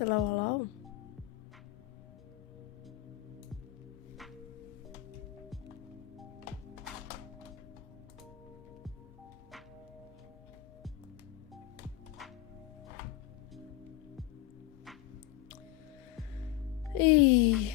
Hello, hello. Eee.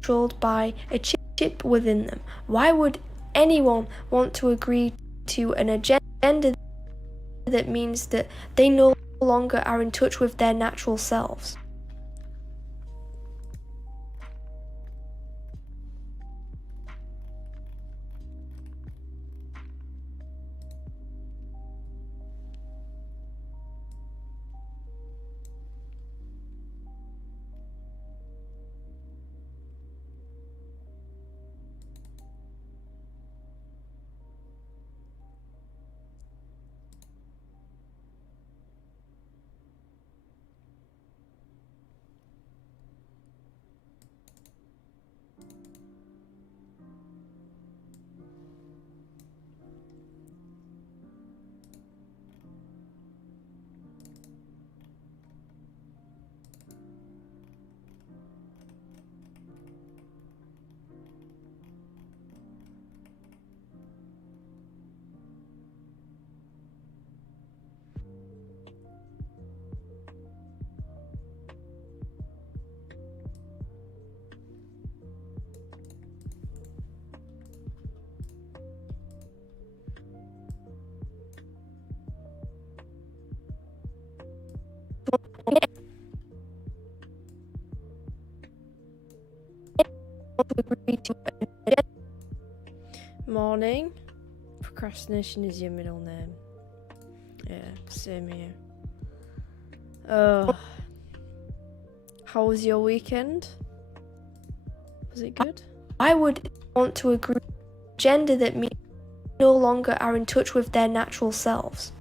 Controlled by a chip within them. Why would anyone want to agree to an agenda that means that they no longer are in touch with their natural selves? Morning. Procrastination is your middle name. Yeah, same here. How was your weekend? Was it good? I would want to agree with gender that means no longer are in touch with their natural selves.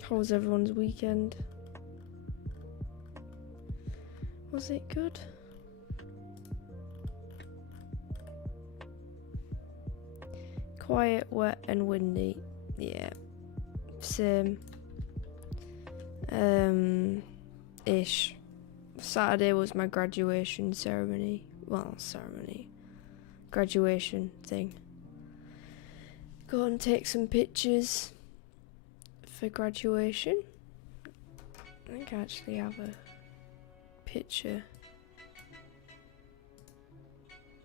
How was everyone's weekend? Was it good? Quiet, wet and windy. Yeah. Same. Ish. Saturday was my graduation ceremony. Well, ceremony. Graduation thing. Go and take some pictures for graduation. I think I actually have a picture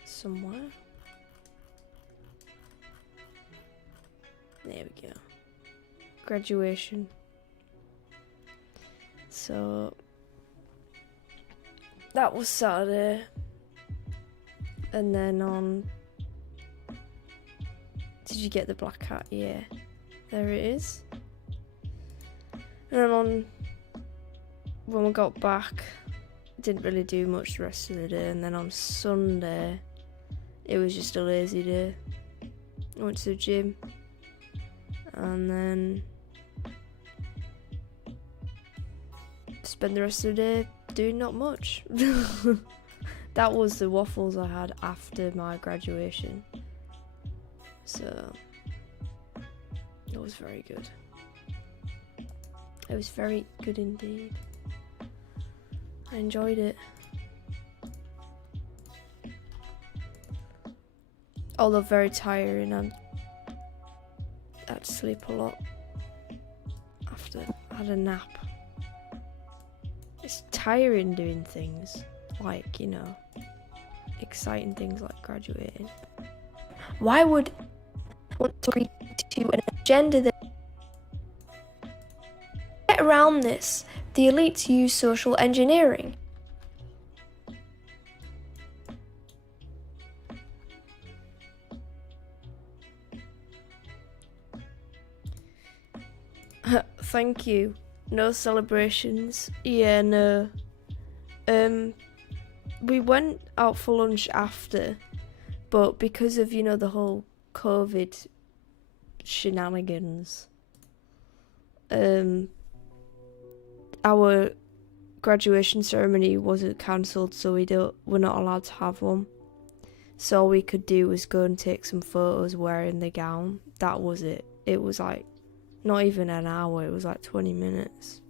somewhere. There we go. Graduation. So that was Saturday. And then on... Did you get the black hat? Yeah. There it is. And then on... When we got back, didn't really do much the rest of the day. And then on Sunday, it was just a lazy day. I went to the gym. And then spend the rest of the day doing not much. That was the waffles I had after my graduation. So it was very good. It was very good indeed. I enjoyed it. Although very tiring, I had to sleep a lot after I had a nap. It's tiring doing things like, you know, exciting things like graduating. Why would I want to agree to an agenda that get around this, the elites use social engineering. Thank you. No celebrations. Yeah, no. We went out for lunch after, but because of, the whole COVID shenanigans, our graduation ceremony wasn't cancelled, so we're not allowed to have one. So all we could do was go and take some photos wearing the gown. That was it. It was like not even an hour, it was like 30 minutes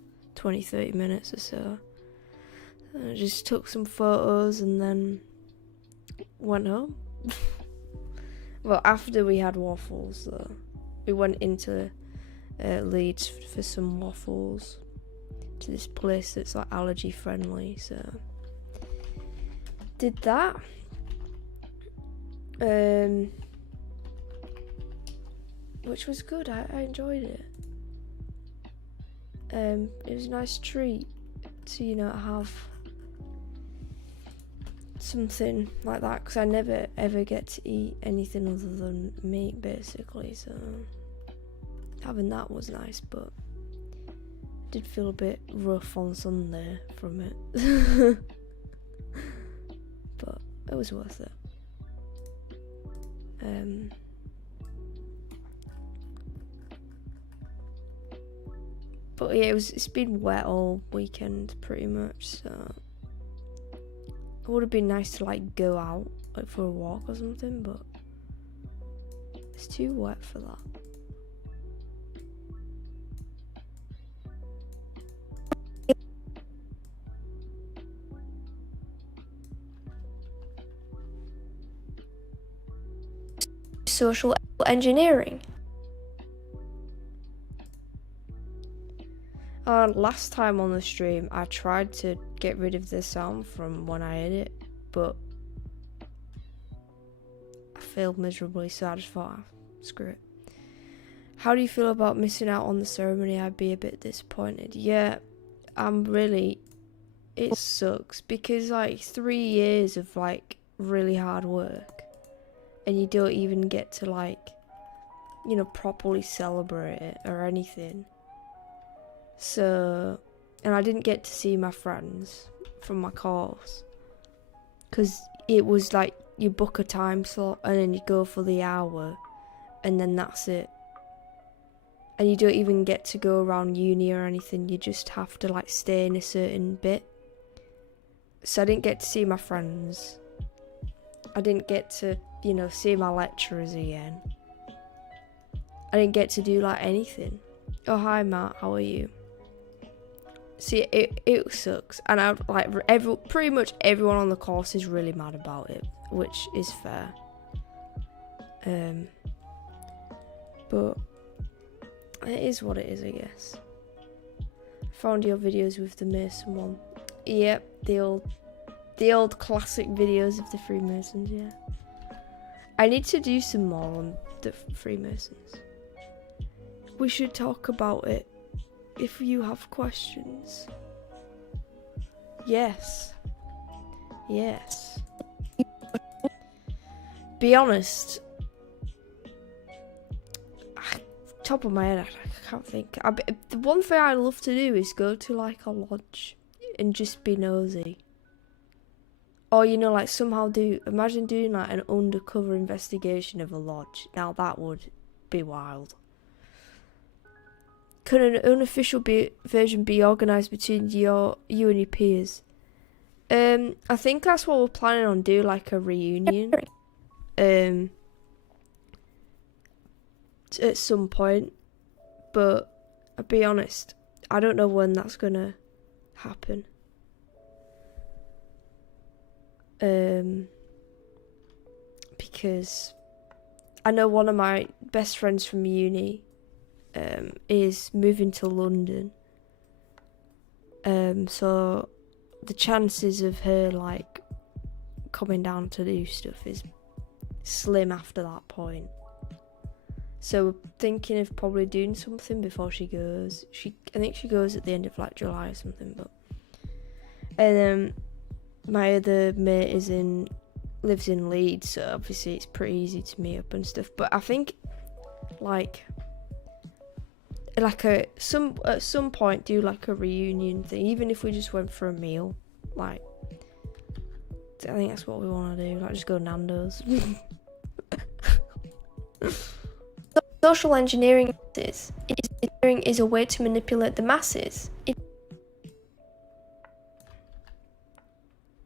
or so. I just took some photos and then went home. Well, after we had waffles though, we went into Leeds for some waffles to this place that's like allergy friendly, so did that. Which was good. I enjoyed it. It was a nice treat to have something like that, because I never ever get to eat anything other than meat basically, so having that was nice, but did feel a bit rough on Sunday from it. But it was worth it. But yeah, it's been wet all weekend pretty much, so it would have been nice to like go out like for a walk or something, but it's too wet for that. Social engineering. Last time on the stream, I tried to get rid of the sound from when I edit, but I failed miserably, so I just thought, screw it. How do you feel about missing out on the ceremony? I'd be a bit disappointed. Yeah, it sucks, because like 3 years of like really hard work, and you don't even get to like, properly celebrate it or anything. So, and I didn't get to see my friends from my course, because it was like you book a time slot and then you go for the hour and then that's it. And you don't even get to go around uni or anything, you just have to like stay in a certain bit. So I didn't get to see my friends. I didn't get to, see my lecturers again. I didn't get to do like anything. Oh, hi Matt, how are you? See, it sucks, and I like pretty much everyone on the course is really mad about it, which is fair. But it is what it is, I guess. Found your videos with the Mason one. Yep, the old classic videos of the Freemasons. Yeah, I need to do some more on the Freemasons. We should talk about it if you have questions. Yes. Be honest, top of my head, I can't think. The one thing I love to do is go to like a lodge and just be nosy. Or like somehow imagine doing like an undercover investigation of a lodge. Now that would be wild. Could an unofficial version be organised between you and your peers? I think that's what we're planning on doing, like a reunion. At some point. But I'll be honest, I don't know when that's gonna happen. Because I know one of my best friends from uni is moving to London, so the chances of her like coming down to do stuff is slim after that point. So we're thinking of probably doing something before she goes. I think she goes at the end of like July or something. But and my other mate lives in Leeds, so obviously it's pretty easy to meet up and stuff. But I think like at some point do like a reunion thing, even if we just went for a meal. Like I think that's what we want to do. Like just go Nando's. Social engineering is a way to manipulate the masses.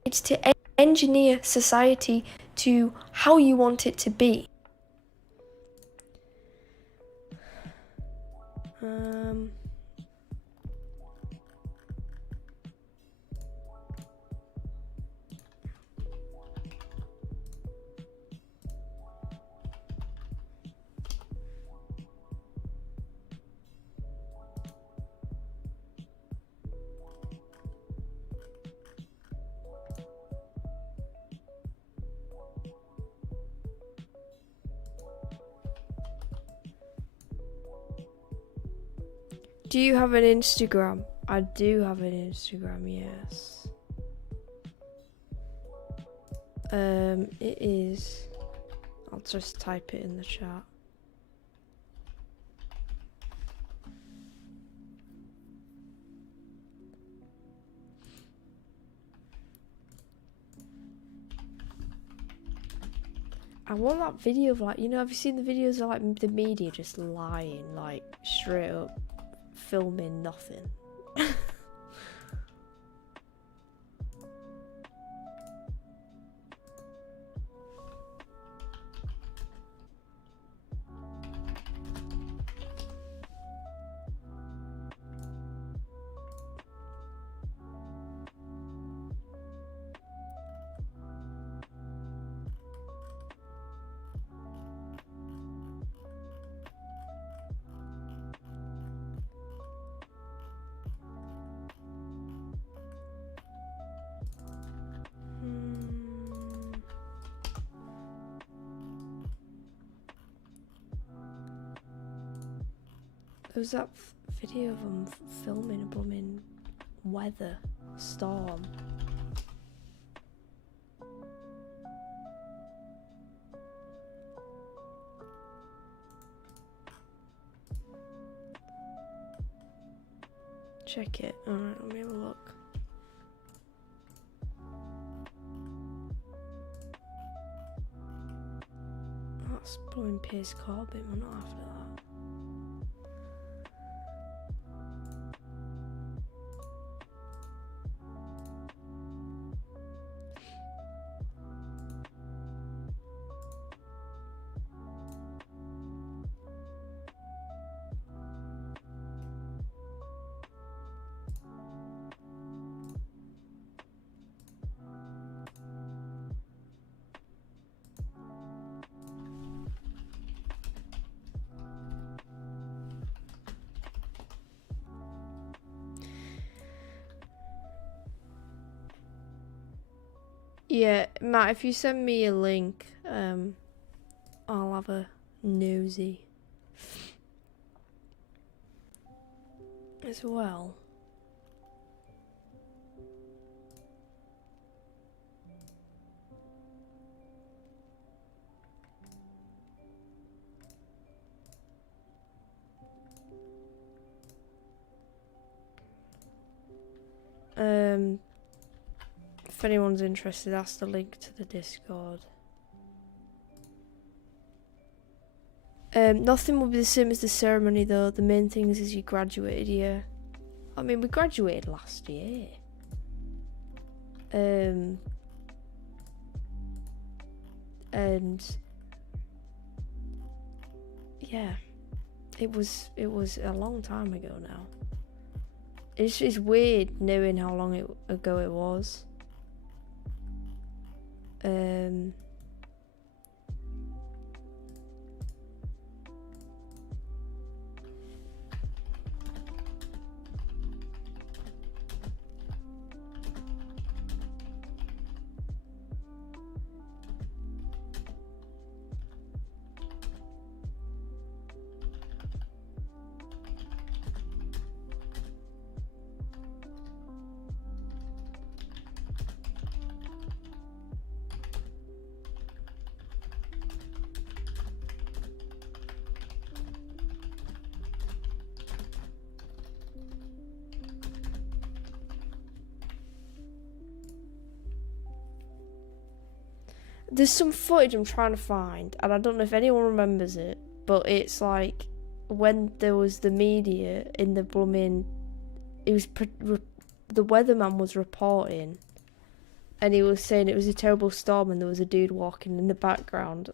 It's to engineer society to how you want it to be. Do you have an Instagram? I do have an Instagram, yes. It is... I'll just type it in the chat. I want that video of like, have you seen the videos of like the media just lying, like straight up filming nothing? There was that video of them filming a blooming weather storm. Check it. Alright, let me have a look. That's blowing Piers Corbyn, we're not after that. Yeah, Matt, if you send me a link, I'll have a nosy as well. If anyone's interested, that's the link to the Discord. Nothing will be the same as the ceremony though. The main thing is you graduated, yeah. I mean, we graduated last year. And yeah, it was a long time ago now. It's weird knowing how long ago it was. there's some footage I'm trying to find, and I don't know if anyone remembers it, but it's like when there was the media in the blooming, the weatherman was reporting, and he was saying it was a terrible storm, and there was a dude walking in the background.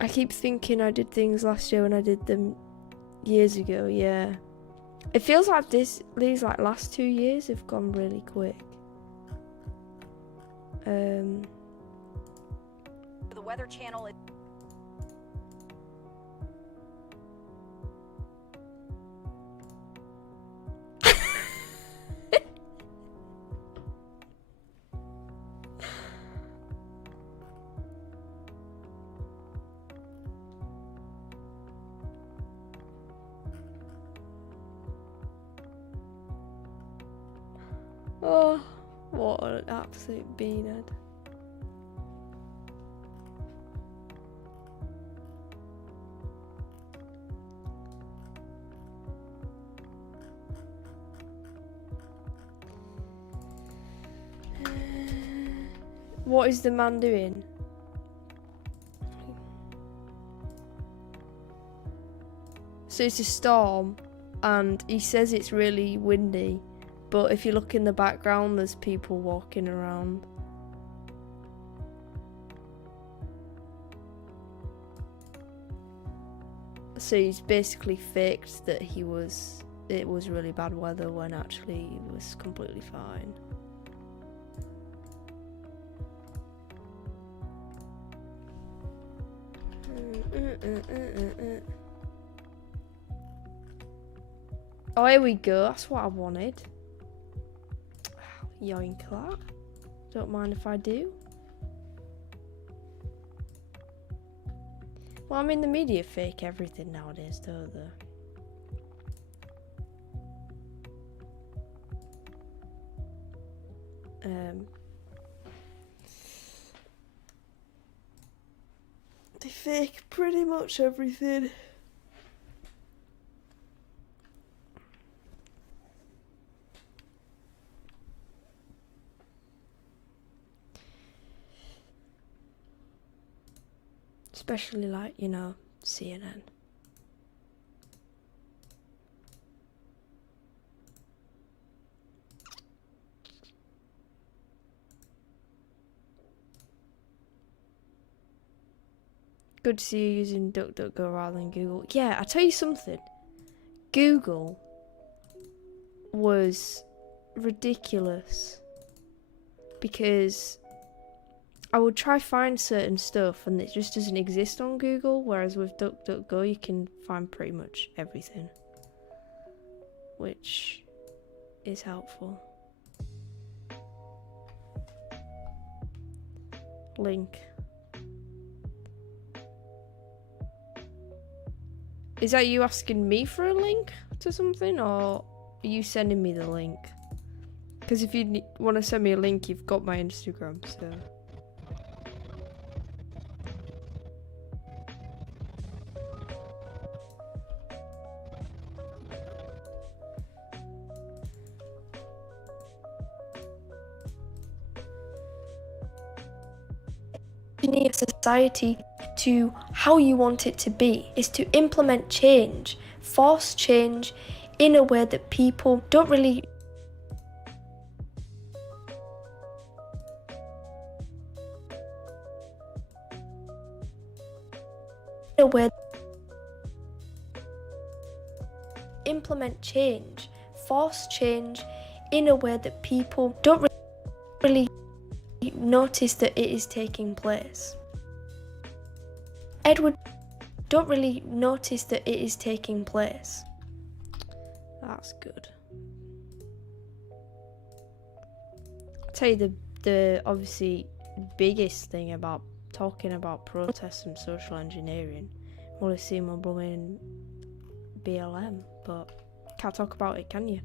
I keep thinking I did things last year when I did them years ago, yeah. It feels like these like last 2 years have gone really quick. The Weather Channel. Oh, what an absolute beanhead. What is the man doing? So it's a storm, and he says it's really windy, but if you look in the background, there's people walking around. So he's basically faked that it was really bad weather when actually it was completely fine. Oh, here we go. That's what I wanted. Yoink that. Don't mind if I do. Well, I mean, the media fake everything nowadays, don't they? They fake pretty much everything. Especially like, you know, CNN. Good to see you using DuckDuckGo rather than Google. Yeah, I'll tell you something. Google was ridiculous because I would try find certain stuff and it just doesn't exist on Google, whereas with DuckDuckGo you can find pretty much everything, which is helpful. Link. Is that you asking me for a link to something, or are you sending me the link? Because if you want to send me a link, you've got my Instagram, so... Engineer society to how you want it to be is to implement change, force change in a way that people don't really implement change, force change in a way that people don't really notice that it is taking place. Edward, don't really notice that it is taking place. That's good. I'll tell you the obviously biggest thing about talking about protests and social engineering. Well, I see my blooming BLM, but can't talk about it, can you?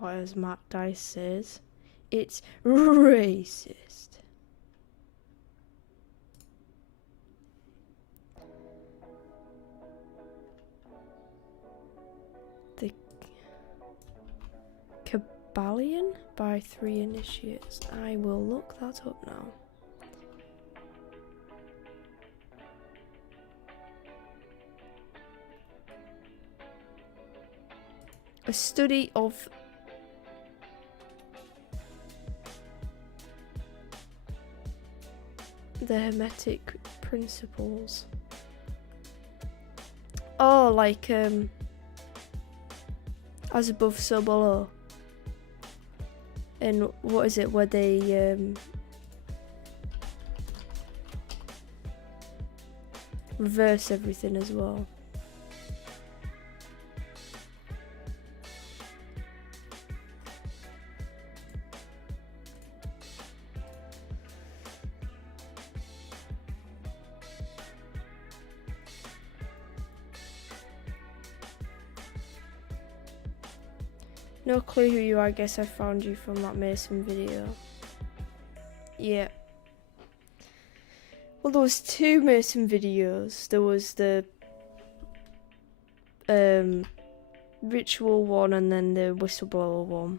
Or as Matt Dice says, it's racist. Balian by 3 initiates. I will look that up now. A study of the Hermetic principles. Oh, like as above, so below. And what is it? Where they reverse everything as well. No clue who you are. I guess I found you from that Mason video. Yeah. Well, there was 2 Mason videos. There was the ritual one and then the whistleblower one.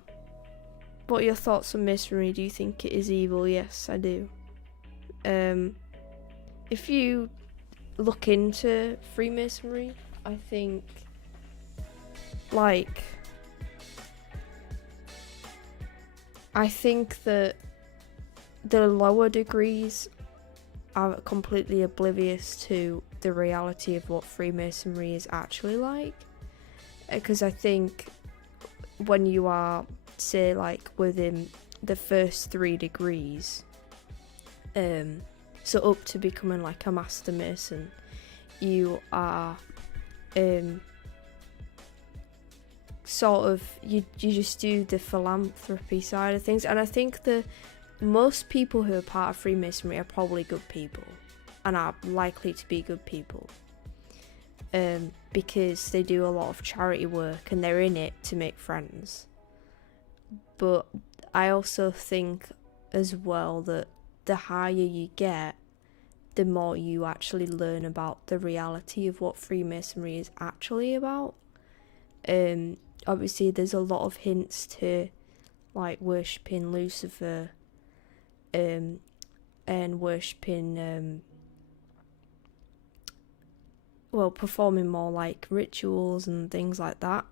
What are your thoughts on Masonry? Do you think it is evil? Yes, I do. If you look into Freemasonry, I think, like, I think that the lower degrees are completely oblivious to the reality of what Freemasonry is actually like. Because I think when you are, say, like within the first 3 degrees, so up to becoming like a Master Mason, you are sort of, you just do the philanthropy side of things. And I think the most people who are part of Freemasonry are probably good people and are likely to be good people, because they do a lot of charity work and they're in it to make friends. But I also think as well that the higher you get, the more you actually learn about the reality of what Freemasonry is actually about. Obviously there's a lot of hints to like worshipping Lucifer, and worshipping performing more like rituals and things like that,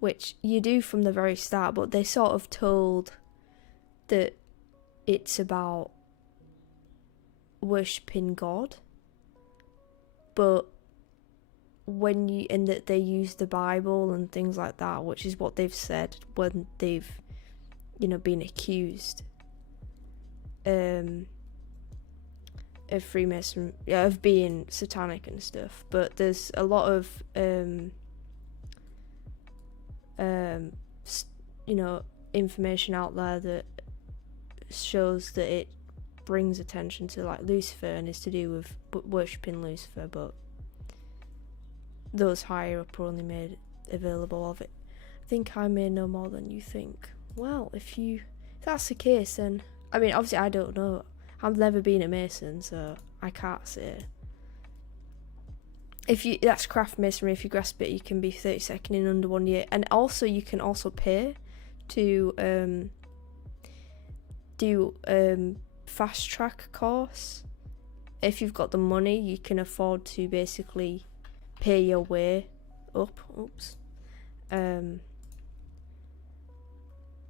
which you do from the very start, but they sort of told that it's about worshipping God, but when you, and that they use the Bible and things like that, which is what they've said when they've, been accused of Freemason, of being satanic and stuff. But there's a lot of information out there that shows that it brings attention to like Lucifer and is to do with worshipping Lucifer, but those higher up are only made available of it. I think I may know more than you think. Well, if that's the case, then I mean, obviously I don't know. I've never been a Mason, so I can't say. That's craft masonry. If you grasp it, you can be 32nd in under 1 year, and also you can also pay to do fast track course. If you've got the money, you can afford to basically pay your way up.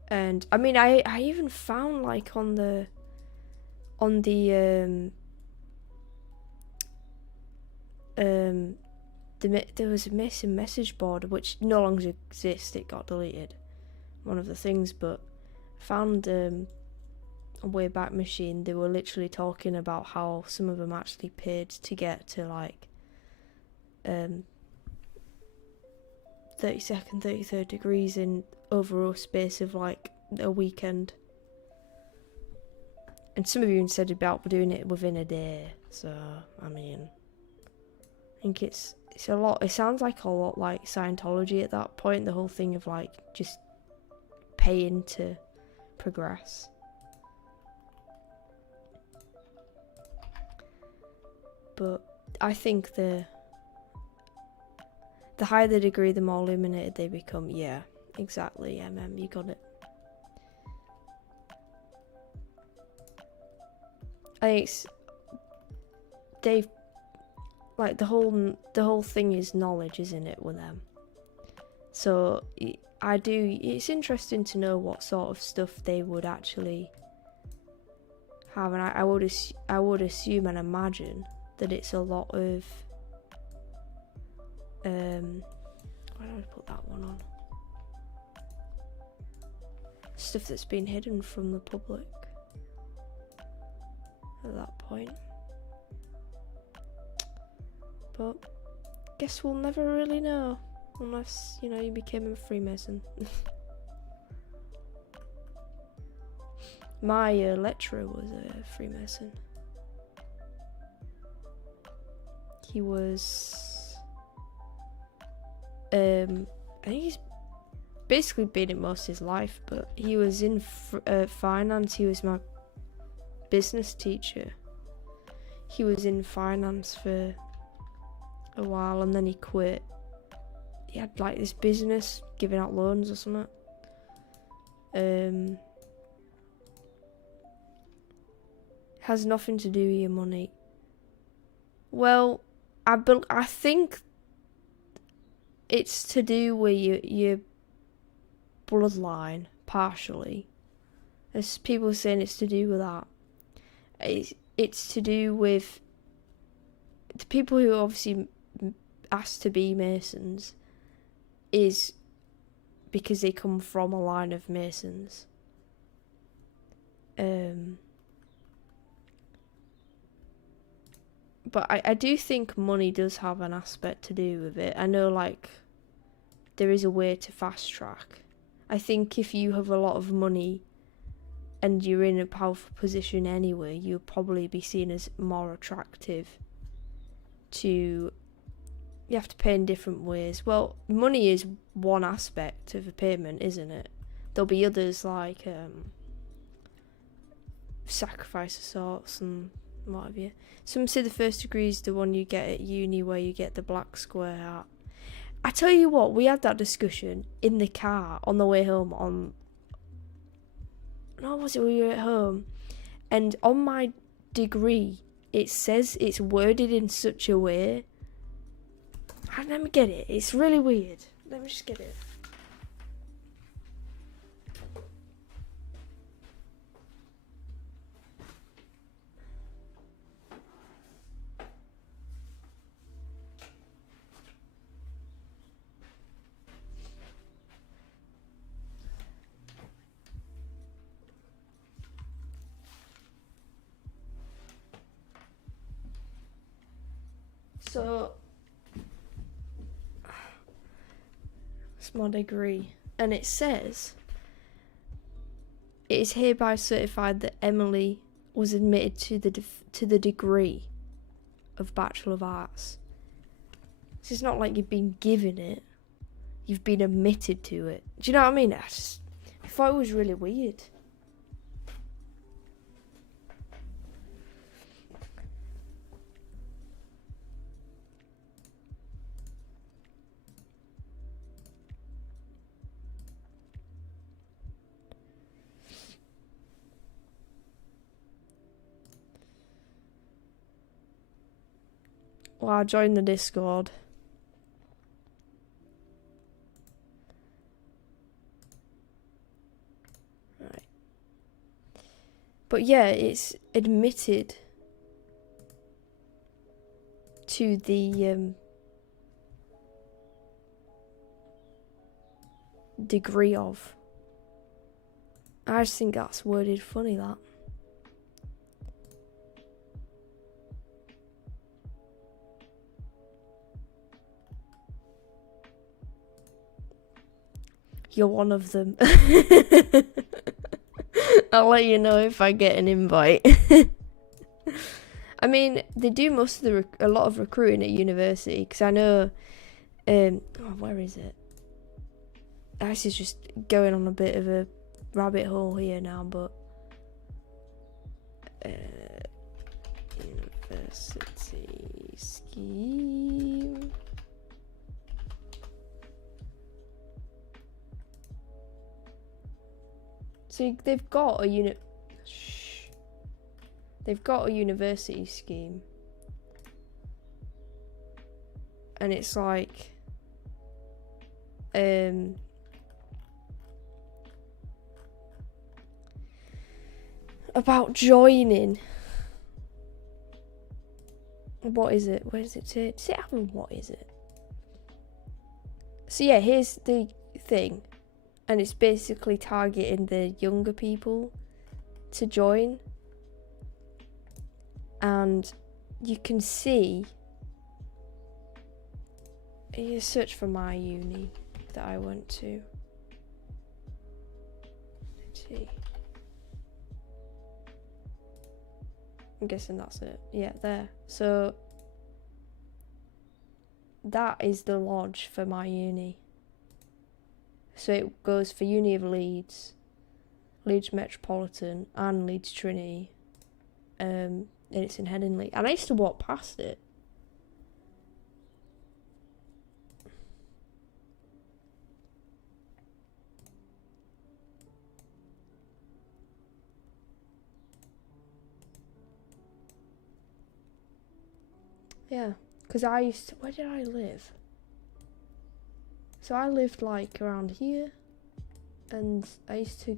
And I mean, I even found like there was a Mason message board which no longer exists. It got deleted, one of the things, but found a Wayback Machine. They were literally talking about how some of them actually paid to get to like 32nd, 33rd degrees in over a space of like a weekend. And some of you said about doing it within a day. So, I mean, I think it's a lot. It sounds like a lot like Scientology at that point. The whole thing of like just paying to progress. But I think the higher the degree, the more illuminated they become. Yeah, exactly, you got it. I think they've, like, the whole thing is knowledge, isn't it, with them? So it's interesting to know what sort of stuff they would actually have, and I would assume and imagine that it's a lot of why did I put that one on? Stuff that's been hidden from the public at that point. But guess we'll never really know unless, you know, you became a Freemason. My lecturer was a Freemason. He was I think he's basically been it most of his life, but he was in finance. He was my business teacher. He was in finance for a while and then he quit. He had like this business giving out loans or something. Has nothing to do with your money. Well, I think it's to do with your bloodline, partially. There's people saying it's to do with that. It's to do with the people who obviously asked to be Masons is because they come from a line of Masons. But I do think money does have an aspect to do with it. I know, like, there is a way to fast track. I think if you have a lot of money and you're in a powerful position anyway, you'll probably be seen as more attractive to... You have to pay in different ways. Well, money is one aspect of a payment, isn't it? There'll be others like sacrifice of sorts and what have you. Some say the first degree is the one you get at uni where you get the black square hat. I tell you what, we had that discussion in the car on the way home we were at home, and on my degree it says it's worded in such a way. Let me get it. It's really weird. Let me just get it. So, it's my degree, and it says, it is hereby certified that Emily was admitted to the degree of Bachelor of Arts. So it's not like you've been given it, you've been admitted to it. Do you know what I mean? I thought it was really weird. Well, I joined the Discord. Right. But yeah, it's admitted to the degree of. I just think that's worded funny, that. You're one of them. I'll let you know if I get an invite. I mean, they do most of a lot of recruiting at university, because I know, where is it? This is just going on a bit of a rabbit hole here now, but university scheme. So they've got a They've got a university scheme. And it's like about joining. What is it? Where does it say? Does it have a what is it? So yeah, here's the thing. And it's basically targeting the younger people to join. And you can see, you search for my uni that I went to. Let's see. I'm guessing that's it. Yeah, there. So that is the lodge for my uni. So it goes for Uni of Leeds, Leeds Metropolitan, and Leeds Trinity. And it's in Headingley. And I used to walk past it. Yeah, because I used to, where did I live? So I lived like around here, and I used to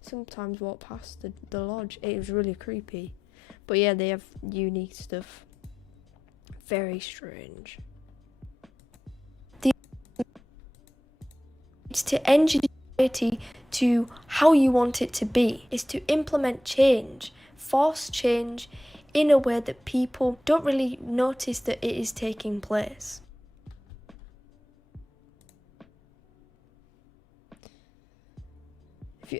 sometimes walk past the lodge. It was really creepy. But yeah, they have unique stuff. Very strange. It's to engineer society to how you want it to be. It's to implement change, force change in a way that people don't really notice that it is taking place.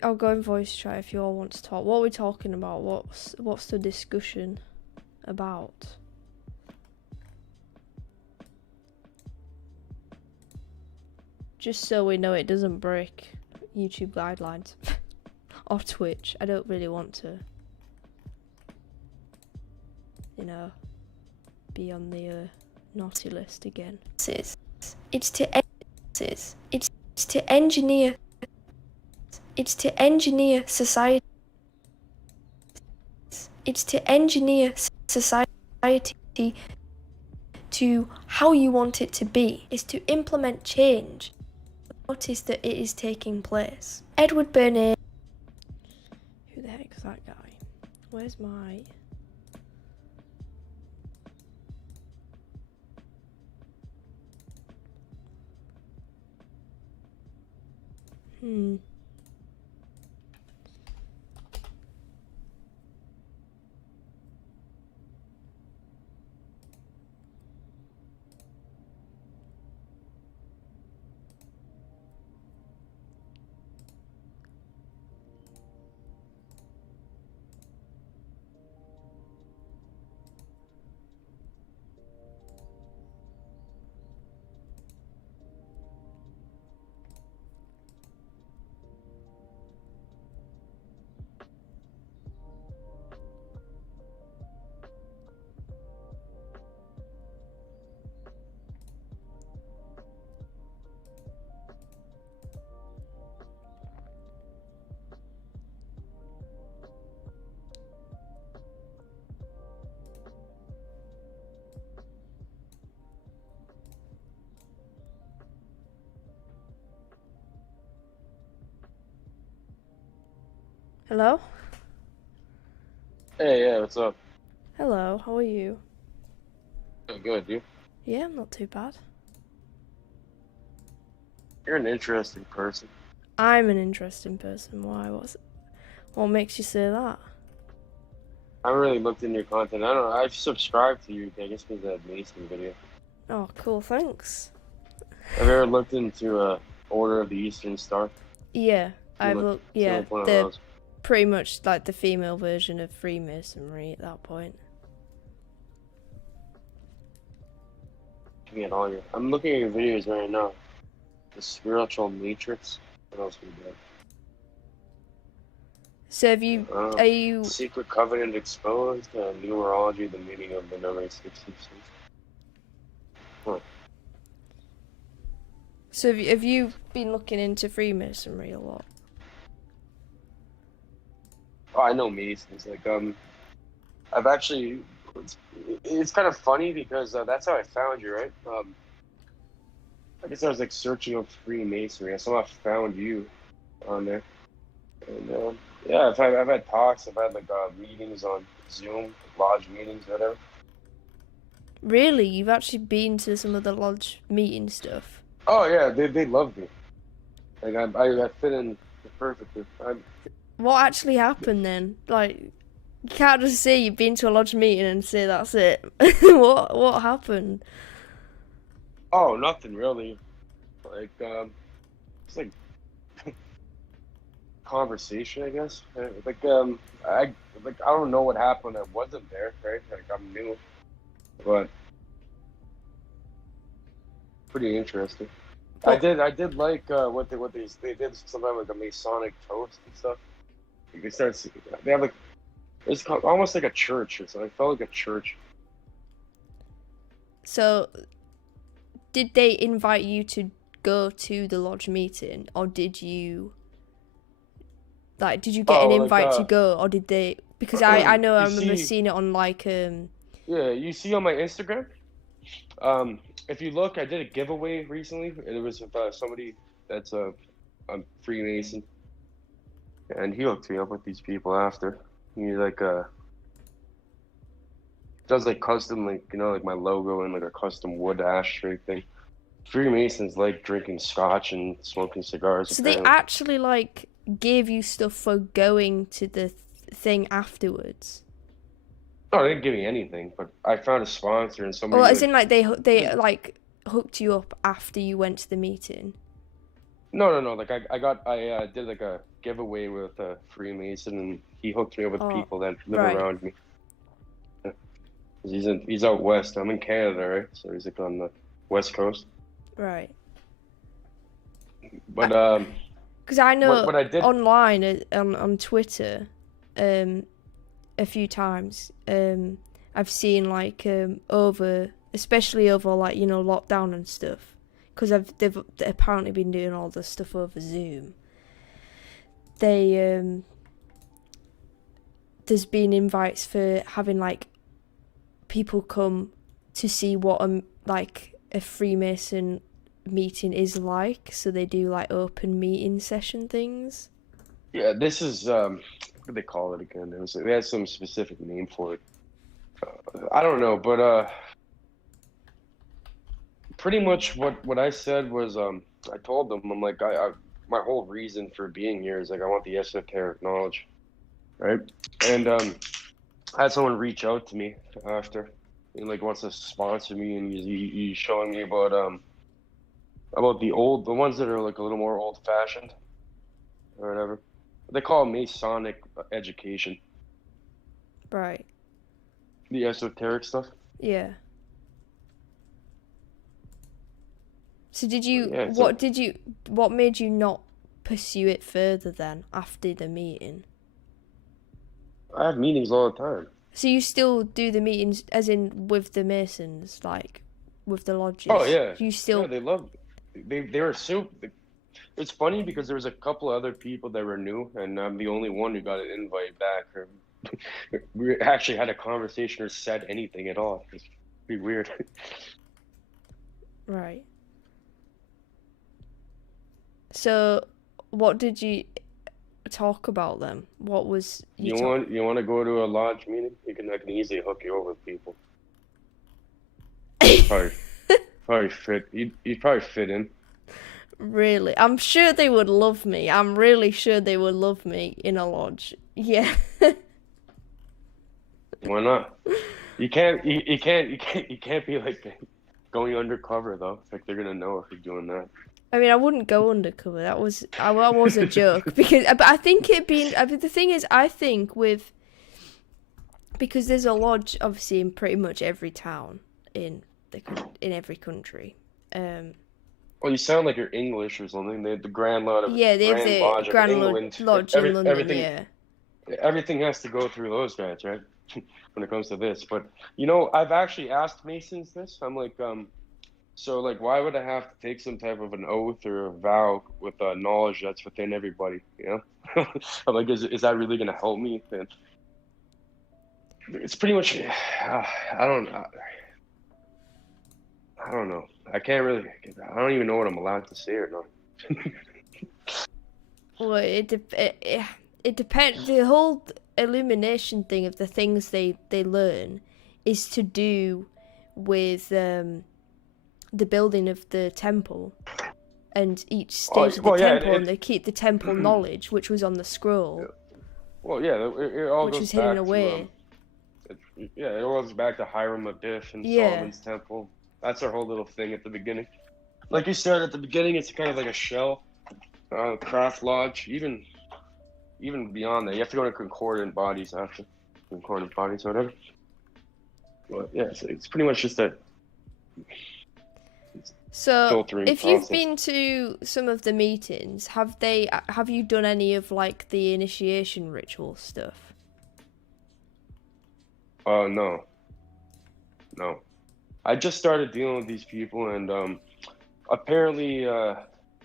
I'll go in voice chat if you all want to talk. What are we talking about? What's the discussion about? Just so we know it doesn't break YouTube guidelines. Or Twitch. I don't really want to, you know, be on the naughty list again. It's to engineer. It's to engineer society. It's to engineer society to how you want it to be. It's to implement change. Notice that it is taking place. Edward Bernays. Who the heck is that guy? Where's my... Hello? Hey, yeah, what's up? Hello, how are you? Good, you? Yeah, I'm not too bad. You're an interesting person. I'm an interesting person. Why? What makes you say that? I haven't really looked into your content. I don't know. I've subscribed to you, I guess, because of that Mason video. Oh, cool, thanks. Have you ever looked into Order of the Eastern Star? Yeah, I've looked, yeah, One of the those. pretty much like the female version of Freemasonry at that point. I'm looking at your videos right now. The Spiritual Matrix. What else we got? So are you... Secret Covenant Exposed, Numerology, the meaning of the number 66. Huh. So have you been looking into Freemasonry a lot? Oh, I know Masons. I've actually. It's kind of funny because that's how I found you, right? I guess I was like searching up Freemasonry. I somehow found you on there, and yeah, I've had talks. I've had like meetings on Zoom, lodge meetings, whatever. Really? You've actually been to some of the lodge meeting stuff? Oh yeah, they love me. Like I fit in perfectly. What actually happened then? Like, you can't just say you've been to a lodge meeting and say that's it. What happened? Oh, nothing really. Like it's like conversation, I guess. I like I don't know what happened. I wasn't there, right? Like I'm new, but pretty interesting. But I did like what they did sometimes like a Masonic toast and stuff. You can start see, they have like almost like a church or something. It felt like a church. so, did they invite you to go to the lodge meeting, or did you did you get an Oh, invite to go, or did they? Because I know I you remember see, seeing it on like yeah, you see on my Instagram. If you look, I did a giveaway recently. It was with somebody that's a Freemason, and he hooked me up with these people after. He like does like custom like like my logo and like a custom wood ashtray thing. Freemasons like drinking scotch and smoking cigars so they apparently. actually like gave you stuff for going to the thing afterwards. No, they didn't give me anything, but I found a sponsor and Or somebody as like in like they like hooked you up after you went to the meeting. no. Like I did like a giveaway with a Freemason, and he hooked me up with Oh, people that live right, around me. Yeah. 'Cause he's out west. I'm in Canada, right? So he's like on the west coast. right. But Because I know what I did. online on Twitter, a few times, I've seen like over, especially over like lockdown and stuff, because they've apparently been doing all this stuff over Zoom. They there's been invites for having like people come to see what a Freemason meeting is like, so they do like open meeting session things. Yeah, this is what do they call it again? They had some specific name for it. I don't know, but pretty much what I said was I told them I'm like I my whole reason for being here is like I want the esoteric knowledge, right? And I had someone reach out to me after and like wants to sponsor me, and he's showing me about the ones that are like a little more old fashioned or whatever. They call it Masonic education, Right. the esoteric stuff. Yeah. So Yeah, so what made you not pursue it further then after the meeting? I have meetings all the time. So you still do the meetings as in with the Masons, like with the Oh lodges? yeah, You yeah. still They love. They were super. It's funny because there was a couple other people that were new, and I'm the only one who got an invite back. Or we actually had a conversation or said anything at all. It's pretty weird. right. So what did you talk about then? What was you talk? You want to go to a lodge meeting? I can easily hook you up with people. Probably probably fit. You'd probably fit in. Really? I'm sure they would love me. I'm really sure they would love me in a lodge. Yeah. Why not? You can't be like going undercover though. Like they're gonna know if you're doing that. I mean, I wouldn't go undercover. That was a joke because, but I think it being. I mean, the thing is, I think because there's a lodge obviously in pretty much every town in in every country. Well, you sound like you're English or something. They have the Yeah, they have Grand the Lodge of Grand England. Lodge in London. Everything Yeah. everything has to go through those guys, right? When it comes to this. But I've actually asked Masons this. I'm like, So like, why would I have to take some type of an oath or a vow with knowledge that's within everybody? You know, I'm like, is that really gonna help me? And it's pretty much. I don't. I don't know. I can't really. I don't even know what I'm allowed to say or not. Well, it depends. The whole illumination thing of the things they learn is to do with the building of the temple and each stage of the temple, and they keep the temple knowledge, which was on the scroll. Well, yeah, it all which goes was hidden back away. it all goes back to Hiram Abiff and Solomon's Temple. That's our whole little thing at the beginning. Like you said at the beginning, it's kind of like a shell, craft lodge. Even beyond that, you have to go to concordant bodies after concordant bodies or whatever. But yeah, it's pretty much just a. So, if you've been to some of the meetings, have you done any of like the initiation ritual stuff? No. I just started dealing with these people, and apparently,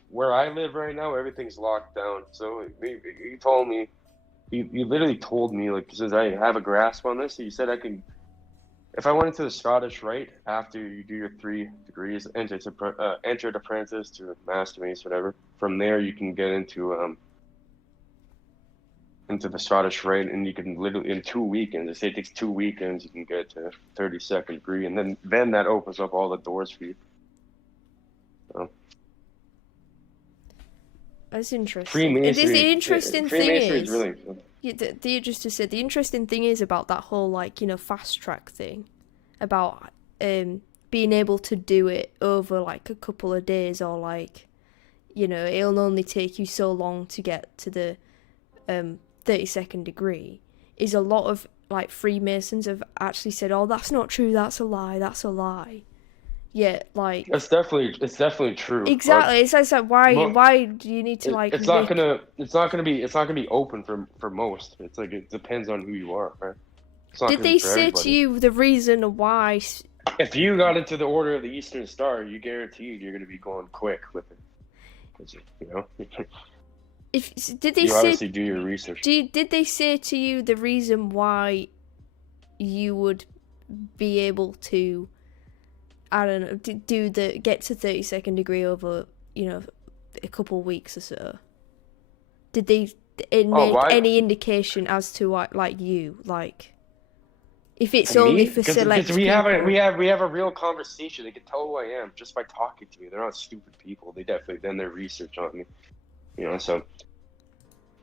where I live right now, everything's locked down. So he told me, he literally told me, like, he says, I have a grasp on this. He said I can. If I went into the Scottish Rite after you do your 3 degrees, entered apprentice to master mace, whatever. From there, you can get into the Scottish Rite, and you can literally in 2 weekends. They say it takes 2 weekends. You can get to 32nd degree, and then that opens up all the doors for you. So. That's interesting. Freemasonry. The interesting thing is really. The interesting thing is about that whole, like, you know, fast track thing, about being able to do it over like a couple of days, or like, you know, it'll only take you so long to get to the 32nd degree. Is a lot of like Freemasons have actually said, "Oh, that's not true. That's a lie. That's a lie." Yeah, like it's definitely true. Exactly. It's like why do you need to like? It's not gonna be open for most. It's like it depends on who you are, right? Did they say to you the reason why? If you got into the Order of the Eastern Star, you guaranteed you're gonna be going quick with it. You know. Did they you say? Obviously do your research. Did they say to you the reason why you would be able to? I don't know, get to 32nd degree over, you know, a couple of weeks or so. Did they make any indication as to what, like, you, like, if it's only for select people? We have a real conversation. They can tell who I am just by talking to me. They're not stupid people. They definitely done their research on me, you know. So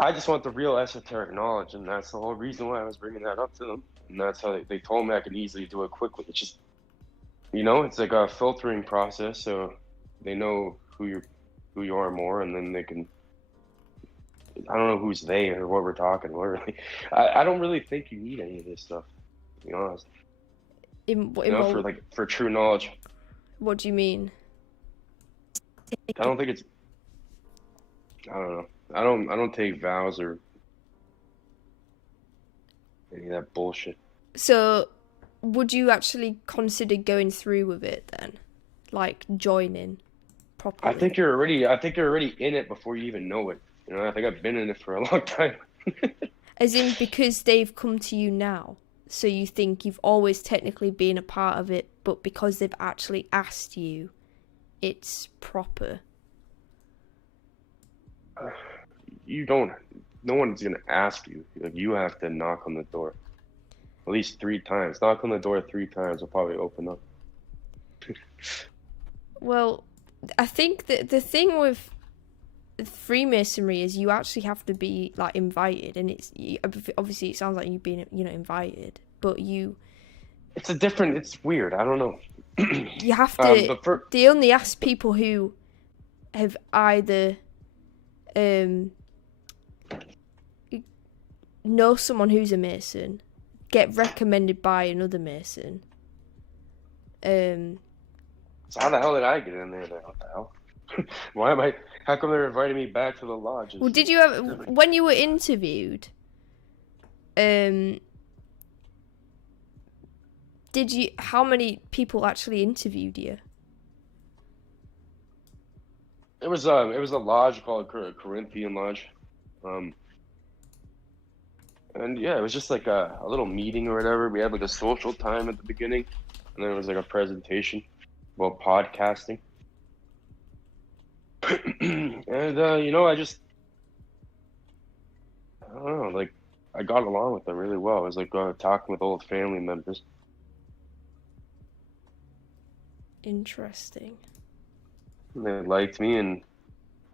I just want the real esoteric knowledge, and that's the whole reason why I was bringing that up to them. And that's how they told me I could easily do it quickly. It's just. You know, it's like a filtering process, so they know who you are more, and then they can. I don't know who's they or what we're talking about. Really, I don't really think you need any of this stuff. To be honest. For true knowledge. What do you mean? I don't think it's. I don't know. I don't take vows or any of that bullshit. So. Would you actually consider going through with it then, like joining properly? I think you're already in it before you even know it. You know, I think I've been in it for a long time. As in, because they've come to you now, so you think you've always technically been a part of it, but because they've actually asked you, it's proper. You don't. No one's gonna ask you. Like, you have to knock on the door. At least 3 times. Knock on the door 3 times will probably open up. Well, I think that the thing with Freemasonry is you actually have to be like invited, and it's obviously it sounds like you've been, you know, invited, but you. It's weird. I don't know. You have to. They only ask people who have either know someone who's a Mason. Get recommended by another Mason. So how the hell did I get in there then? What the hell? Why am I? How come they're inviting me back to the lodge? Well, did you have when you were interviewed? Did you? How many people actually interviewed you? It was a lodge called Corinthian Lodge. Um, and yeah, it was just like a little meeting or whatever. We had like a social time at the beginning, and then it was like a presentation about podcasting. And I don't know, like I got along with them really well. I was like talking with old family members. Interesting. And they liked me, and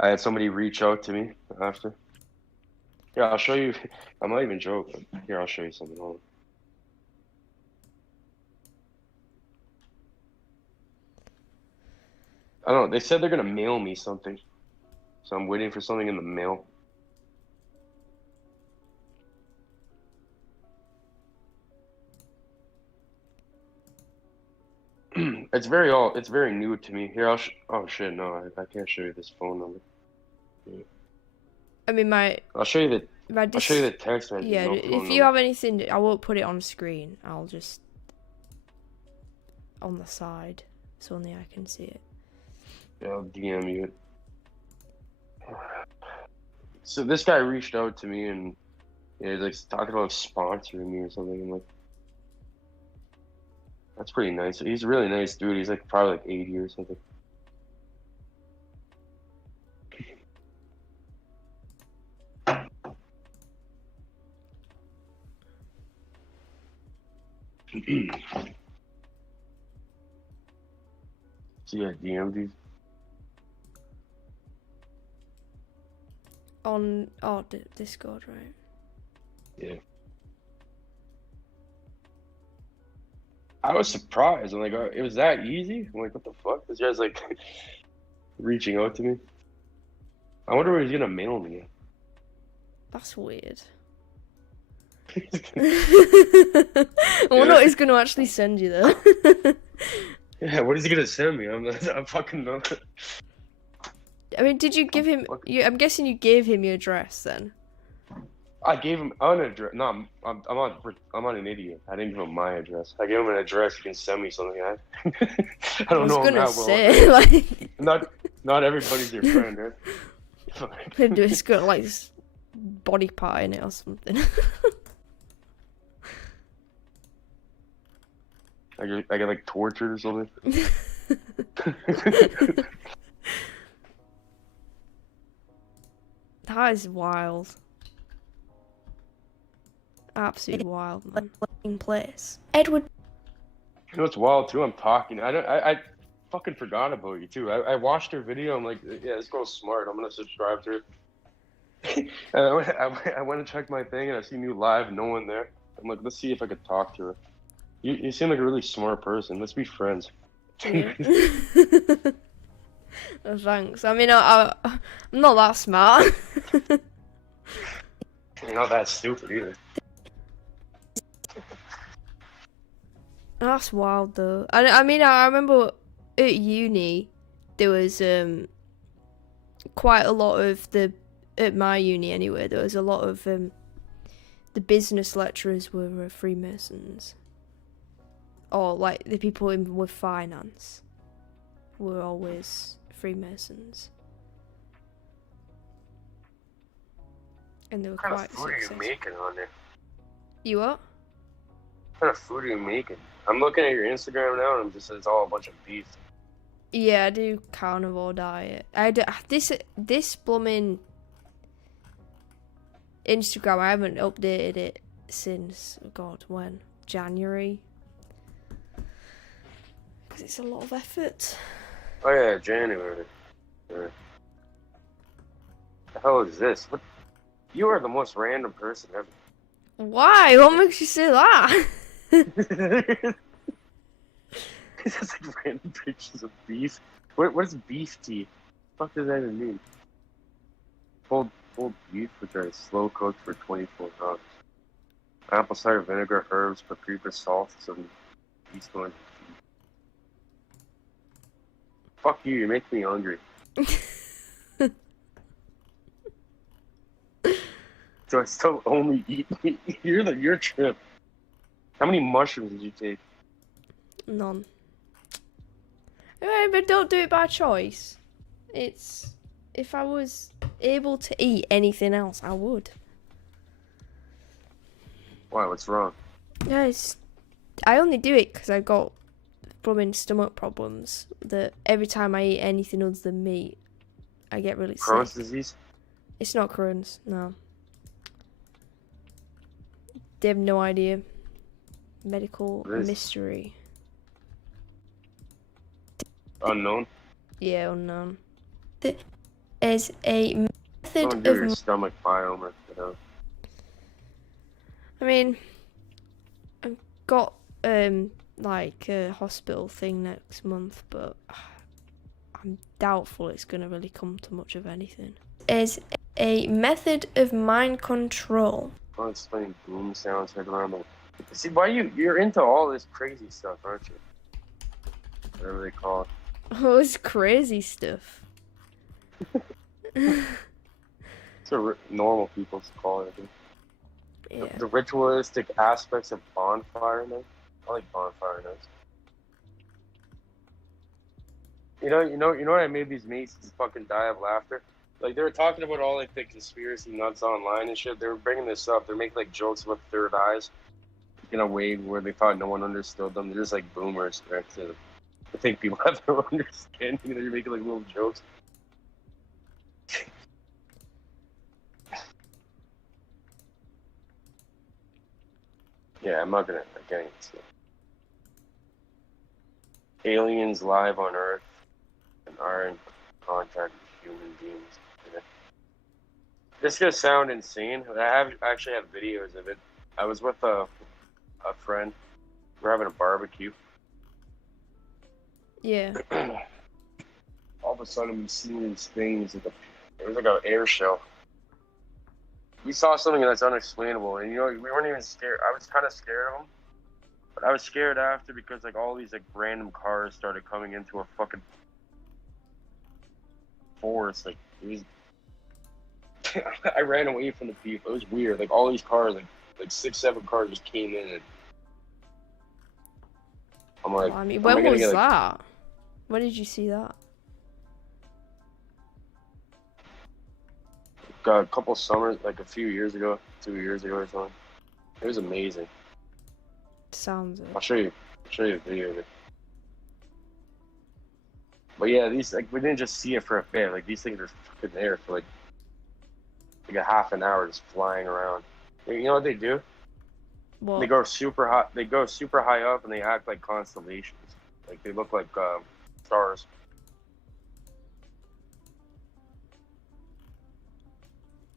I had somebody reach out to me after. Yeah, I'll show you. I'm not even joking. Here, I'll show you something. Hold on. I don't know. They said they're gonna mail me something, so I'm waiting for something in the mail. It's very new to me. Here, oh shit, no, I can't show you this phone number. I mean, I'll show you I'll show you the the text message. yeah. No If phone you number. have anything, I won't put it on screen. I'll just on the side, so only I can see it. Yeah, I'll DM you. So this guy reached out to me and yeah, he's like talking about sponsoring me or something. I'm like, that's pretty nice. He's a really nice dude. He's like probably like 80 or something. So yeah, DM these. On Discord, right? Yeah. I was surprised. I'm like, oh, it was that easy? I'm like, what the fuck? This guy's like reaching out to me. I wonder where he's gonna mail me. That's weird. I wonder what he's going to actually send you though. Yeah, what is he gonna send me? I'm fucking not. I mean, did you give him? I'm guessing you gave him your address then. I gave him an address. No, I'm not an idiot. I didn't give him my address. I gave him an address. He can send me something. I don't know him I that was well. gonna say, like, Not everybody's your friend, right? it's got like this body part in it or something. I get like tortured or something. That is wild. Absolutely wild, man. In place. Edward. You know what's wild too? I'm talking. I fucking forgot about you too. I watched her video. I'm like, yeah, this girl's smart. I'm gonna subscribe to her. And I went and checked my thing, and I see you live, no one there. I'm like, let's see if I could talk to her. You seem like a really smart person. Let's be friends. Yeah. Oh, thanks. I mean, I'm not that smart. You're not that stupid either. That's wild though. I mean, I remember at uni there was quite a lot of at my uni anyway. There was a lot of the business lecturers were Freemasons, or like the people with finance were always Freemasons, and they were What kind quite of food are you successful. making on there? You what? What kind of food are you making? I'm looking at your Instagram now, and it's all a bunch of beef. Yeah, I do carnivore diet. This blooming Instagram, I haven't updated it since, God, when? January? Because it's a lot of effort. Oh yeah, January. Yeah. The hell is this? What? You are the most random person ever. Why? What makes you say that? It's just like random pictures of beef. What is beef tea? What the fuck does that even mean? Pulled beef, which are slow cooked for 24 hours. Apple cider vinegar, herbs, paprika, salt, some East Orange. Fuck you, you're making me hungry. So I still only eat meat. You're your trip. How many mushrooms did you take? None. But don't do it by choice. It's if I was able to eat anything else, I would. Why? What's wrong? Yeah, I only do it because I've got blooming stomach problems. That every time I eat anything other than meat, I get really Crohn's sick. disease? It's not Crohn's, no. They have no idea. Medical What is it? mystery. Unknown? Yeah, unknown. There is a Don't method do of. your stomach biome or I mean, I've got like a hospital thing next month, but I'm doubtful it's gonna really come to much of anything. Is a method of mind control. I'll explain boom sounds heard around the. See, why you're into all this crazy stuff, aren't you? Whatever they call it. Oh, it's crazy stuff. It's what normal people call it. I think. Yeah. The ritualistic aspects of bonfire night. I like bonfire nights. You know what I made these mates fucking die of laughter? Like, they were talking about all, like, the conspiracy nuts online and shit. They were bringing this up. They're making, like, jokes about third eyes in a way where they thought no one understood them. They're just, like, boomers. Right? So I think people have their own understanding. They're making, like, little jokes. Yeah, I'm not gonna get into it. Aliens live on Earth and are in contact with human beings. Yeah. This is gonna sound insane. I actually have videos of it. I was with a friend. We're having a barbecue. Yeah. All of a sudden, we see these things. It was like an air show. We saw something that's unexplainable, and we weren't even scared. I was kind of scared of them, but I was scared after because like all these like random cars started coming into a fucking forest. Like it was, I ran away from the people. It was weird. Like all these cars, like 6, 7 cars just came in, and I'm like, I mean, am I when gonna was get, like, that? When did you see that? a couple summers, like a few years ago, 2 years ago or something. It was amazing. Sounds it. I'll show you a video of it. But yeah, these like we didn't just see it for a bit. Like these things are fucking there for like a half an hour just flying around. You know what they do? What? They go super high. They go super high up and they act like constellations. Like they look like stars.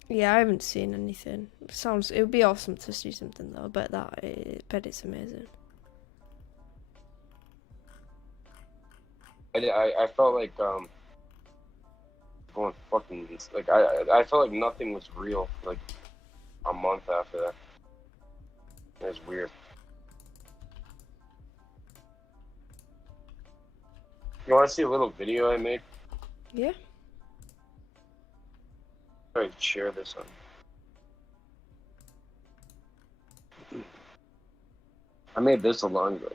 Yeah, I haven't seen anything. It would be awesome to see something though. Bet it's amazing. I felt like going fucking like I felt like nothing was real for like a month after that. It was weird. You want to see a little video I made? Yeah. I'd share this on. I made this a long ago.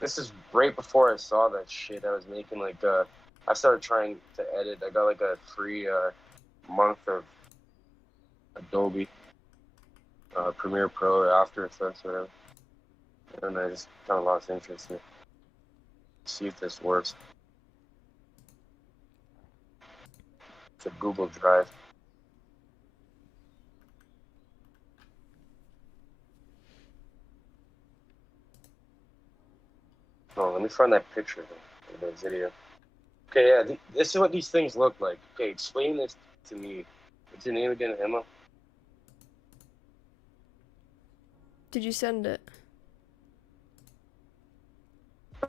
This is right before I saw that shit. I was making like I started trying to edit. I got like a free month of Adobe Premiere Pro or After Effects, whatever. And I just kind of lost interest in it. See if this works. It's a Google Drive. Oh, let me find that picture of the video. Okay, yeah, this is what these things look like. Okay, explain this to me. What's your name again, Emma? Did you send it?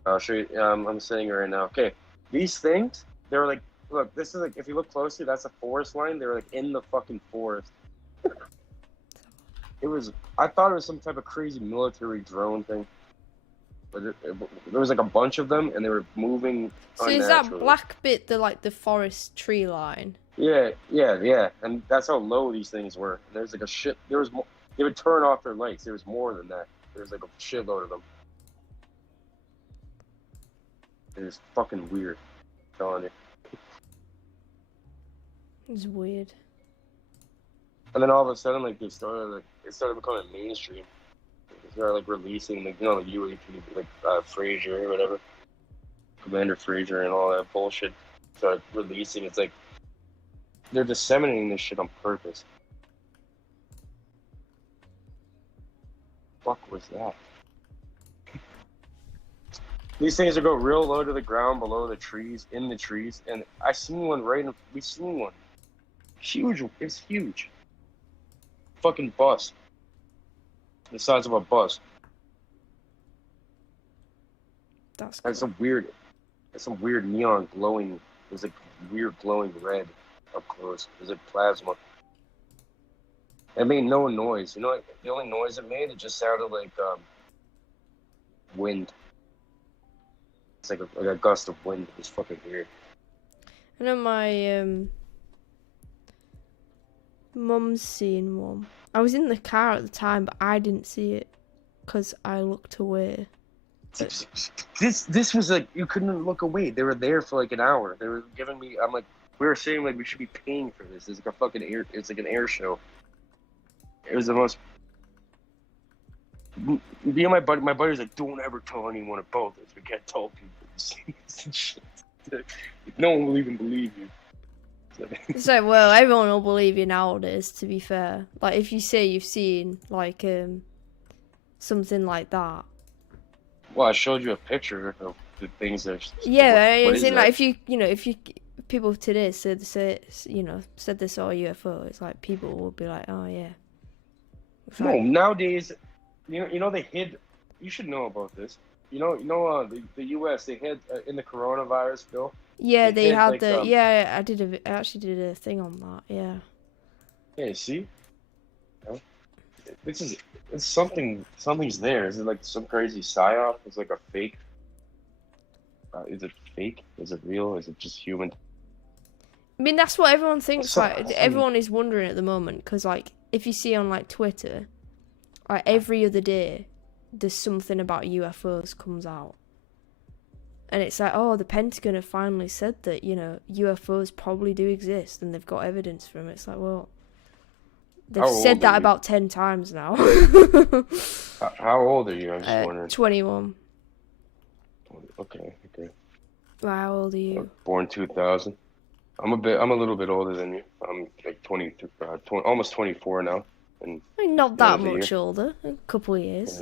I'll show you. I'm sitting here right now. Okay, these things, they're like, look, this is like, if you look closely, that's a forest line. They're like in the fucking forest. I thought it was some type of crazy military drone thing. But there was like a bunch of them, and they were moving. So is that black bit the forest tree line? Yeah, and that's how low these things were. And there's like a shit. There was more. They would turn off their lights. There was more than that. There was like a shitload of them. It was fucking weird. I'm telling you. It's weird. And then all of a sudden, like it started becoming mainstream. They started like releasing, like like UAP, like Fraser or whatever, Commander Fraser, and all that bullshit. Started releasing. It's like they're disseminating this shit on purpose. Fuck was that? These things will go real low to the ground, below the trees, in the trees, and I seen one we seen one. Huge, it's huge. Fucking bus. The size of a bus. That's cool. It's some weird neon glowing. There's like weird glowing red up close. There's like plasma. It made no noise. You know what? The only noise it made, it just sounded like wind. It's like a gust of wind. It was fucking weird. I know my mum's seen one. I was in the car at the time, but I didn't see it because I looked away. This was like, you couldn't look away. They were there for like an hour. They were giving me. I'm like, we were saying like we should be paying for this. It's like a fucking air. It's like an air show. It was the most. Me and my buddy was like, don't ever tell anyone about this. We can't tell people. Shit. No one will even believe you. So, well, everyone will believe you nowadays, to be fair. Like, if you say you've seen, like, something like that. Well, I showed you a picture of the things that. Yeah, what it's is in, that? like, if you, people today said they saw a UFO, it's like, people will be like, oh, yeah. It's No, like, nowadays, you know they hid. You should know about this. The U.S. they hid in the coronavirus bill. yeah, they hid, had like, the, yeah, I actually did a thing on that, yeah. Hey, see, it's something's there. Is it like some crazy psyop? It's like a fake. Is it fake? Is it real? Is it just human? I mean, that's what everyone thinks. So- Like, everyone is wondering at the moment because, like, if you see on like Twitter, like every other day, there's something about UFOs comes out, and it's like, oh, the Pentagon have finally said that UFOs probably do exist, and they've got evidence from it. It's like, well, they've How old said are that you? about 10 times now. How old are you? I'm just wondering. 21. Okay. How old are you? Born 2000. I'm a little bit older than you. I'm like 23, almost 24 now. And I mean, not that End of the much older. A couple of years.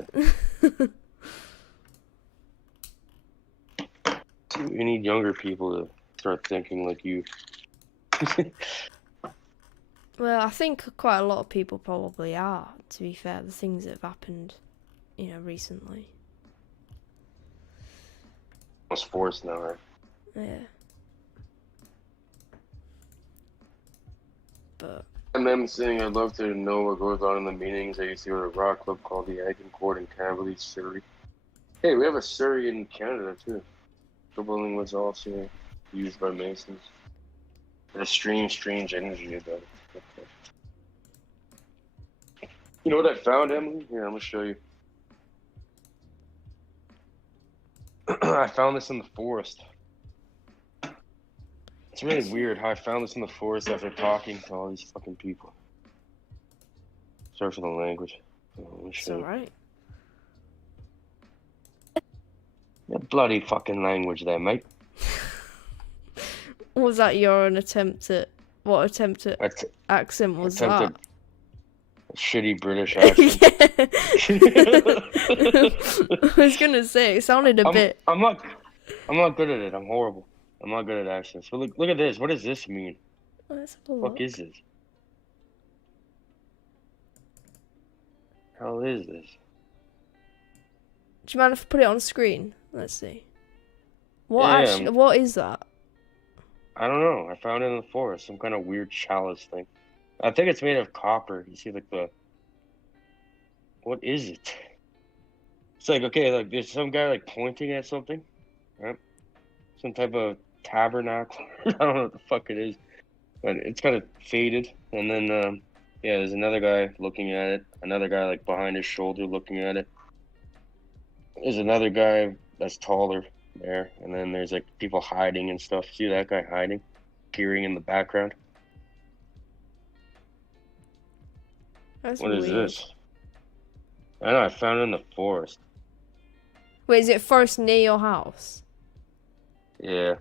you need younger people to start thinking like you. Well, I think quite a lot of people probably are, to be fair, the things that have happened, recently. Almost forced now, right? Yeah. But And them saying, I'd love to know what goes on in the meetings. I used to go to a rock club called the Agincourt in Camberley, Surrey. Hey, we have a Surrey in Canada, too. The building was also used by Masons. There's strange energy about it. You know what I found, Emily? Here, I'm going to show you. I found this in the forest. It's really weird how I found this in the forest after talking to all these fucking people. Sorry for the language. it's alright. That bloody fucking language there, mate. Was that your own attempt at... What attempt at accent was that? A shitty British accent. I was gonna say, it sounded a bit... I'm not good at it. I'm horrible. I'm not good at accents. But look at this. What does this mean? Let's have a What look. is this? How is this? Do you mind if I put it on screen? Let's see. Yeah. What is that? I don't know. I found it in the forest. Some kind of weird chalice thing. I think it's made of copper. You see, like the... What is it? It's like, okay, like there's some guy like pointing at something, right? Some type of tabernacle. I don't know what the fuck it is, but it's kind of faded. And then, yeah, there's another guy looking at it. Another guy like behind his shoulder looking at it. There's another guy that's taller there, and then there's like people hiding and stuff. See that guy hiding, peering in the background. That's What is weird. this? I know, I found it in the forest. Wait, is it forest near your house? Yeah.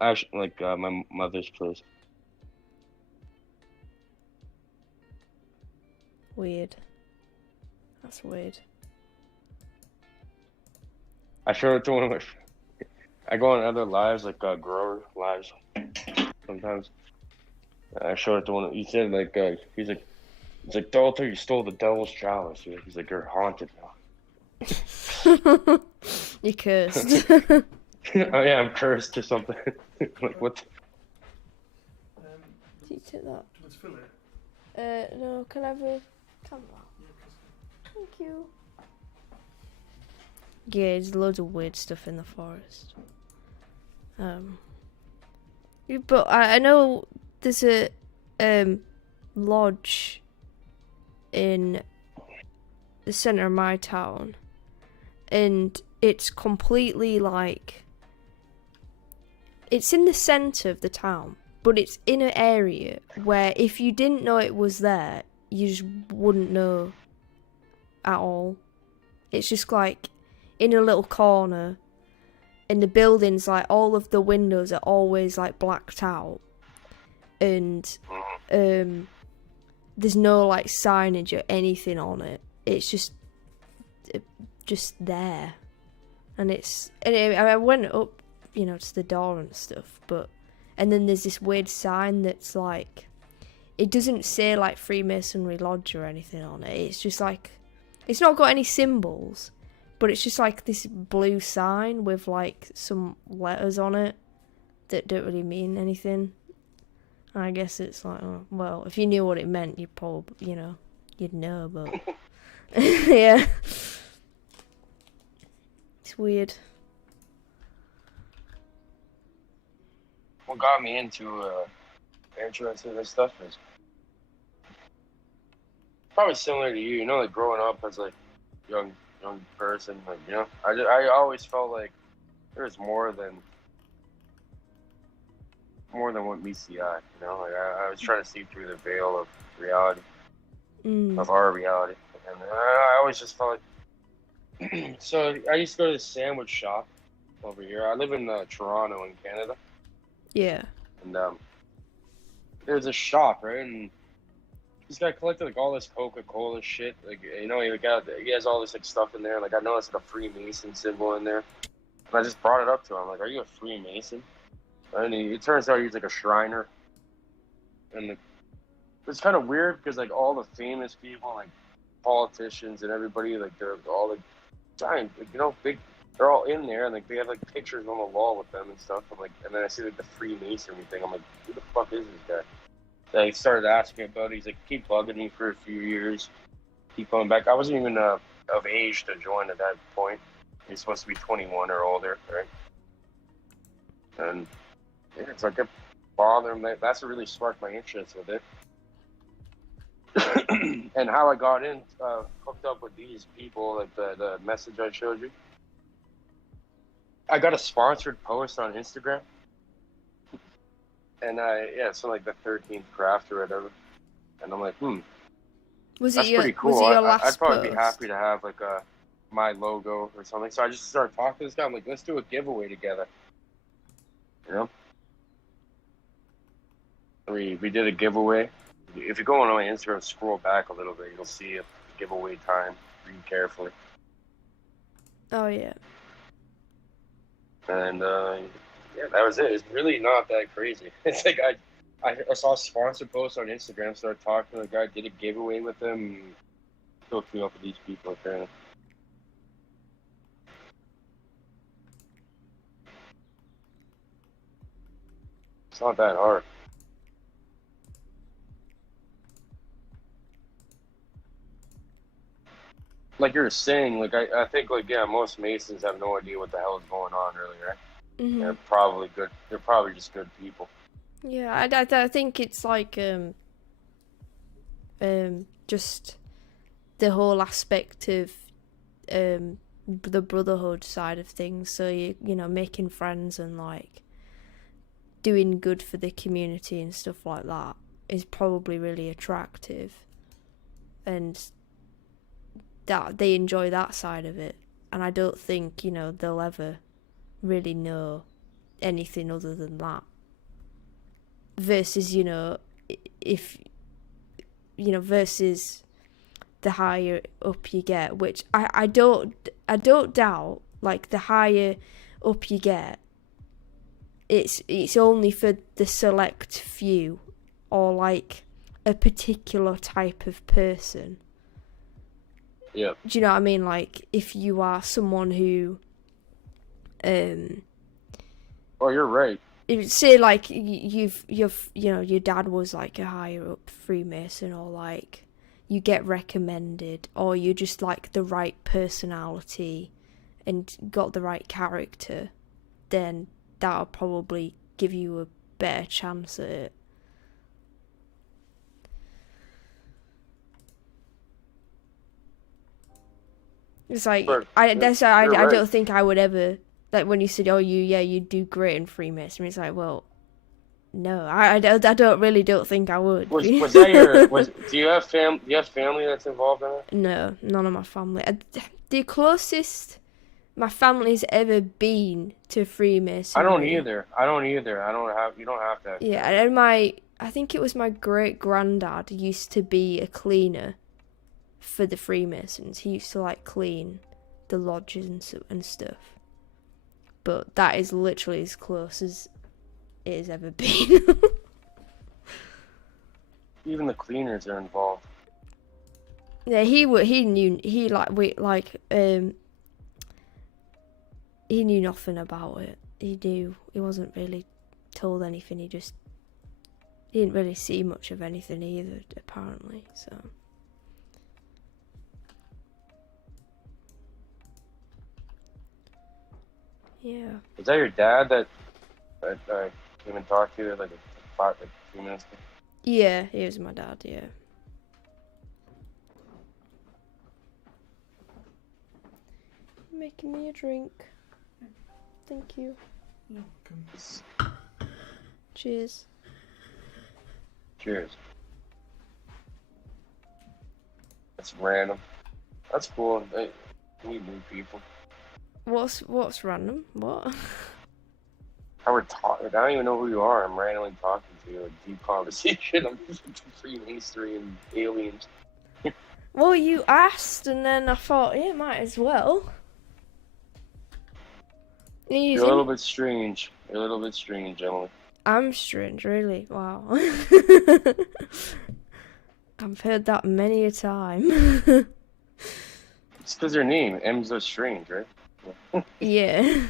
Actually, like, my mother's place. Weird. That's weird. I showed it to one of my. I go on other lives, like grower lives, sometimes. I showed it to one. He said like he's like Dalton, you stole the devil's chalice. He's like you're haunted now. You're cursed. Oh yeah, I'm cursed or something. Like what? Do you take that? Let's fill it. No, can I have a camera? Thank you. Yeah, there's loads of weird stuff in the forest. But I know there's a lodge in the centre of my town, and it's completely like it's in the centre of the town, but it's in an area where if you didn't know it was there, you just wouldn't know at all. It's just like in a little corner, and the buildings, like all of the windows are always like blacked out, and there's no like signage or anything on it. It's just there, and I went up, to the door and stuff, and then there's this weird sign that's like, it doesn't say like Freemasonry Lodge or anything on it. It's just like, it's not got any symbols, but it's just like this blue sign with like some letters on it that don't really mean anything. And I guess it's like, oh, well, if you knew what it meant, you'd probably, you'd know, but yeah. It's weird. What got me into interested in this stuff is probably similar to you. Like growing up as like young person, like I always felt like there's more than what meets the eye. Like I was trying to see through the veil of reality, of our reality, and I always just felt like. So I used to go to the sandwich shop over here. I live in Toronto in Canada. Yeah. And there's a shop, right? And this guy collected like all this Coca-Cola shit. Like he has all this like stuff in there. Like I noticed like a Freemason symbol in there. And I just brought it up to him. Like, are you a Freemason? And it turns out he's like a Shriner. And it's kind of weird because like all the famous people, like politicians and everybody, like they're all like giant, like, big. They're all in there, and like they have like pictures on the wall with them and stuff. I'm like, and then I see like the Freemasonry thing. I'm like, who the fuck is this guy? So I started asking about it. He's like, keep bugging me for a few years, keep coming back. I wasn't even of age to join at that point. You're supposed to be 21 or older, right? And yeah, it's like it bothered him. That's what really sparked my interest with it. And how I got in, hooked up with these people, like the message I showed you. I got a sponsored post on Instagram, and so like the 13th craft or whatever, and I'm like, that's pretty cool. Was it your last I'd probably post? be happy to have like my logo or something. So I just started talking to this guy. I'm like, let's do a giveaway together. We did a giveaway. If you go on my Instagram, scroll back a little bit, you'll see a giveaway time. Read carefully. Oh yeah. And that was it. It's really not that crazy. It's like I saw a sponsored post on Instagram, started talking to the guy, did a giveaway with him, and hooked me up with these people apparently. It's not that hard. Like you're saying, like I think like most Masons have no idea what the hell is going on really, right? Mm-hmm. They're probably good. They're probably just good people. Yeah, I think it's like just the whole aspect of the brotherhood side of things. So making friends and like doing good for the community and stuff like that is probably really attractive. and that they enjoy that side of it. And I don't think, you know, they'll ever really know anything other than that. Versus, you know, if, you know, versus the higher up you get, which I don't doubt, like, the higher up you get, it's only for the select few, or like a particular type of person. Yeah. Do you know what I mean? Like, if you are someone who, Oh, you're right. say like you've you know, your dad was like a higher up Freemason, or like you get recommended, or you're just like the right personality and got the right character, then that'll probably give you a better chance at it. It's like, But I right. don't think I would ever, like, when you said, oh, you do great in Freemasonry, it's like, well, no, I don't think I would. Was that your? Do you have family that's involved in it? No, none of my family. The closest my family's ever been to Freemasonry. I don't either. You don't have to. Yeah, and I think it was my great granddad used to be a cleaner for the Freemasons. He used to like clean the lodges and stuff. But that is literally as close as it has ever been. Even the cleaners are involved. Yeah, he knew nothing about it. He wasn't really told anything. He didn't really see much of anything either, apparently. So yeah. Is that your dad that came and talked to you like a few minutes ago? Yeah, he was my dad. Yeah. Making me a drink. Thank you. You're welcome. Cheers. Cheers. That's random. That's cool. Hey, we meet new people. What's random? What? How we're talking. I don't even know who you are. I'm randomly talking to you. A deep conversation. I'm just Freemasonry and aliens. Well, you asked, and then I thought, yeah, might as well. You're a little bit strange. You're a little bit strange, Emily. I'm strange, really. Wow. I've heard that many a time. It's because your name, M's so strange, right? Yeah.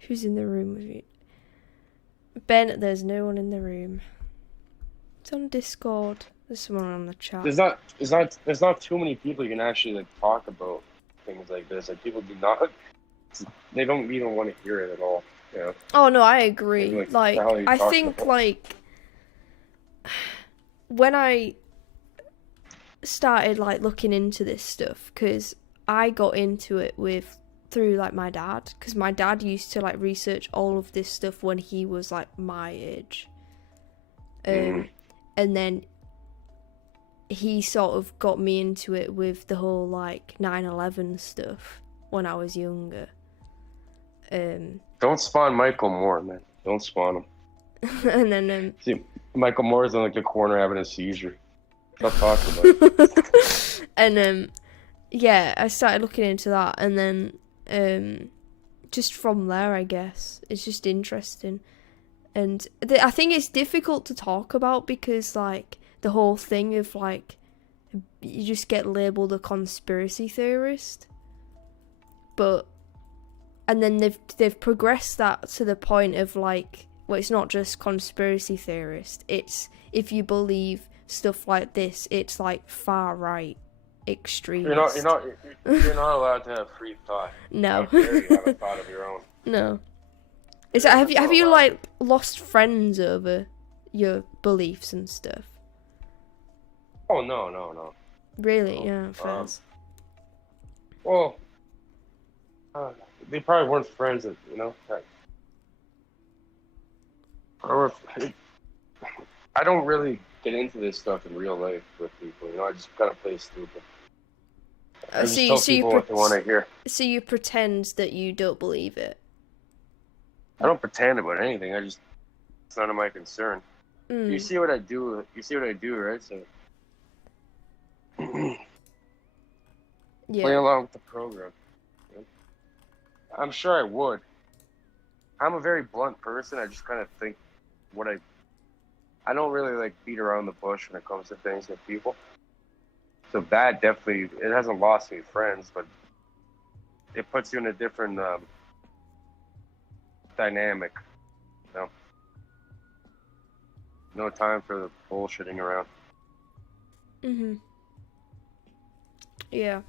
Who's in the room with you? Ben, there's no one in the room. It's on Discord. There's someone on the chat. There's not too many people you can actually like talk about things like this. Like people do not. They don't even want to hear it at all. You know? Oh no, I agree. Like I think about? like when I started like looking into this stuff, because I got into it through like my dad, because my dad used to like research all of this stuff when he was like my age, and then he sort of got me into it with the whole like 9/11 stuff when I was younger. Don't spawn Michael Moore, man. Don't spawn him. And then See, Michael Moore's in like the corner having a seizure. Stop talking about it. And yeah, I started looking into that, and then just from there, I guess it's just interesting, and I think it's difficult to talk about because like the whole thing of like you just get labelled a conspiracy theorist, and then they've progressed that to the point of like, well, it's not just conspiracy theorist, it's if you believe stuff like this, it's like far right extremist. You're not allowed to have free thought. No. How dare you have a thought of your own? No. Is that have you like lost friends over your beliefs and stuff? Oh no. Really? No. Yeah, first. Well, they probably weren't friends, you know. I don't really get into this stuff in real life with people. You know, I just kind of play stupid. I just tell people what they want to hear. So you pretend that you don't believe it. I don't pretend about anything. It's none of my concern. You see what I do. You see what I do, right? So Yeah. play along with the program. I'm sure I would. I'm a very blunt person. I just kind of think what I don't really like beat around the bush when it comes to things with people. So that definitely, it hasn't lost me friends, but it puts you in a different dynamic. You know? No time for the bullshitting around. Yeah.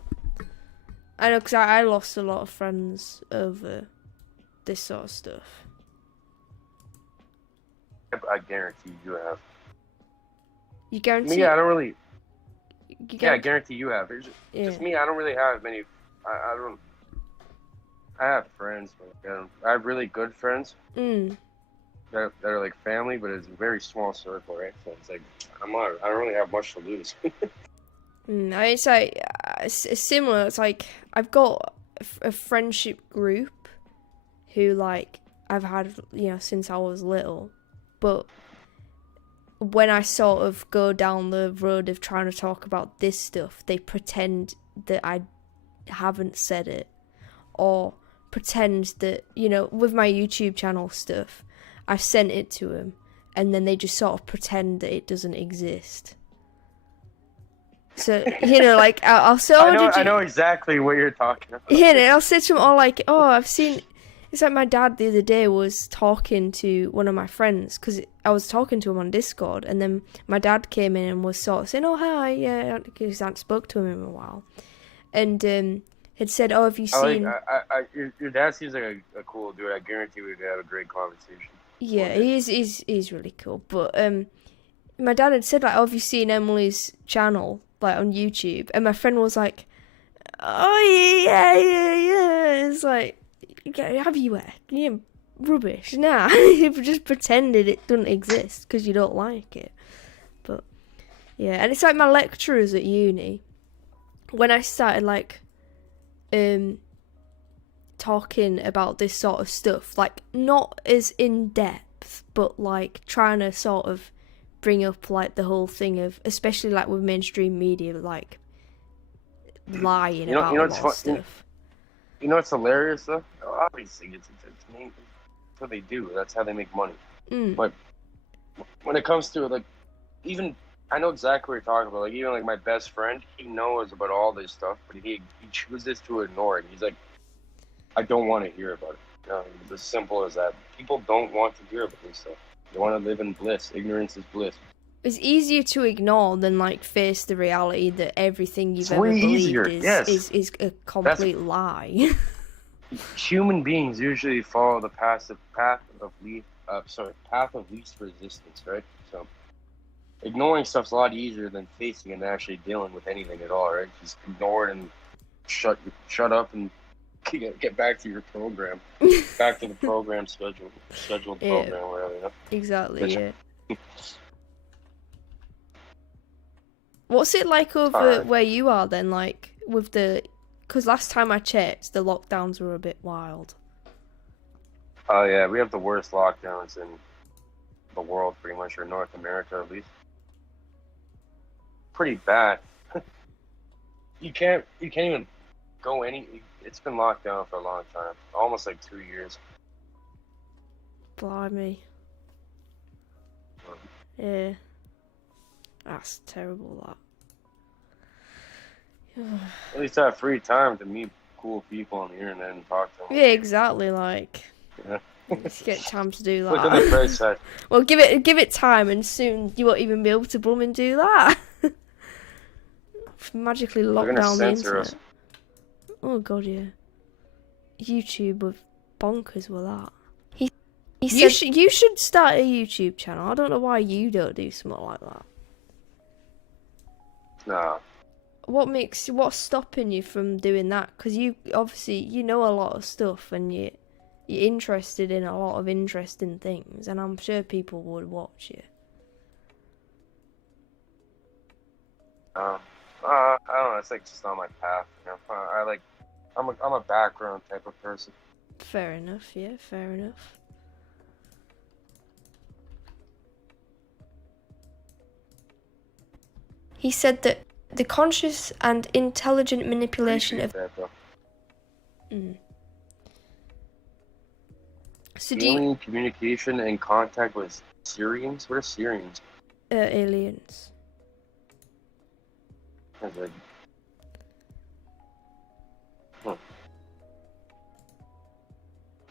I know, because I lost a lot of friends over this sort of stuff. I guarantee you have. You guarantee? Me, I don't really. You Yeah, I guarantee you have. It's just me. I don't really have many. I don't. I have friends, but I have really good friends. That are like family, but it's a very small circle, right? So it's like I don't really have much to lose. It's like it's similar. It's like I've got a friendship group who like I've had since I was little, but when I sort of go down the road of trying to talk about this stuff, they pretend that I haven't said it, or pretend that with my YouTube channel stuff, I've sent it to them, and then they just sort of pretend that it doesn't exist. So like I'll say, I know exactly what you're talking about. Yeah, and I'll say to them all like, "Oh, I've seen." It's like my dad the other day was talking to one of my friends because I was talking to him on Discord, and then my dad came in and was sort of saying, "Oh, hi, yeah," because I hadn't spoke to him in a while, and had said, "Oh, have you seen?" Your dad seems like a cool dude. I guarantee we'd have a great conversation. Yeah, he's really cool. But my dad had said like, "Oh, have you seen Emily's channel like on YouTube?" And my friend was like, "Oh yeah." It's like, have you? Yeah, rubbish. Nah, you've just pretended it doesn't exist because you don't like it. But yeah, and it's like my lecturers at uni. When I started like talking about this sort of stuff, like not as in depth, but like trying to sort of bring up like the whole thing of, especially like with mainstream media, like lying about a lot of stuff. You know what's hilarious though? Obviously, it's what they do. That's how they make money. But when it comes to like, even I know exactly what you're talking about. Like even like my best friend, he knows about all this stuff, but he chooses to ignore it. He's like, I don't want to hear about it. It's as simple as that. People don't want to hear about this stuff. They want to live in bliss. Ignorance is bliss. It's easier to ignore than like face the reality that everything you've ever believed is a complete lie. Human beings usually follow the path of least resistance, right? So ignoring stuff's a lot easier than facing and actually dealing with anything at all, right? Just ignore it and shut up and get back to your program, back to the program scheduled program, whatever. Exactly. Yeah. What's it like over where you are then? Like with because last time I checked, the lockdowns were a bit wild. Oh yeah, we have the worst lockdowns in the world, pretty much, or North America at least. Pretty bad. You can't even go it's been locked down for a long time, almost like 2 years. Blimey. Yeah. That's terrible, that. At least I have free time to meet cool people on the internet and talk to them. Yeah, exactly, like... Yeah. Just get time to do that. Look on the bright side. Well, give it time, and soon you won't even be able to blooming do that. Magically lock down the internet. Us. Oh god, yeah. YouTube with bonkers with that. He said you should start a YouTube channel. I don't know why you don't do something like that. Nah. What's stopping you from doing that? Because you obviously know a lot of stuff, and you're interested in a lot of interesting things, and I'm sure people would watch you. I don't know. It's like just not my path. You know? I'm a background type of person. Fair enough, yeah, fair enough. He said that the conscious and intelligent manipulation of... Appreciate that, though. So do you... Alien communication and contact with Syrians? What are Syrians? aliens. That's like,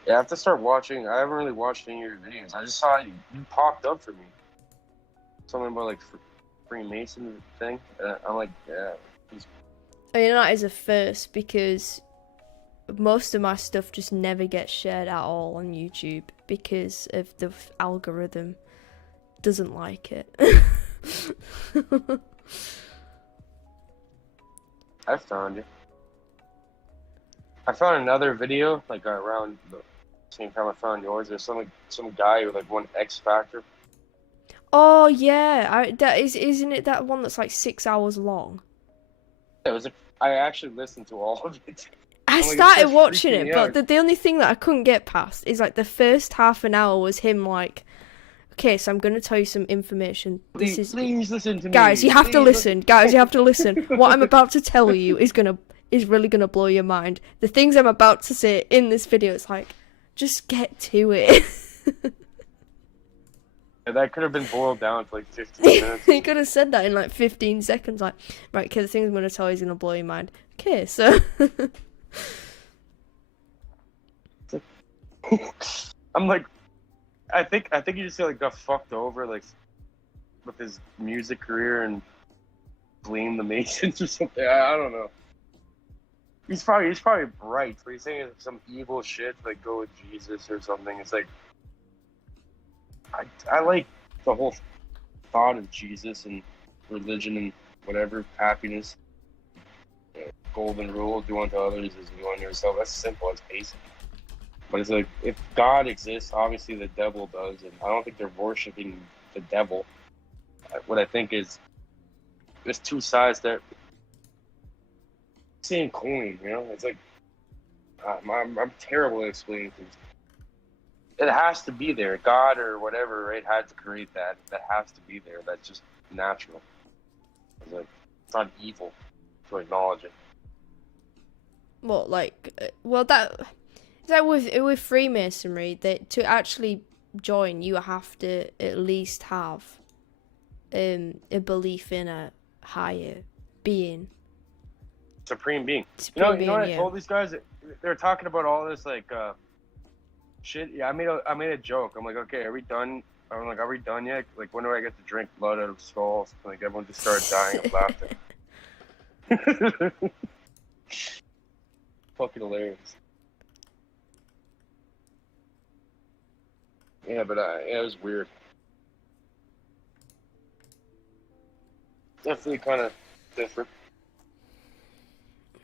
yeah, I have to start watching. I haven't really watched any of your videos. I just saw you popped up for me. Something about like Freemason thing. I'm like, yeah. I mean, that is a first because most of my stuff just never gets shared at all on YouTube because of the algorithm doesn't like it. I found you. I found another video like around the same time I found yours. There's some guy who like won X Factor. Oh yeah, isn't it that one that's like 6 hours long? It was. I actually listened to all of it. I I'm like, started it's just watching freaking it, me but out. the only thing that I couldn't get past is like the first half an hour was him like, okay, so I'm gonna tell you some information. This is Please listen to me. guys, you have to Please listen. Guys, you have to listen. What I'm about to tell you is really gonna blow your mind. The things I'm about to say in this video, it's like, just get to it. Yeah, that could have been boiled down to like 15 minutes. He could have said that in like 15 seconds. Like, right, okay, the things I'm gonna tell you is gonna blow your mind. Okay, so. I'm like, I think he just like got fucked over like with his music career and blamed the Masons or something. I don't know. He's probably bright, but he's saying some evil shit like go with Jesus or something. It's like I like the whole thought of Jesus and religion and whatever, happiness, golden rule, do unto others as you do unto yourself. That's simple, it's basic. But it's like, if God exists, obviously the devil does, and I don't think they're worshiping the devil. What I think is, there's two sides there. Same coin, you know? It's like, I'm terrible at explaining things. It has to be there. God or whatever, right, had to create that. That has to be there. That's just natural. It's like, it's not evil to acknowledge it. What, like, well, that with Freemasonry, that to actually join, you have to at least have a belief in a higher being. Supreme being. Supreme You know being, what I yeah. told these guys? They were talking about all this like shit. Yeah, I made a joke. I'm like, okay, are we done? I'm like, are we done yet? Like, when do I get to drink blood out of skulls? Like, everyone just started dying of laughter. Fucking hilarious. Yeah, but it was weird. Definitely kind of different.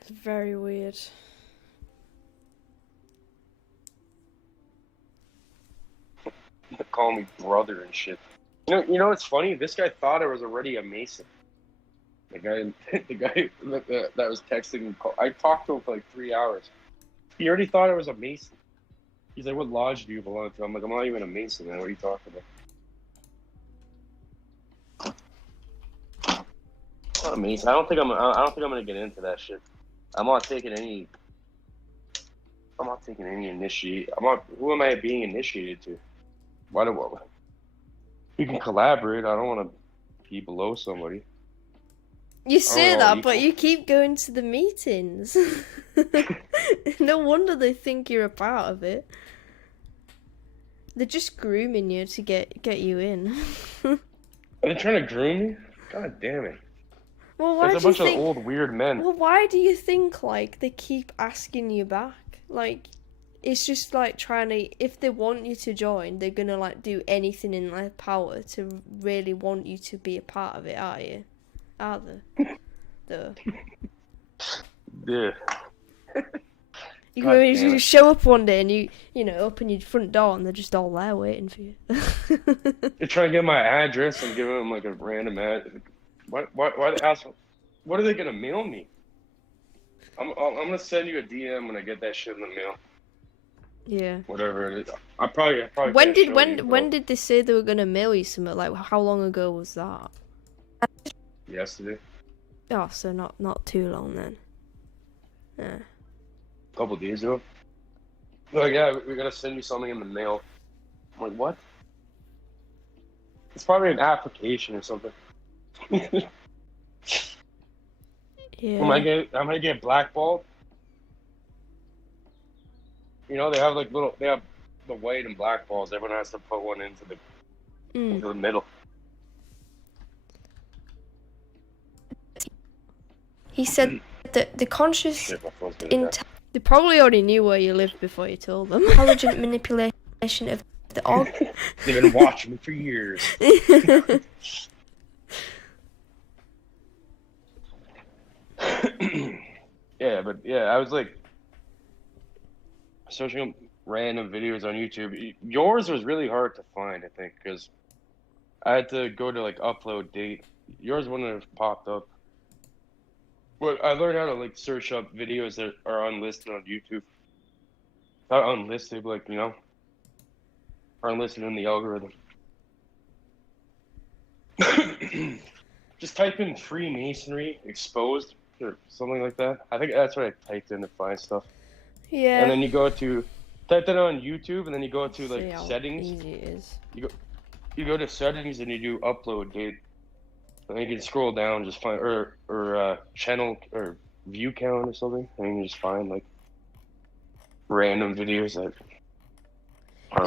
It's very weird. They call me brother and shit. You know what's funny? This guy thought I was already a Mason. The guy that was texting me. I talked to him for like 3 hours. He already thought I was a Mason. He's like, "What lodge do you belong to?" I'm like, "I'm not even a Mason, man. What are you talking about?" I'm not a Mason. I don't think I'm gonna get into that shit. I'm not taking any initiate. Who am I being initiated to? Why do we can collaborate? I don't want to be below somebody. You say know, that, equal. but you keep going to the meetings. No wonder they think you're a part of it. They're just grooming you to get you in. Are they trying to groom me? God damn it! Well, why There's a do you bunch of think? old weird men. Well, why do you think like they keep asking you back? Like, it's just like trying to. If they want you to join, they're gonna like do anything in their power to really want you to be a part of it, are you? Are they? Though. Yeah. You God go, damn you it. show up one day and you know, open your front door and they're just all there waiting for you. They're trying to get my address and give them like a random ad. Why they ask? What are they gonna mail me? I'm gonna send you a DM when I get that shit in the mail. Yeah. Whatever it is. I probably When can't did show when you, when but did they say they were gonna mail you something? Like how long ago was that? yesterday, Oh, so not too long then. Yeah. a couple days ago. Like, yeah, we're gonna send you something in the mail. I'm like, what? It's probably an application or something. Yeah. I'm gonna get blackballed. You know, they have the white and black balls. Everyone has to put one into Mm. the middle. He said that the conscious Shit, my phone's gonna die. they probably already knew where you lived before you told them. Intelligent manipulation of the org. They've been watching me for years. Yeah, I was like searching up random videos on YouTube. Yours was really hard to find, I think, because I had to go to like upload date. Yours wouldn't have popped up. But I learned how to like search up videos that are unlisted on YouTube. Not unlisted, but like, you know, are unlisted in the algorithm. Just type in Freemasonry exposed or something like that. I think that's what I typed in to find stuff. Yeah. And then you go to type that on YouTube, and then you go to See like how settings. easy it is. You go to settings and you do upload date. And then you can scroll down, just find or channel or view count or something, and you can just find like random videos that.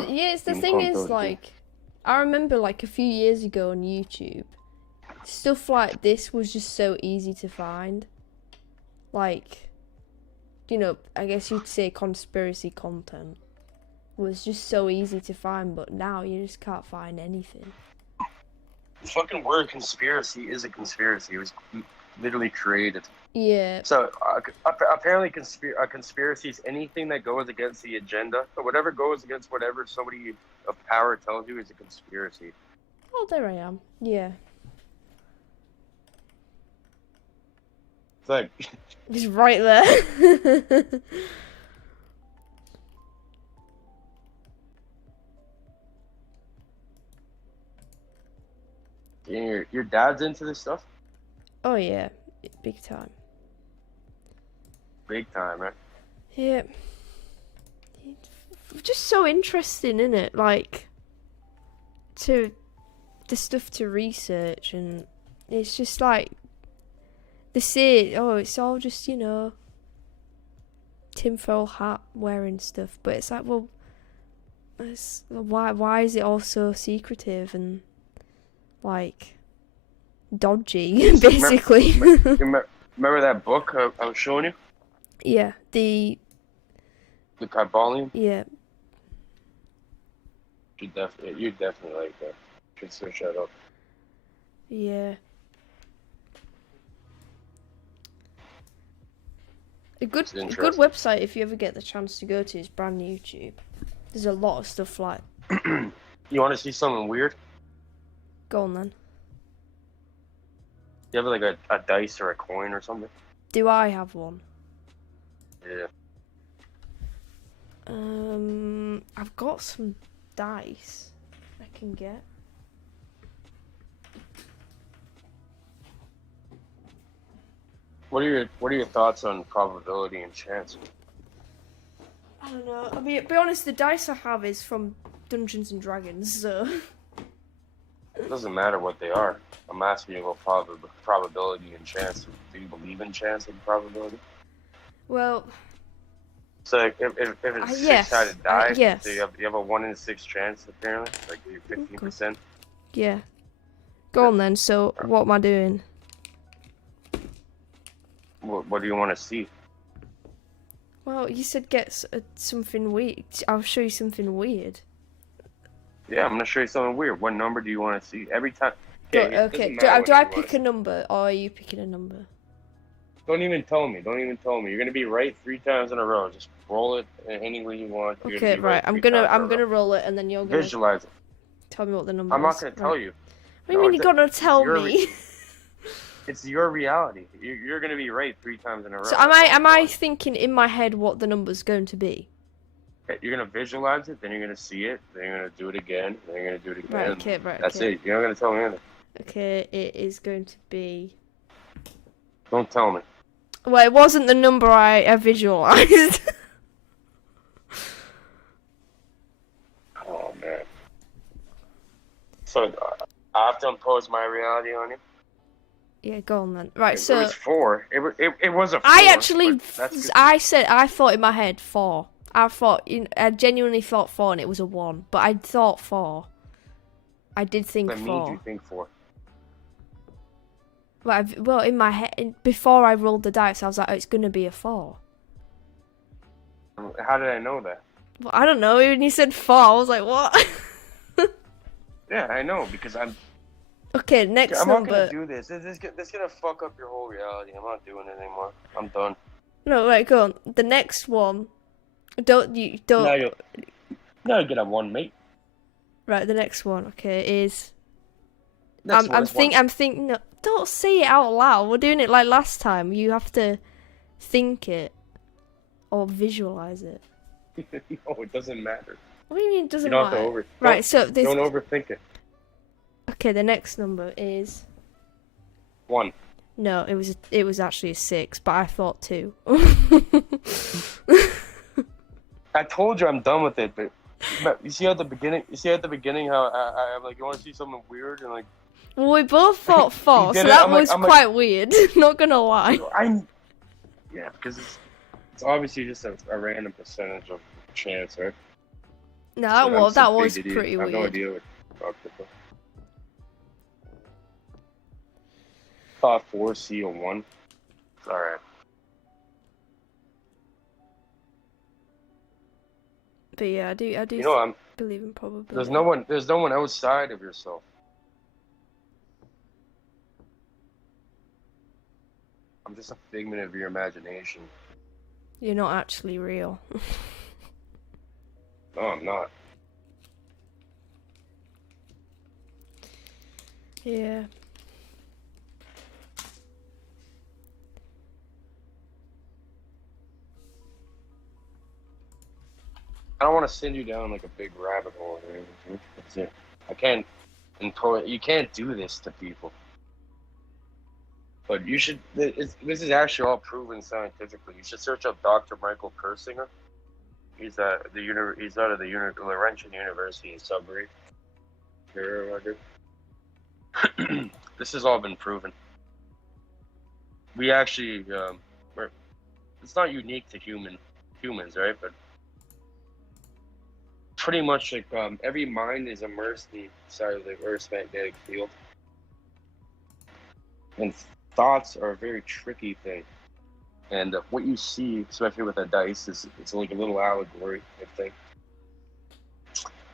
Yeah, it's the even thing pumped is out. like, I remember like a few years ago on YouTube, stuff like this was just so easy to find. Like, you know, I guess you'd say conspiracy content was just so easy to find, but now you just can't find anything. The fucking word conspiracy is a conspiracy. It was literally created. Yeah. So apparently, conspiracy is anything that goes against the agenda, or whatever goes against whatever somebody of power tells you is a conspiracy. Oh, there I am. Yeah. It's like It's right there. your dad's into this stuff, Oh yeah, big time. big time, right? Yeah. It's just so interesting, isn't it? Like, the stuff to research, and it's just like, they say, oh, it's all just, you know, tinfoil hat wearing stuff, but it's like, well, why is it all so secretive and, like, dodgy, basically? Remember that book I was showing you? Yeah, The Kybalion? yeah. You'd definitely like that. Should search that up. Yeah. A good interesting. website if you ever get the chance to go to is Brand YouTube. There's a lot of stuff like. You want to see something weird? Go on then. You have like a dice or a coin or something? Do I have one? Yeah. I've got some dice I can get. What are your thoughts on probability and chance? I don't know. I mean, to be honest, the dice I have is from Dungeons and Dragons, so. It doesn't matter what they are. I'm asking you about probability and chance. Do you believe in chance and probability? Well, So if it's yes, six-sided die, yes. so you have a 1 in 6 chance apparently, like you're 15%. yeah. Go on then. So, what am I doing? What do you want to see? Well, you said get something weird. I'll show you something weird. Yeah, I'm gonna show you something weird. What number do you want to see? Every time. Okay. Do I pick a number, or are you picking a number? Don't even tell me. You're gonna be right 3 times in a row. Just roll it any way you want. You're Okay, be right. I'm 3 times in a gonna row. roll it, and then you're gonna Visualize it. tell me what the number I'm is. not gonna tell Right. you. What do you No, mean you're gonna tell you're me? It's your reality. You're gonna be right 3 times in a row. So am I thinking in my head what the number's going to be? You're gonna visualize it, then you're gonna see it, then you're gonna do it again, then you're gonna do it again. Right, okay, right, That's okay. it. You're not gonna tell me anything. Okay, it is going to be... Don't tell me. Well, it wasn't the number I visualized. Oh man. So I have to impose my reality on you. Yeah, go on then. Right, It so... was 4. It was a 4. I actually... but that's good. I thought in my head 4. I genuinely thought 4 and it was a 1. But I thought 4. I did think That 4. means you think 4. Well, in my head, before I rolled the dice, I was like, oh, it's going to be a 4. How did I know that? Well, I don't know. When you said 4, I was like, what? Yeah, I know because I'm Okay, next I'm not number. gonna do this. This is gonna fuck up your whole reality. I'm not doing it anymore. I'm done. No, right, go on. The next one. Now you get a 1, mate. Right, the next one. Okay, is. Next one I'm is 1. thinking. No, don't say it out loud. We're doing it like last time. You have to think it or visualize it. No, it doesn't matter. What do you mean it doesn't You don't have matter? to Right, so this. Don't overthink it. Okay, the next number is. 1. No, it was actually a 6, but I thought 2. I told you I'm done with it, but you see at the beginning how I'm like, you want to see something weird and like. Well, we both thought 4, so did it. that I'm like- was I'm like- quite weird. Not gonna lie. Yeah, because it's obviously just a random percentage of chance, right? No, So I'm just a that big was idiot. pretty I have no weird. idea what you're talking about. Thought 4, C, and 1. It's alright. But yeah, I do You know, believe in probability. there's no one outside of yourself. I'm just a figment of your imagination. You're not actually real. No, I'm not. Yeah. I don't want to send you down like a big rabbit hole or anything. That's it. I can't you can't do this to people. But you should. This is actually all proven scientifically. You should search up Dr. Michael Persinger. He's out of the Laurentian University in Sudbury. Here, this has all been proven. We actually, it's not unique to humans, right? But pretty much like every mind is immersed inside of the Earth's magnetic field, and thoughts are a very tricky thing. And what you see, especially with a dice, it's like a little allegory, I think.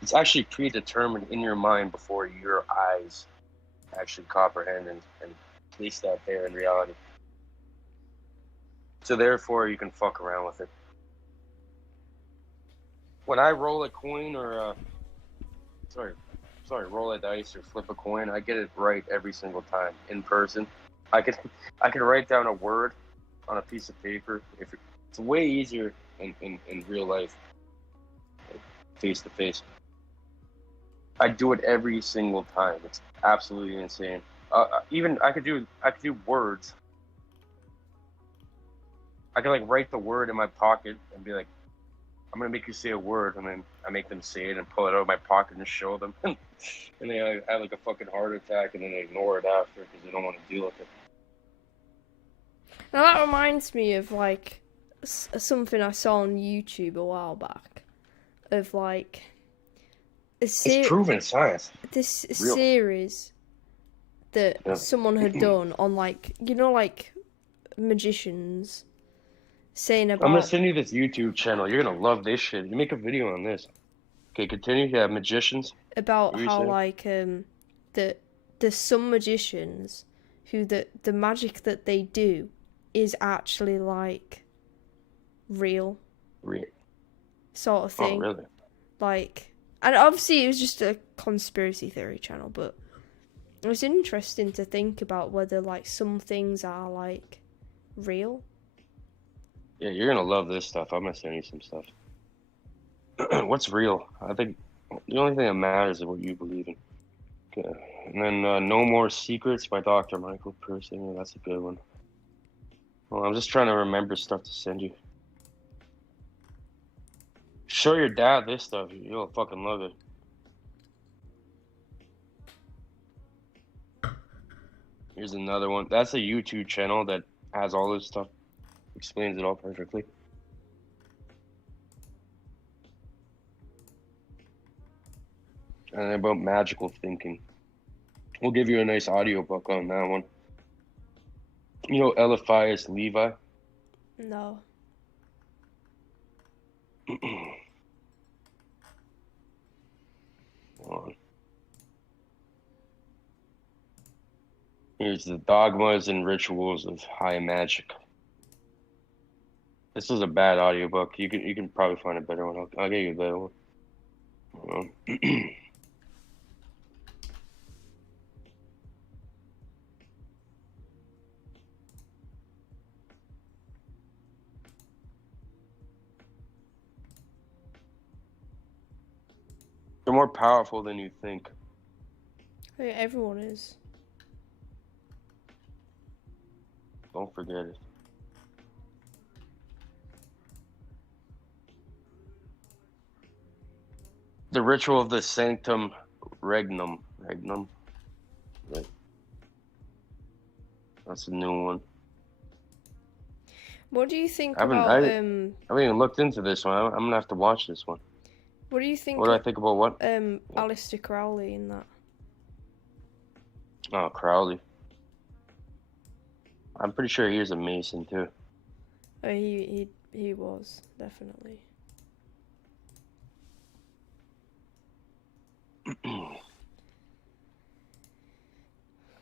It's actually predetermined in your mind before your eyes actually comprehend and place that there in reality. So therefore, you can fuck around with it. When I roll a coin or roll a dice or flip a coin, I get it right every single time in person. I can write down a word on a piece of paper. It's way easier in real life, face to face. I do it every single time. It's absolutely insane. Even I could do words. I can like write the word in my pocket and be like, I'm gonna make you say a word, and then I make them say it and pull it out of my pocket and show them, and they have like a fucking heart attack and then they ignore it after because they don't want to deal with it. Now that reminds me of like something I saw on YouTube a while back, of like It's proven science. This Real. series that Yeah. someone had done on like like magicians saying I'm gonna about send you this YouTube channel. You're gonna love this shit. You make a video on this. Okay, continue. Yeah, magicians. about What were you how saying? like that there's some magicians who the magic that they do is actually like real sort of Oh, thing. really? Like, and obviously it was just a conspiracy theory channel, but It's interesting to think about whether like some things are like real. Yeah, you're gonna love this stuff. I'm gonna send you some stuff. What's real? I think the only thing that matters is what you believe in. Okay. And then No More Secrets by Dr. Michael Persinger. That's a good one. Well, I'm just trying to remember stuff to send you. Show your dad this stuff. You'll fucking love it. Here's another one. That's a YouTube channel that has all this stuff. Explains it all perfectly. And about magical thinking. We'll give you a nice audiobook on that one. You know Eliphas Levi? No. Here's the Dogmas and Rituals of High Magic. This is a bad audiobook. You can probably find a better one. I'll get you a better one. They're more powerful than you think. Yeah, everyone is. Don't forget it. The Ritual of the Sanctum Regnum. Regnum? Right. That's a new one. What do you think I haven't even looked into this one. I'm gonna have to watch this one. What do you think? What do I think about what? Aleister Crowley in that. Oh, Crowley. I'm pretty sure he was a Mason too. Oh, he was definitely.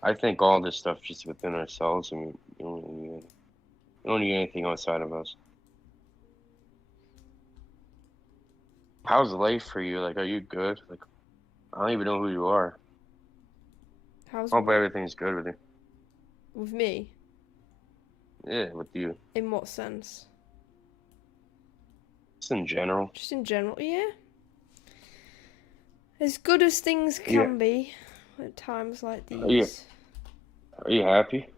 I think all this stuff just within ourselves, and we don't need anything outside of us. How's life for you? Like, are you good? Like, I don't even know who you are. I hope everything's good with you. With me? Yeah, with you. In what sense? Just in general. Just in general, yeah. As good as things can be at times like these. Are you happy?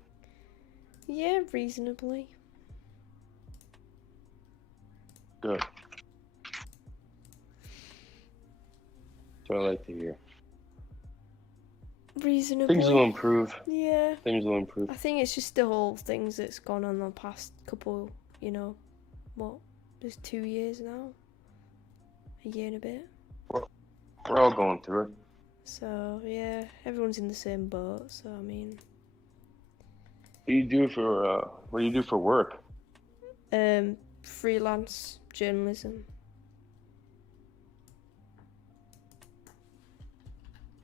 Yeah, reasonably. Good. That's what I like to hear. Reasonably. Things will improve. Yeah. Things will improve. I think it's just the whole things that's gone on the past couple, there's 2 years now? A year and a bit? We're all going through it. So, yeah, everyone's in the same boat, so I mean... What do you do for work? Freelance journalism.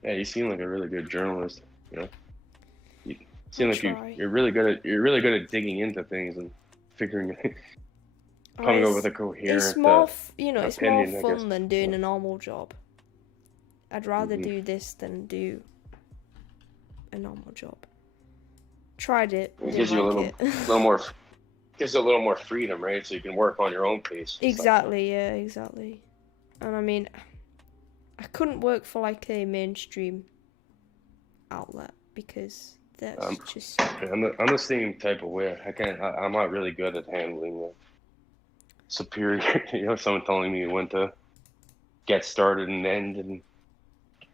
Yeah, you seem like a really good journalist. You know, you seem like try. you're really good at digging into things and figuring, coming up with a coherent. It's more, it's more opinion, I fun guess. than doing a normal job. I'd rather do this than do a normal job. Tried it. It gives you a little more. Gives you a little more freedom, right? So you can work on your own pace. Exactly. Yeah. Exactly. And I mean, I couldn't work for like a mainstream outlet because that's just. I'm the same type of way. I'm not really good at handling superior. Someone telling me when to get started and end and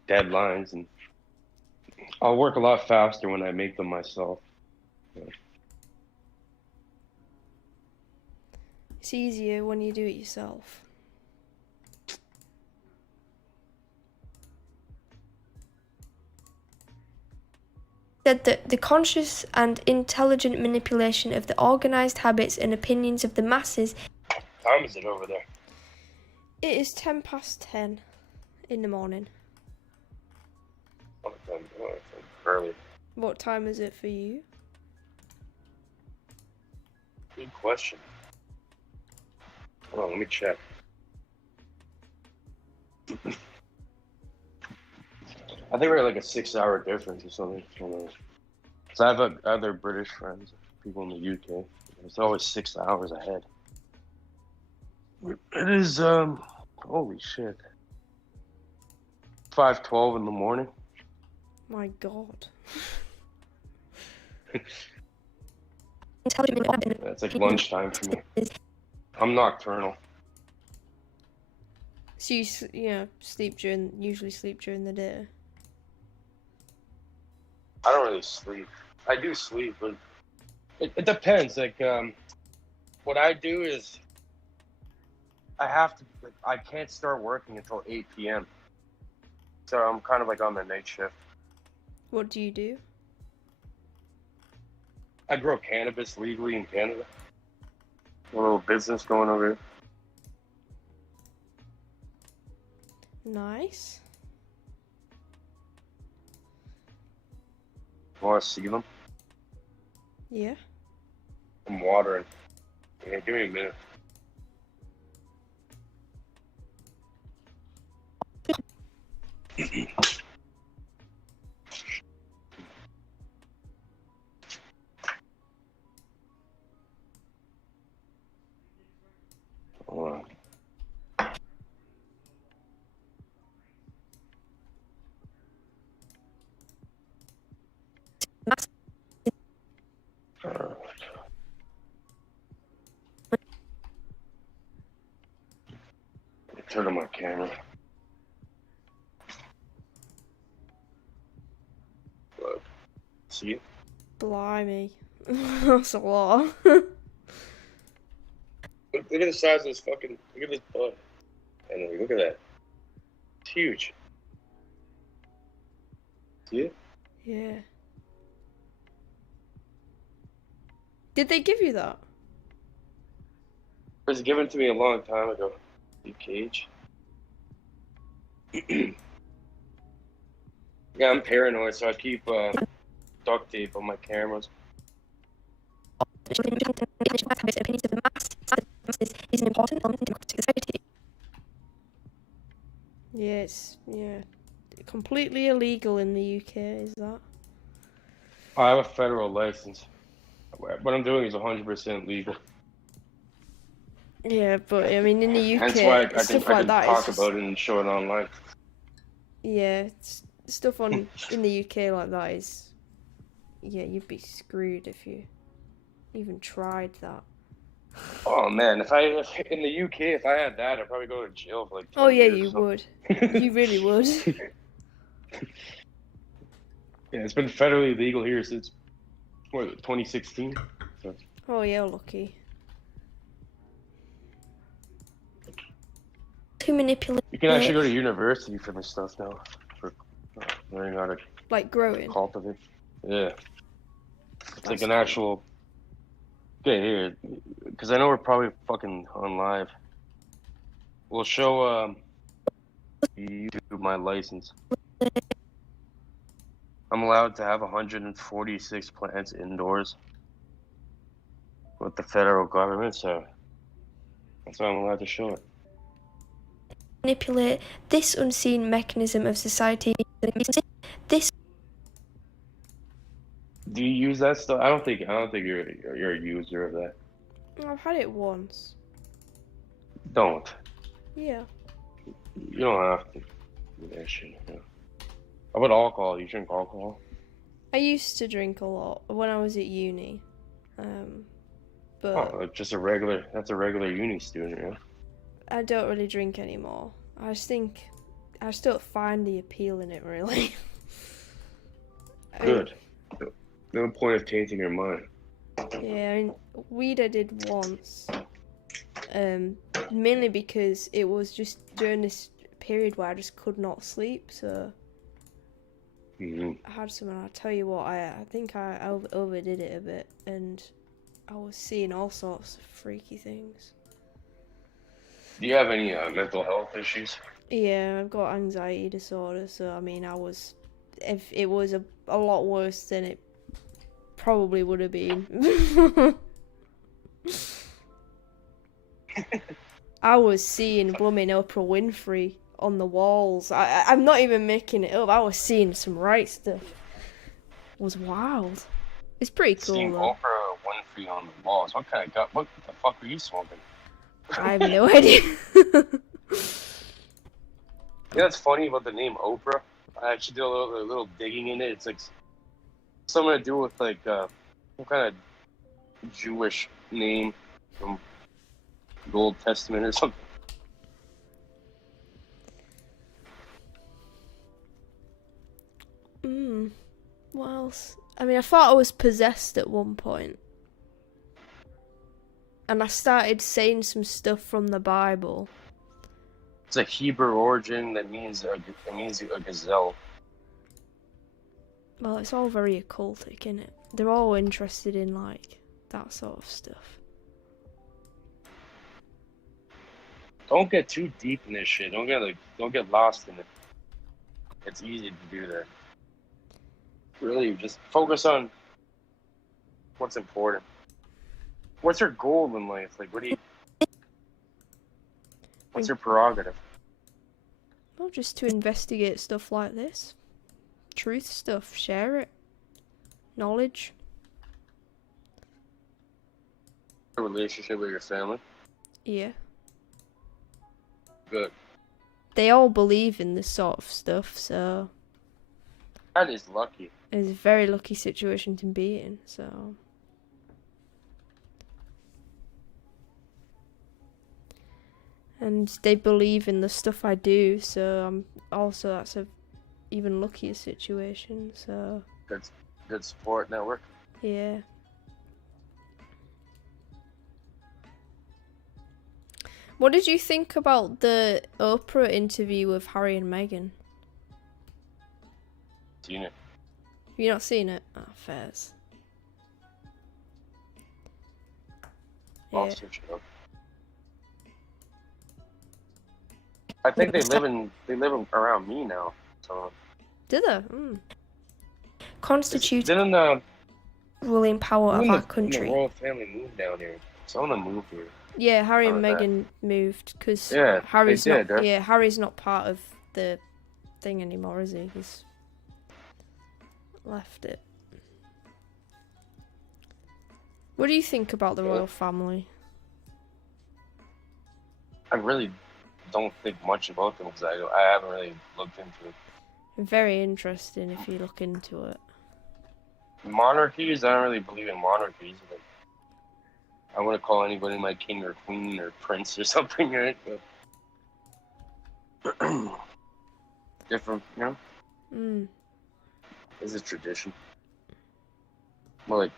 deadlines, and I'll work a lot faster when I make them myself. Yeah. It's easier when you do it yourself. Said that the conscious and intelligent manipulation of the organized habits and opinions of the masses. What time is it over there? It is 10:10 in the morning. Early. What time is it for you? Good question. Hold on, let me check. I think we're like a 6 hour difference or something. I don't know. So I have other British friends, people in the UK. It's always 6 hours ahead. It is holy shit. 5:12 in the morning. My God. That's like lunchtime for me. I'm nocturnal. So you usually sleep during the day. I don't really sleep. I do sleep, but it depends. Like what I do is I can't start working until 8 p.m. So I'm kind of like on the night shift. What do you do? I grow cannabis legally in Canada. A little business going over here. Nice. Want to see them? Yeah. I'm watering. Yeah, give me a minute. Hold on. Turn on my camera. Look. See it? Blimey. That's a lot. Look at the size of this fucking. Look at this bud. And look at that. It's huge. See it? Yeah. Did they give you that? It was given to me a long time ago. The cage. Yeah, I'm paranoid, so I keep duct tape on my cameras. Is an important element in democratic society. Yes, yeah. Completely illegal in the UK, is that? I have a federal license. What I'm doing is 100% legal. Yeah, but I mean, in the UK, That's why I stuff can like that talk is just, about it and show it online. yeah, stuff in the UK like that is, yeah, you'd be screwed if you even tried that. Oh man, if in the UK, if I had that, I'd probably go to jail for like 10 Oh yeah, years you or would. something. You really would. Yeah, it's been federally legal here since 2016. So. Oh yeah, lucky. To manipulate. You can actually go to university for this stuff now, for learning how to Like growing. cultivate. Yeah, it's like an actual. Okay, here, because I know we're probably fucking on live. We'll show YouTube my license. I'm allowed to have 146 plants indoors with the federal government, so that's why I'm allowed to show it. Manipulate this unseen mechanism of society. This. Do you use that stuff? I don't think you're a user of that. I've had it once. Don't. Yeah. You don't have to do that shit. Yeah. How about alcohol? You drink alcohol? I used to drink a lot when I was at uni. But Oh, just a regular. That's a regular uni student, yeah. I don't really drink anymore. I just think I just don't find the appeal in it really. Good. No point of tainting your mind. Yeah, I mean, weed I did once. Mainly because it was just during this period where I just could not sleep, so Mm-hmm. I had some, and I'll tell you what, I think I overdid it a bit, and I was seeing all sorts of freaky things. Do you have any mental health issues? Yeah, I've got anxiety disorder, so I mean, if it was a lot worse than it probably would have been. I was seeing blooming Oprah Winfrey on the walls. I'm not even making it up. I was seeing some right stuff. It was wild. It's pretty cool Seeing though. Oprah Winfrey on the walls. What the fuck are you smoking? I have no idea. Yeah, it's funny about the name Oprah. I actually did a little digging in it. It's like something to do with like some kind of Jewish name from the Old Testament or something. What else? I mean, I thought I was possessed at one point. And I started saying some stuff from the Bible. It's a Hebrew origin that means a gazelle. Well, it's all very occultic, isn't it? They're all interested in, like, that sort of stuff. Don't get too deep in this shit. Don't get lost in it. It's easy to do that. Really, just focus on what's important. What's your goal in life? Like, what's your prerogative? Well, just to investigate stuff like this. Truth stuff, share it. Knowledge. A relationship with your family? Yeah. Good. They all believe in this sort of stuff, so That is lucky. it's a very lucky situation to be in, so. And they believe in the stuff I do, so that's a even luckier situation, so Good support network. yeah. What did you think about the Oprah interview with Harry and Meghan? Seen it. Have you not seen it? Oh, fairs. I'll Yeah. search it up. I think they live around me now. So Did they? Constituted didn't ruling power of when our the country. royal family moved down here? Some of them moved here. Yeah, Harry and How about Meghan moved because Yeah, Harry's they did, not. huh? Yeah, Harry's not part of the thing anymore, is he? He's left it. What do you think about the royal family? I really don't think much about them because I haven't really looked into it. Very interesting if you look into it. Monarchies, I don't really believe in monarchies. But I wouldn't call anybody my king or queen or prince or something, right? But different, you know? It's a tradition. Well, like,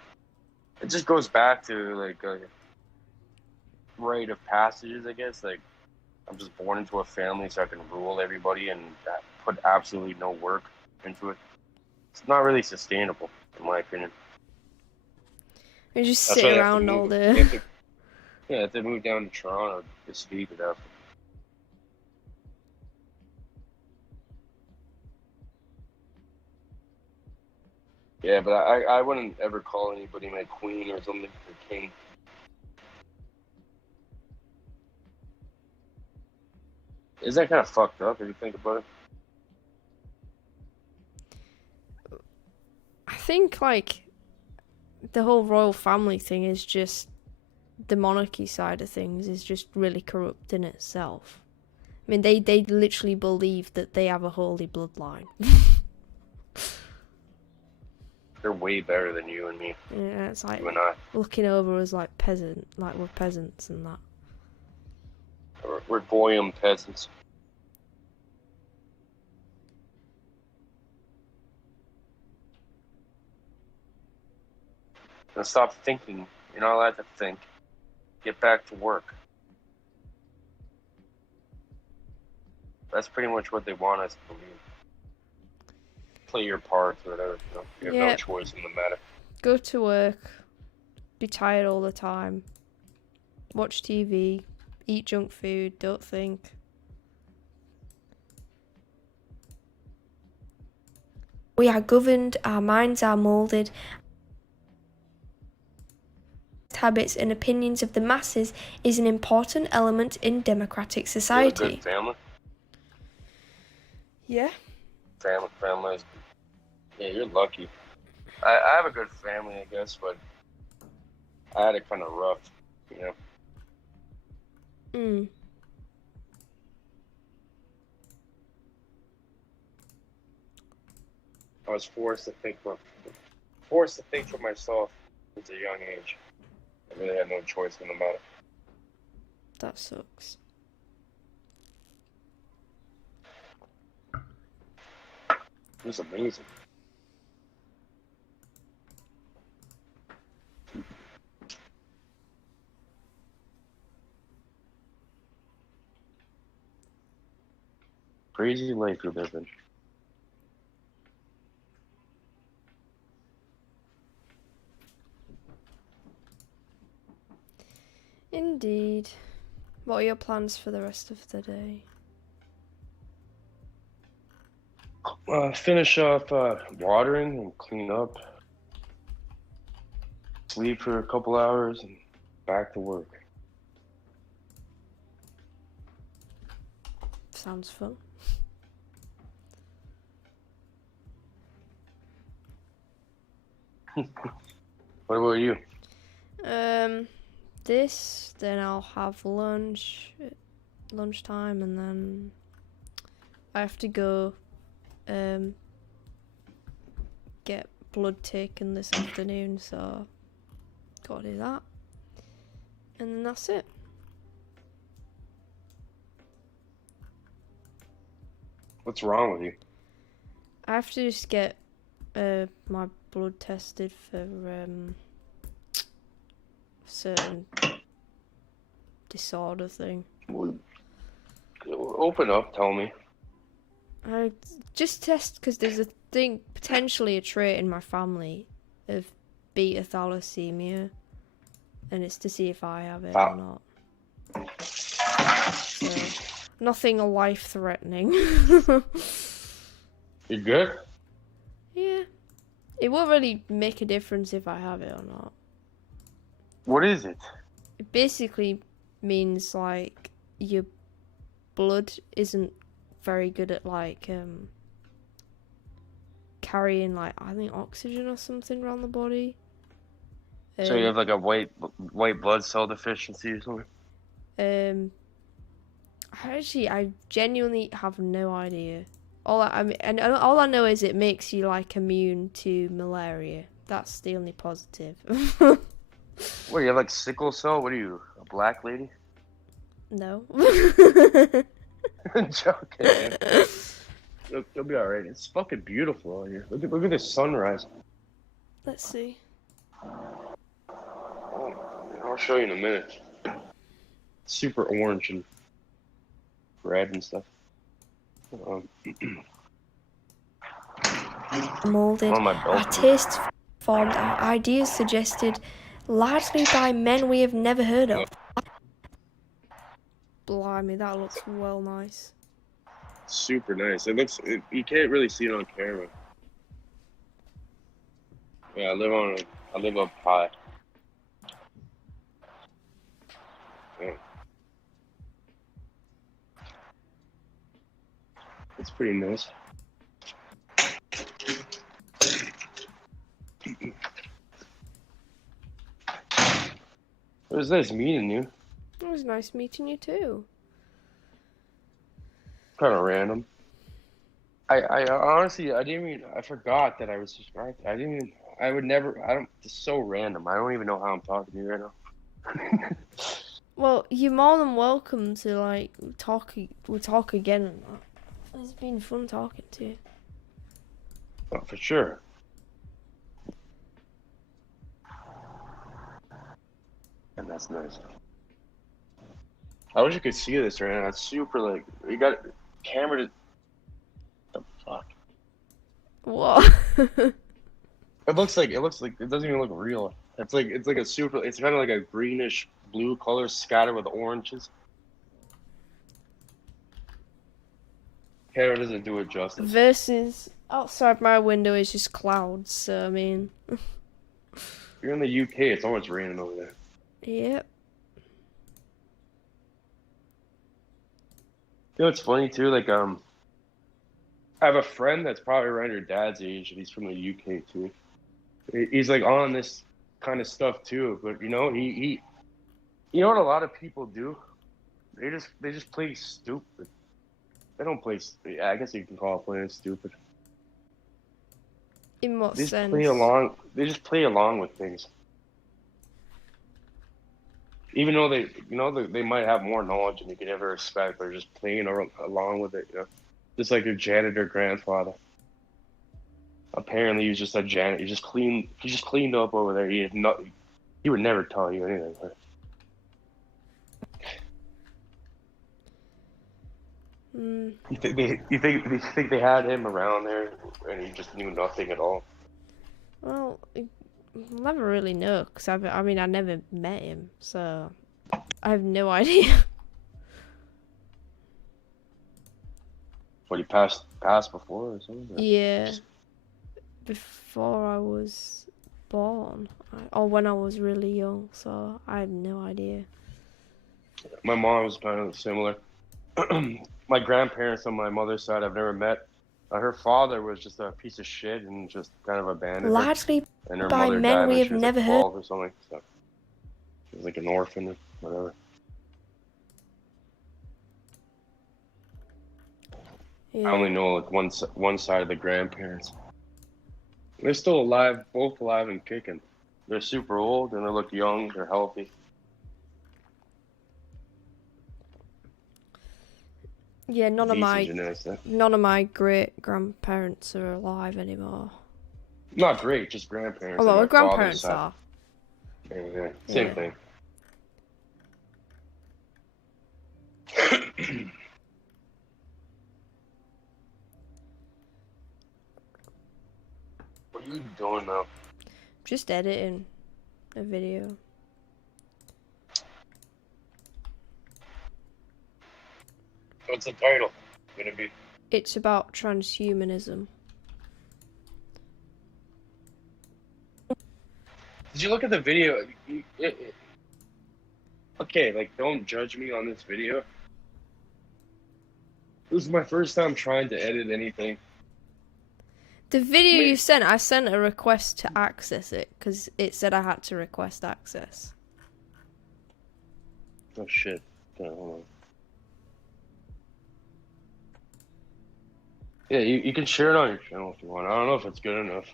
it just goes back to, like, a rite of passages, I guess. Like, I'm just born into a family so I can rule everybody and put absolutely no work into it. It's not really sustainable, in my opinion. You just That's sit why they have to around all move- day. they have to- Yeah, if they move down to Toronto, to speak it up. Yeah, but I wouldn't ever call anybody my queen or something or king. Is that kind of fucked up if you think about it? I think like the whole royal family thing is just the monarchy side of things is just really corrupt in itself. I mean, they literally believe that they have a holy bloodline. They're way better than you and me, Yeah, it's like you and I. looking over us like we're peasants and that. We're Goyim peasants. Now stop thinking. You're not allowed to think. Get back to work. That's pretty much what they want us to believe. Play your part or whatever. You have no Yeah. choice in the matter. Go to work, be tired all the time, watch TV, eat junk food, don't think. We are governed, our minds are moulded. Habits and opinions of the masses is an important element in democratic You have a society. good family. Yeah. Families. Yeah, you're lucky. I have a good family, I guess, but I had it kind of rough, you know. Mm. I was forced to think for myself at a young age. I really had no choice in the matter. That sucks. It was amazing. Crazy life you're living. Indeed. What are your plans for the rest of the day? Finish off watering and clean up. Sleep for a couple hours and back to work. Sounds fun. What about you? Then I'll have lunch at lunchtime, and then I have to go get blood taken this afternoon, so gotta do that. And then that's it. What's wrong with you? I have to just get my blood tested for certain disorder thing. Open up, tell me. I just test because there's a thing, potentially a trait in my family of beta thalassemia, and it's to see if I have it or not. So, nothing life-threatening. You good? Yeah. It won't really make a difference if I have it or not. What is it? It basically means, like, your blood isn't very good at, like, carrying, like, I think oxygen or something around the body. So you have, like, a white blood cell deficiency or something? I genuinely have no idea. All I know is it makes you, like, immune to malaria. That's the only positive. What, you have, like, sickle cell? What are you, a black lady? No. Joking, man. You'll be alright. It's fucking beautiful out here. Look at this sunrise. Let's see. Oh, I'll show you in a minute. Super orange and red and stuff. Molded. On my Our belt. tastes formed, our ideas suggested, largely by men we have never heard of. Blimey, that looks well nice. Super nice. You can't really see it on camera. Yeah, I live up high. Yeah. It's pretty nice. It was nice meeting you. It was nice meeting you too. Kind of random. I honestly, I forgot that I was subscribed. It's so random. I don't even know how I'm talking to you right now. Well, you're more than welcome to, like, we'll talk again and that. It's been fun talking to you. Oh, for sure. And that's nice. I wish you could see this right now. It's super, like, you got camera to... The fuck? What? It looks like it doesn't even look real. It's like a super. It's kind of like a greenish blue color scattered with oranges. Camera doesn't do it justice. Versus outside my window is just clouds. So I mean. You're in the UK. It's always raining over there. Yep. You know what's funny too? Like I have a friend that's probably around your dad's age, and he's from the UK too. He's like on this kind of stuff too, but you know what a lot of people do? They just play stupid. They don't play. Yeah, I guess you can call it playing stupid. In what They just sense? play along. They just play along with things, even though they might have more knowledge than you could ever expect. They're just playing along with it. Just like your janitor grandfather. Apparently, he was just a janitor. He just cleaned up over there. He would never tell you anything. You think they had him around there, and he just knew nothing at all? Well, I'll never really know, because I mean, I never met him, so I have no idea. What, he passed before or something? Yeah. Before I was born, or when I was really young, so I have no idea. My mom was kind of similar. My grandparents on my mother's side I've never met. Her father was just a piece of shit and just kind of abandoned her. Largely And her by mother men died we when have she was never like heard. 12 or something. So she was like an orphan or whatever. Yeah. I only know like one side of the grandparents. They're still alive, both alive and kicking. They're super old and they look young. They're healthy. Yeah, none of Decent my genetics, eh? great grandparents are alive anymore. Not great, just grandparents. Although on our my father's grandparents side. are. Yeah, same Yeah. thing. What are you doing now? Just editing a video. What's the title gonna be? It's about transhumanism. Did you look at the video? Okay, like, don't judge me on this video. This is my first time trying to edit anything. The video Wait. you sent, I sent a request to access it because it said I had to request access. Oh shit. Okay, hold on. Yeah, you can share it on your channel if you want. I don't know if it's good enough.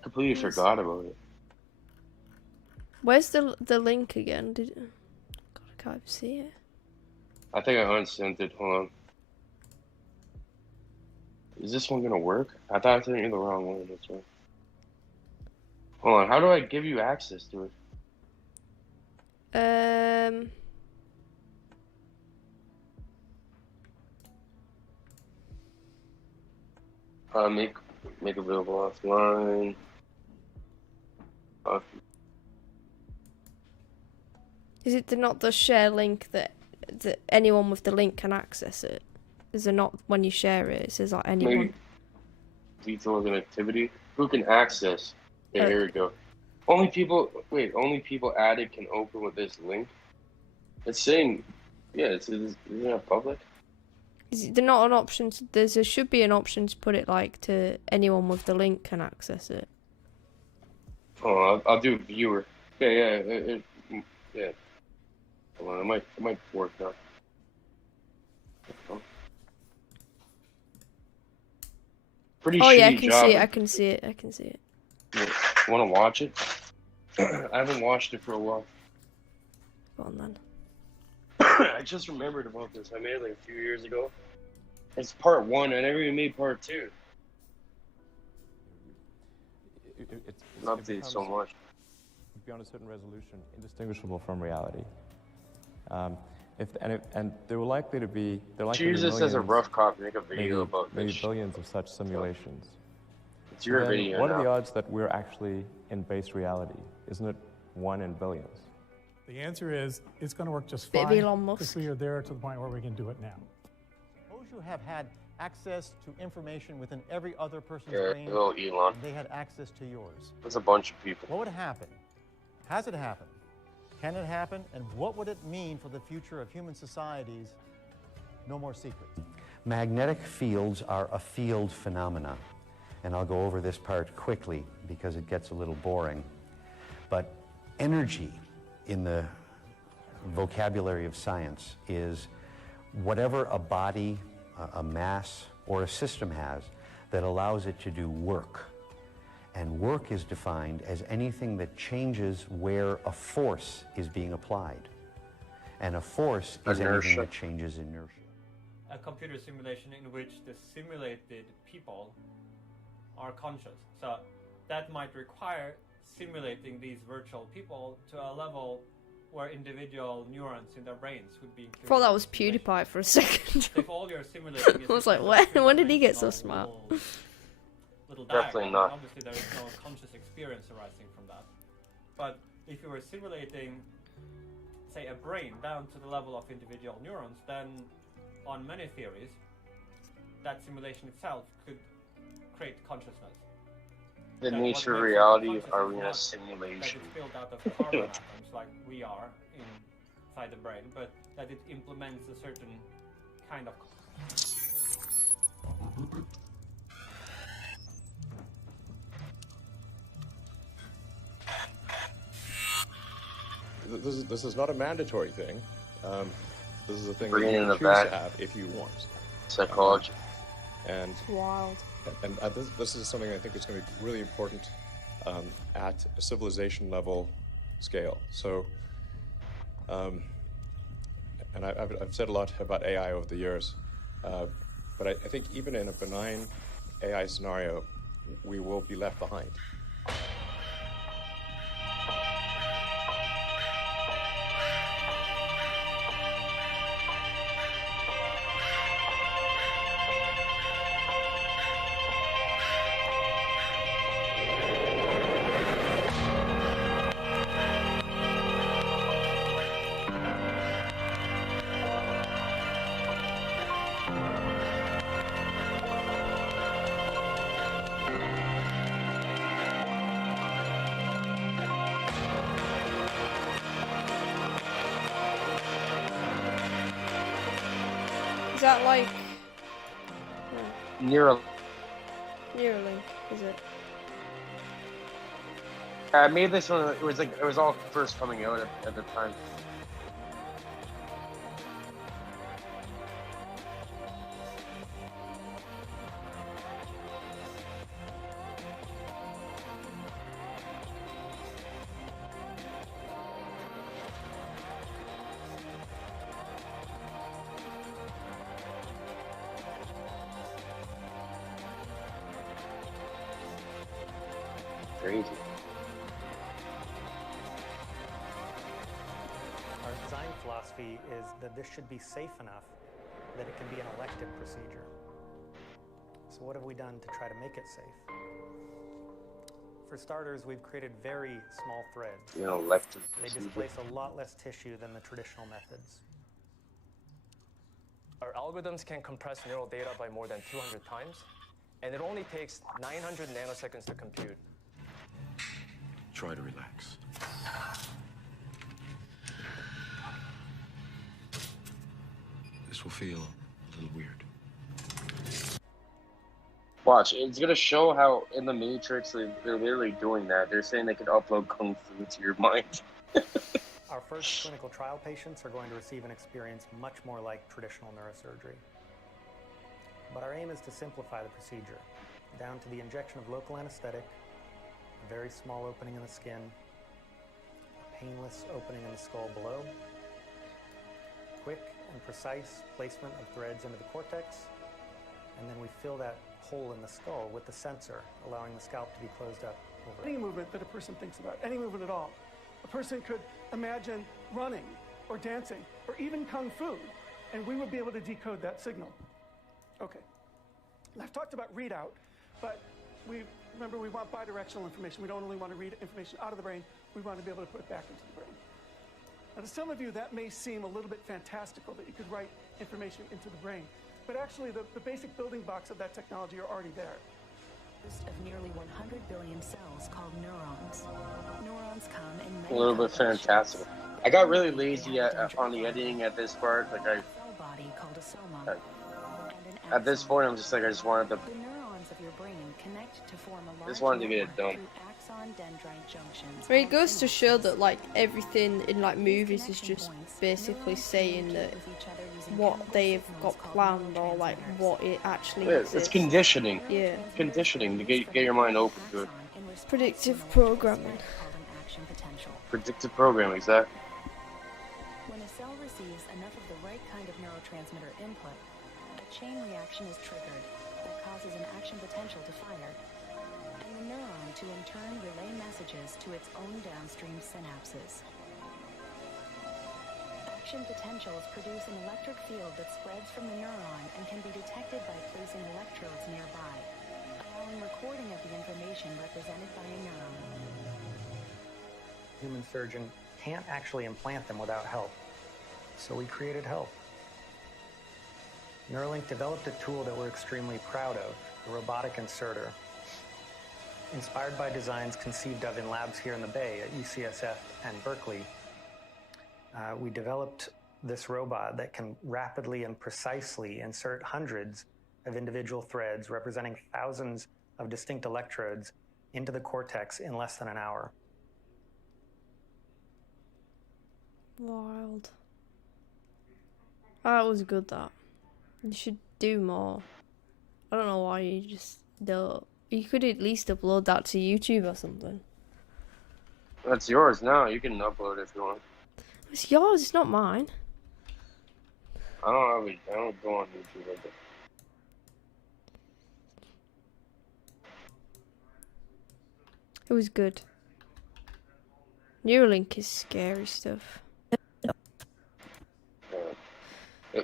Completely Yes. forgot about it. Where's the link again? God, I can't even see it. I think I unsent it. Hold on. Is this one gonna work? I thought I sent you the wrong one. That's right. Hold on. How do I give you access to it? Make available offline. Is it not the share link that anyone with the link can access it? Is it not when you share it? It says like anyone. Maybe details and activity. Who can access? Okay, here we go. Only people added can open with this link. It's saying, yeah, isn't it public? Is there not an option? There should be an option to put it like to anyone with the link can access it. Oh, I'll do viewer. Yeah. Yeah. Hold on, it might work now. Pretty Oh yeah, I shitty can job. see it. I can see it. Want to watch it? I haven't watched it for a while. Go on then. I just remembered about this. I made it like a few years ago. It's part 1. I never even made part 2. It's Update so much. beyond a certain resolution, indistinguishable from reality. And there will likely to be Jesus as a rough cop make a video maybe, about maybe this. billions of such simulations. It's your Then video what are the now. odds that we're actually in base reality? Isn't it 1 in billions? The answer is it's going to work just Bit of fine Elon because Musk. we are there to the point where we can do it now. Suppose you have had access to information within every other person's Yeah, brain, little Elon. and they had access to yours. There's a bunch of people. What would happen? Has it happened? Can it happen? And what would it mean for the future of human societies No more secrets. Magnetic fields are a field phenomena, and I'll go over this part quickly because it gets a little boring. But energy in the vocabulary of science is whatever a body, a mass, or a system has that allows it to do work. And work is defined as anything that changes where a force is being applied. And a force is anything that changes inertia. A computer simulation in which the simulated people are conscious. So that might require simulating these virtual people to a level where individual neurons in their brains would be included. I thought that was PewDiePie for a second. If all you're simulating is I was like, when did he get so smart? Little Definitely diagram, not. obviously there is no conscious experience arising from that. But if you were simulating, say, a brain down to the level of individual neurons, then on many theories, that simulation itself could create consciousness. The That nature what of makes reality consciousness are we is in a not that simulation? it's filled out of carbon atoms like we are inside the brain, but that it implements a certain kind of. This is not a mandatory thing. This is a thing Bring that it you in can the choose back. to have if you want. Psychology. And It's wild. this is something I think is going to be really important at a civilization level scale. So, and I've said a lot about AI over the years, but I think even in a benign AI scenario, we will be left behind. Is that like Neuralink. Neuralink? Is it? I made this one. It was all first coming out at the time. Crazy. Our design philosophy is that this should be safe enough that it can be an elective procedure. So what have we done to try to make it safe? For starters, we've created very small threads. You know, elective They procedure. displace a lot less tissue than the traditional methods. Our algorithms can compress neural data by more than 200 times, and it only takes 900 nanoseconds to compute. Try to relax. This will feel a little weird. Watch, it's gonna show how in the Matrix they're literally doing that. They're saying they can upload kung fu to your mind. Our first clinical trial patients are going to receive an experience much more like traditional neurosurgery. But our aim is to simplify the procedure, down to the injection of local anesthetic, a very small opening in the skin, a painless opening in the skull below, quick and precise placement of threads into the cortex, and then we fill that hole in the skull with the sensor, allowing the scalp to be closed up over. Any movement that a person thinks about, any movement at all. A person could imagine running or dancing or even kung fu, and we would be able to decode that signal. Okay. I've talked about readout, but remember we want bidirectional information. We don't only want to read information out of the brain, we want to be able to put it back into the brain. Now to some of you that may seem a little bit fantastical that you could write information into the brain, but actually the basic building blocks of that technology are already there. Of nearly 100 billion cells called neurons. Neurons come in many A little bit fantastic. I got really lazy on the editing at this part. Like I cell body called a soma. And an At this axon. point, I'm just like, I just wanted to, The neurons of your brain connect to form a large just wanted to get it network done. through axon dendrite junctions. I mean, it called goes to show synapses. that like everything in like movies is Connection just points, basically neurons saying that communicate with each other using what chemical they've signals got called planned or like neurotransmitters. what it actually Yeah, it's exists. conditioning. Yeah. Conditioning to get your mind open to it. Predictive programming. Predictive programming, exactly. When a cell receives enough of the right kind of neurotransmitter input, a chain reaction is triggered that causes an action potential to fire, and the neuron to in turn relay messages to its own downstream synapses. Action potentials produce an electric field that spreads from the neuron and can be detected by placing electrodes nearby, allowing recording of the information represented by a neuron. Human surgeon can't actually implant them without help. So we created help. Neuralink developed a tool that we're extremely proud of, the robotic inserter. Inspired by designs conceived of in labs here in the Bay at UCSF and Berkeley, we developed this robot that can rapidly and precisely insert hundreds of individual threads representing thousands of distinct electrodes into the cortex in less than an hour. Wild. That was good, that. You should do more. I don't know why you just don't. You could at least upload that to YouTube or something. That's yours now. You can upload it if you want. It's yours, it's not mine. I don't go on YouTube like that. It was good. Neuralink is scary stuff.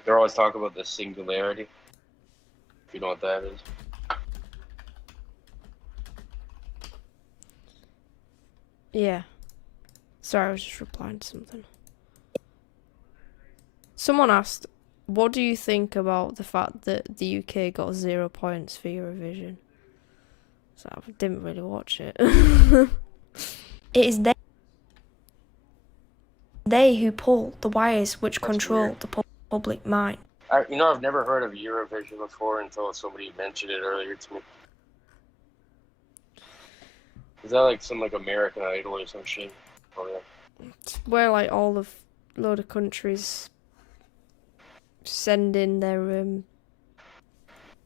They're always talking about the singularity. If you know what that is. Yeah. Sorry, I was just replying to something. Someone asked, what do you think about the fact that the UK got 0 points for Eurovision? So I didn't really watch it. It is they who pull the wires which control the public mind. I've never heard of Eurovision before until somebody mentioned it earlier to me. Is that like some like American Idol or some shit? Oh yeah. It's where like all of load of countries send in their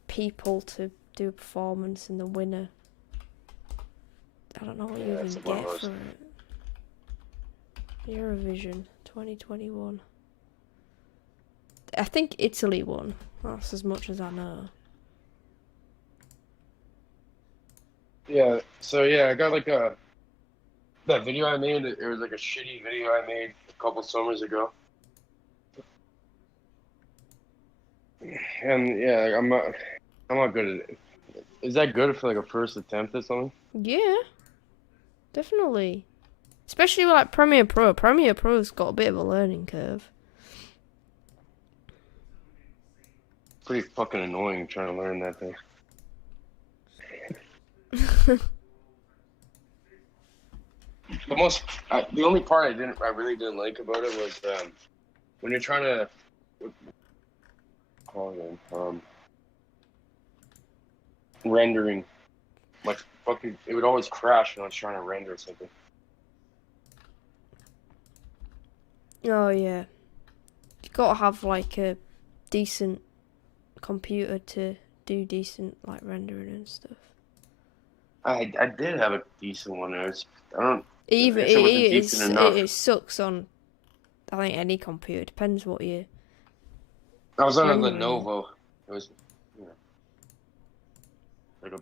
people to do a performance, and the winner, I don't know what you even get for it. Eurovision 2021. I think Italy won. That's as much as I know. Yeah, so yeah, I got like that video I made. It was like a shitty video I made a couple summers ago. And yeah, I'm not good at it. Is that good for like a first attempt or something? Yeah, definitely. Especially with like Premiere Pro. Premiere Pro's got a bit of a learning curve. Pretty fucking annoying trying to learn that thing. The only part I really didn't like about it was when you're trying to rendering, like fucking, it would always crash when I was trying to render something. Oh yeah, you gotta have like a decent computer to do decent like rendering and stuff. I did have a decent one. It wasn't It decent enough. it sucks on, I think, any computer. Depends what you. I was on a rendering. Lenovo. It was like a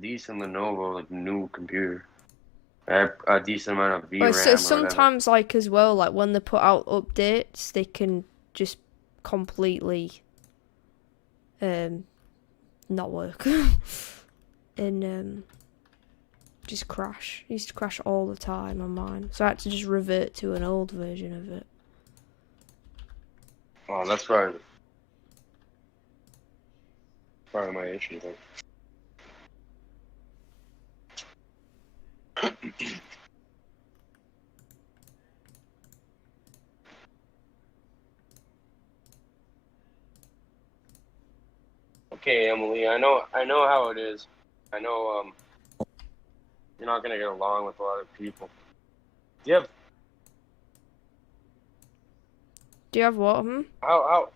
decent Lenovo, like new computer. I have a decent amount of VRAM. Well, so or sometimes, like as well, like when they put out updates, they can just completely not work and just crash. It used to crash all the time on mine, so I had to just revert to an old version of it. Oh, that's probably my issue then. okay, Emily. I know how it is. I know you're not gonna get along with a lot of people. Do you have what? How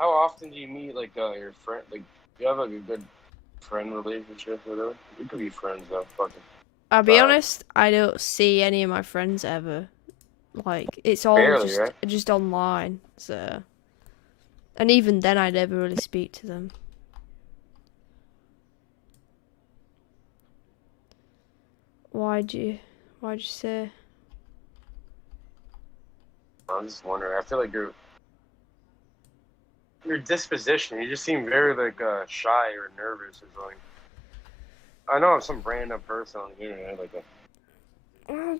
often do you meet like your friend? Like, do you have like a good friend relationship with her? We could be friends though. Fucking. I'll be honest, I don't see any of my friends ever. Like, it's all Barely, right? just online, so... And even then, I never really speak to them. Why'd you say? I'm just wondering. I feel like your disposition, you just seem very like shy or nervous or something. I know I'm some random person on the internet like that. Well,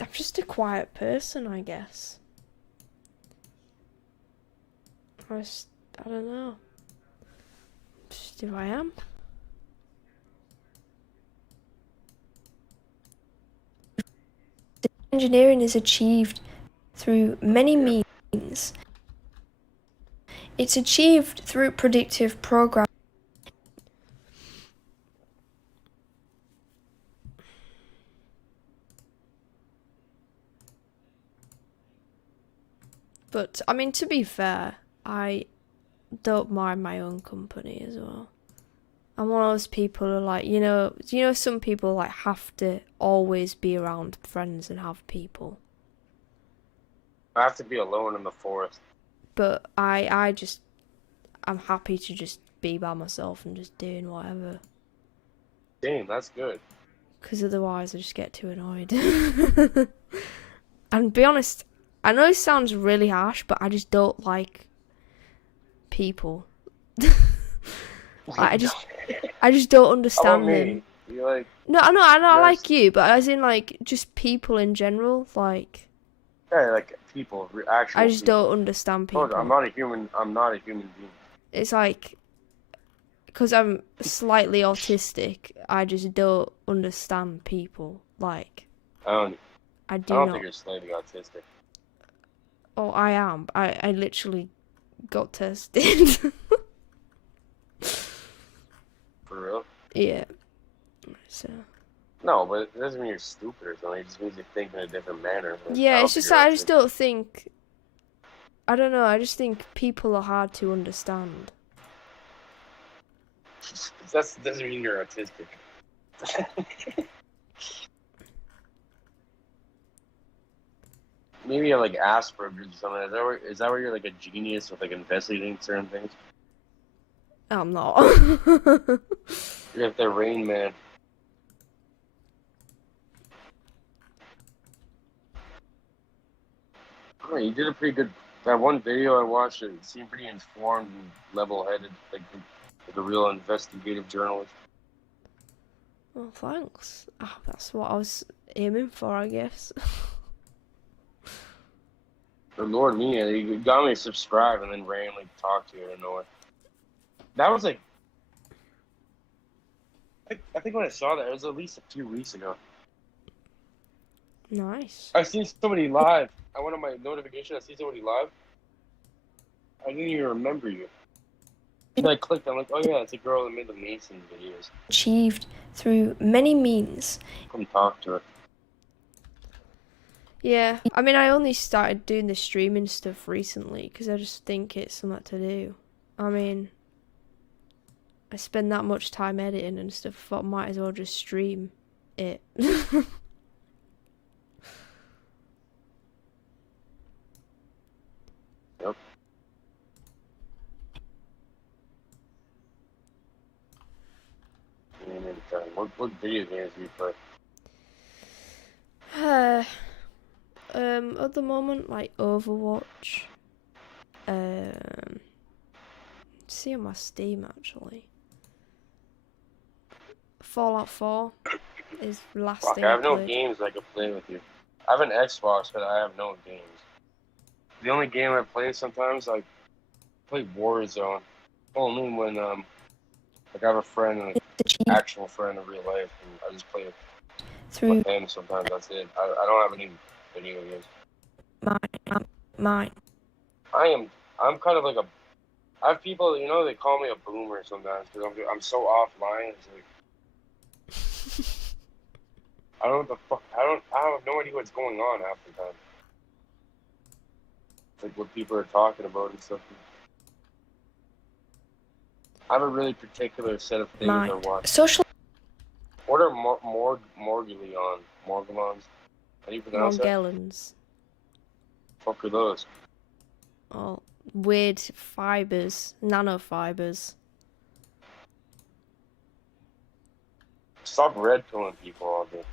I'm just a quiet person, I guess. I don't know. Just who I am. Engineering is achieved through many means. It's achieved through predictive programming. But, I mean, to be fair, I don't mind my own company as well. I'm one of those people who are like, you know some people like have to always be around friends and have people. I have to be alone in the forest. But I'm happy to just be by myself and just doing whatever. Damn, that's good. Because otherwise I just get too annoyed. And be honest, I know it sounds really harsh, but I just don't like people. I just don't understand them. You like? No, I like you, but as in like just people in general, like. Yeah, like people, actual. I just don't understand people. I'm not a human being. It's like, because I'm slightly autistic, I just don't understand people. Like. I don't not think you're slightly autistic. Oh, I am. I literally got tested. For real? Yeah. So. No, but it doesn't mean you're stupid or something. It just means you think in a different manner. Yeah, it's just I just don't think. I don't know. I just think people are hard to understand. That doesn't mean you're autistic. Maybe you're like Asperger's or something. Is that where you're like a genius with like investigating certain things? I'm not. You're like the Rain Man. Oh, you did a pretty good. That one video I watched, it seemed pretty informed and level-headed, like a real investigative journalist. Well, thanks. Oh, that's what I was aiming for, I guess. But Lord me, you got me to subscribe and then randomly talk to you out of nowhere. That was like, I think when I saw that, it was at least a few weeks ago. Nice. I seen somebody live. I went on my notification. I see somebody live. I didn't even remember you. And I clicked. I'm like, oh yeah, it's a girl that made the Mason videos. Achieved through many means. Come talk to her. Yeah, I mean, I only started doing the streaming stuff recently because I just think it's something to do. I mean, I spend that much time editing and stuff, I thought I might as well just stream it. Yep. What video games do you play? At the moment, like Overwatch. See on my Steam actually. Fallout 4 is last thing I have no played. games I can play with you. I have an Xbox, but I have no games. The only game I play sometimes, I play Warzone. Only when like I have a friend, an actual friend in real life, and I just play with him. Sometimes that's it. I don't have any video games. Mine. I'm kind of like a I have people, you know, they call me a boomer sometimes because I'm so offline. It's like I don't know what the fuck. I have no idea what's going on half the time. Like what people are talking about and stuff. I have a really particular set of things I watch. Social. What are Morgellons? How do you pronounce that? Morgellons. Fuck are those? Oh, weird fibers, nanofibers. Stop red pilling people all day.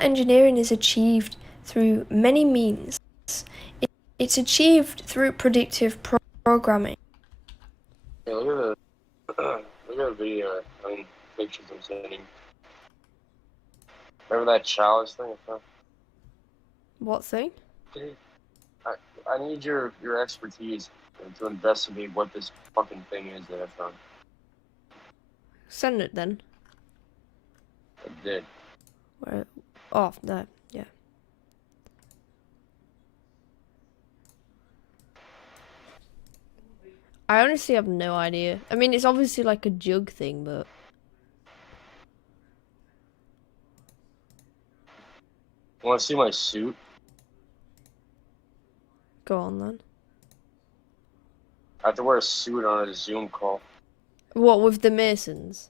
Engineering is achieved through many means. It's achieved through predictive programming. Hey, look at the video. Pictures I'm sending. Remember that chalice thing I found? What thing? I need your expertise to investigate what this fucking thing is that I found. Send it then. I did. Where? Oh, there. Yeah. I honestly have no idea. I mean, it's obviously like a jug thing, but... You want to see my suit? Go on then. I have to wear a suit on a Zoom call. What, with the Masons?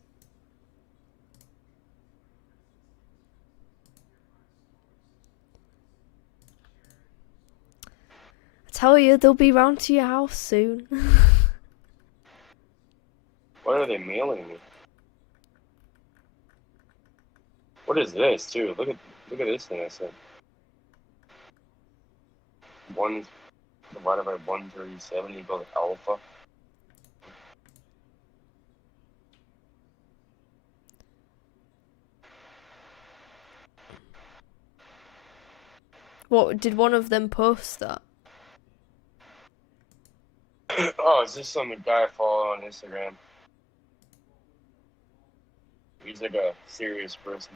I tell you, they'll be round to your house soon. What are they mailing me? What is this, too? Look at this thing I said. 1 divided by 137 equals alpha. What, did one of them post that? Oh, is this some guy I follow on Instagram? He's like a serious person.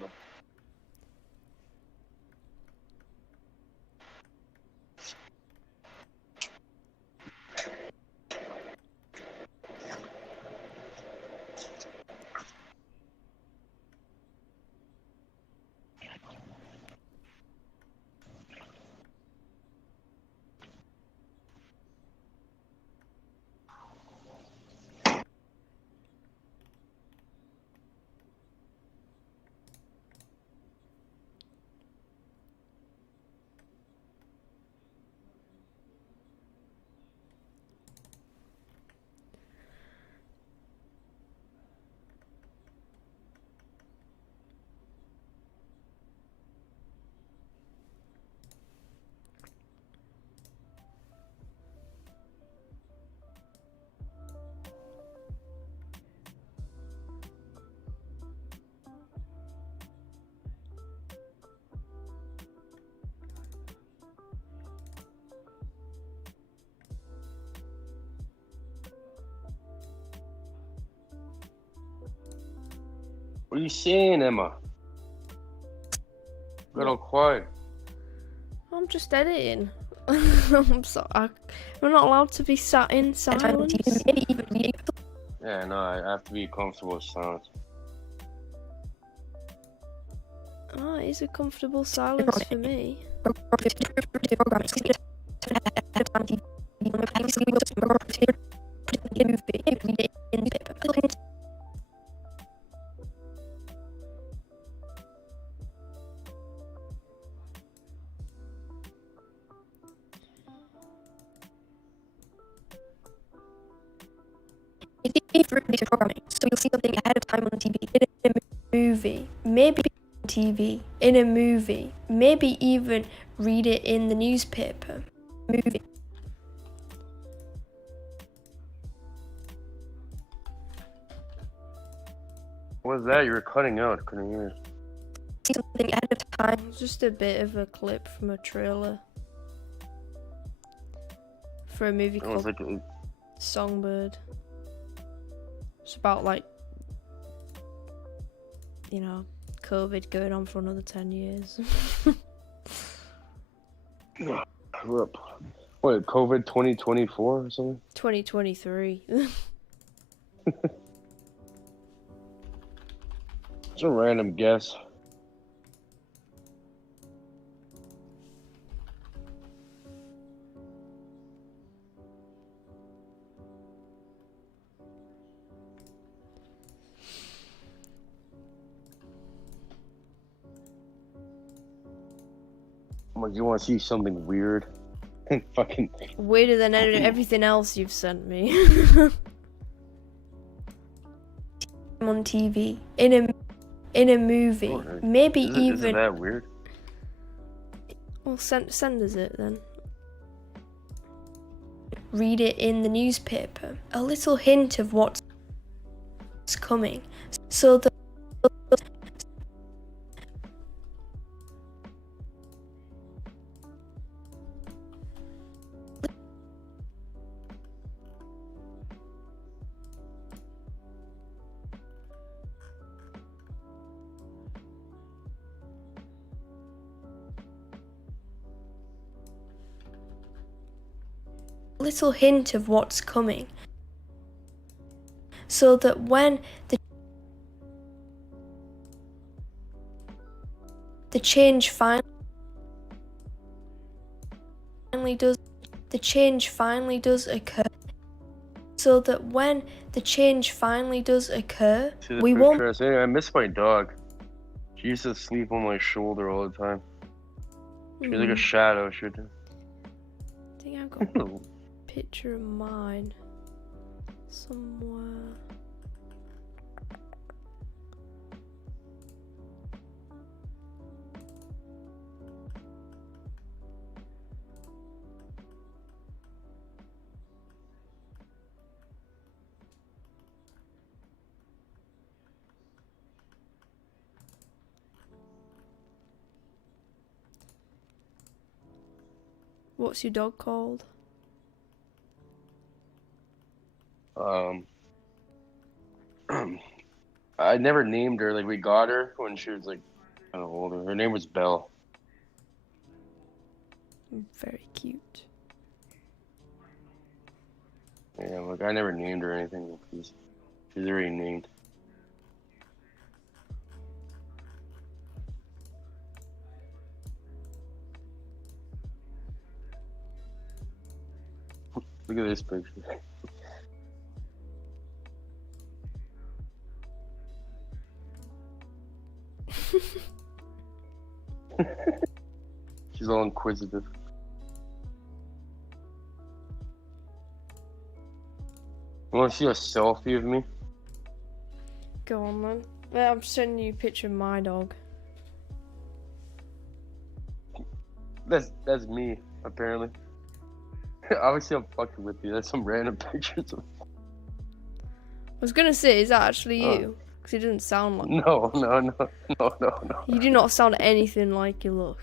What are you saying, Emma? Got all quiet. I'm just editing. I'm not allowed to be sat in silence. Yeah, no, I have to be comfortable with silence. Oh, it is a comfortable silence for me. Programming, so you'll see something ahead of time on TV, in a movie, maybe on TV, in a movie, maybe even read it in the newspaper. Movie. What was that? You were cutting out. Couldn't hear. See something ahead of time. Just a bit of a clip from a trailer for a movie called like Songbird. It's about, like, you know, COVID going on for another 10 years. We're up. What, COVID 2024 or something? 2023. It's a random guess. Like, you want to see something weird? Fucking Weirder than everything else you've sent me. On TV, in a movie, Sure. maybe Is it even. that weird? Well, send us it then. Read it in the newspaper. A little hint of what's coming, so that. Little hint of what's coming, so that when the change finally does occur, so that when the change finally does occur, See the we picture won't. I sent you? I miss my dog. She used to sleep on my shoulder all the time. She was like a shadow. She would. I think I've got a picture of mine somewhere. What's your dog called? I never named her. Like, we got her when she was like kind of older. Her name was Belle. Very cute. Yeah, like I never named her anything. She's already named. Look at this picture. She's all inquisitive. You want to see a selfie of me? Go on then. Well, I'm sending you a picture of my dog. That's me, apparently. Obviously, I'm fucking with you. That's some random pictures of. I was gonna say, is that actually you? Because it doesn't sound like. No. You do not sound anything like you look.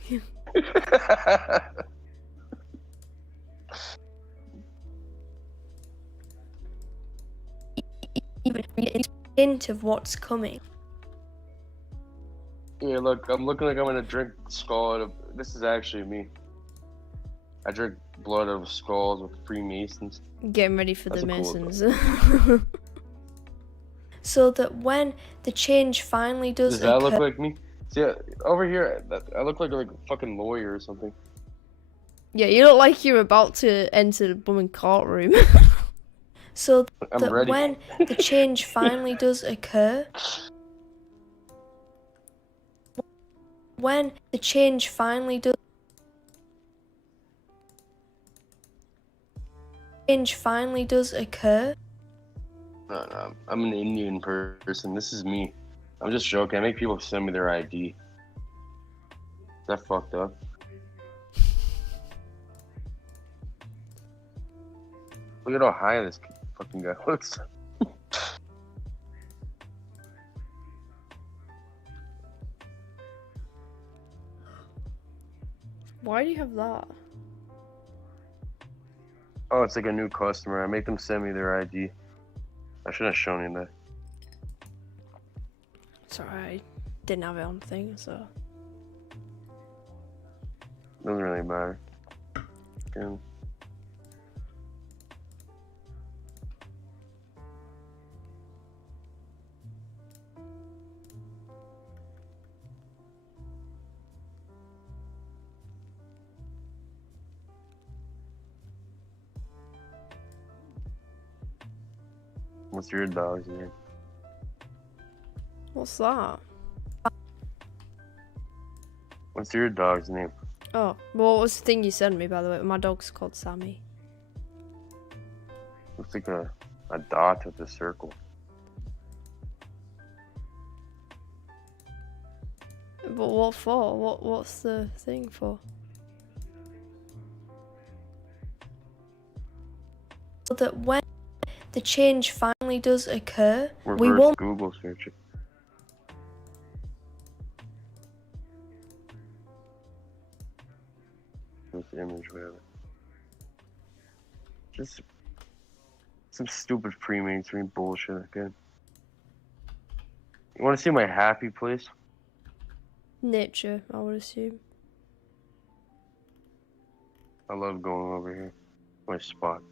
Even a hint of what's coming. Yeah, look, I'm looking like I'm gonna drink skull out of. This is actually me. I drink blood out of skulls with Freemasons. Getting ready for That's the a cool Masons. So that when the change finally does that occur. look like me? See, over here, I look like a fucking lawyer or something. Yeah, you look like you're about to enter the woman courtroom. So I'm that ready. when the change finally does occur, when the change finally does occur. No, I'm an Indian person. This is me. I'm just joking. I make people send me their ID. Is that fucked up? Look at how high this fucking guy looks. Why do you have that? Oh, it's like a new customer. I make them send me their ID. I should have shown you that. Sorry, I didn't have it on thing, so. Doesn't really matter. Fucking. What's your dog's name? What's that? What's your dog's name? Oh, well, what was the thing you sent me, by the way? My dog's called Sammy. Looks like a dot with a circle. But what for? What's the thing for? So that when the change finally does occur, we Reverse won't. Google search it. This image, whatever. Just some stupid pre-mainstream bullshit again. You want to see my happy place? Nature, I would assume. I love going over here. My spot.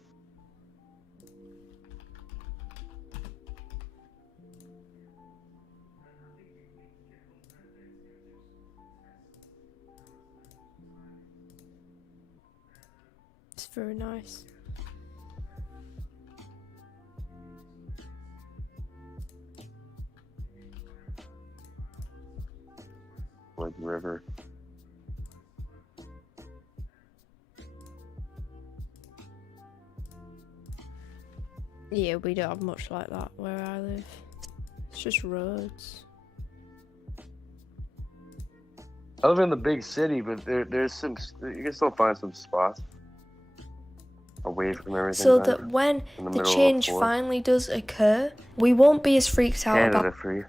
It's very nice. Like river. Yeah, we don't have much like that where I live. It's just roads. I live in the big city, but there's some. You can still find some spots away from everything. So that when the change finally does occur, we won't be as freaked out Canada about. for you.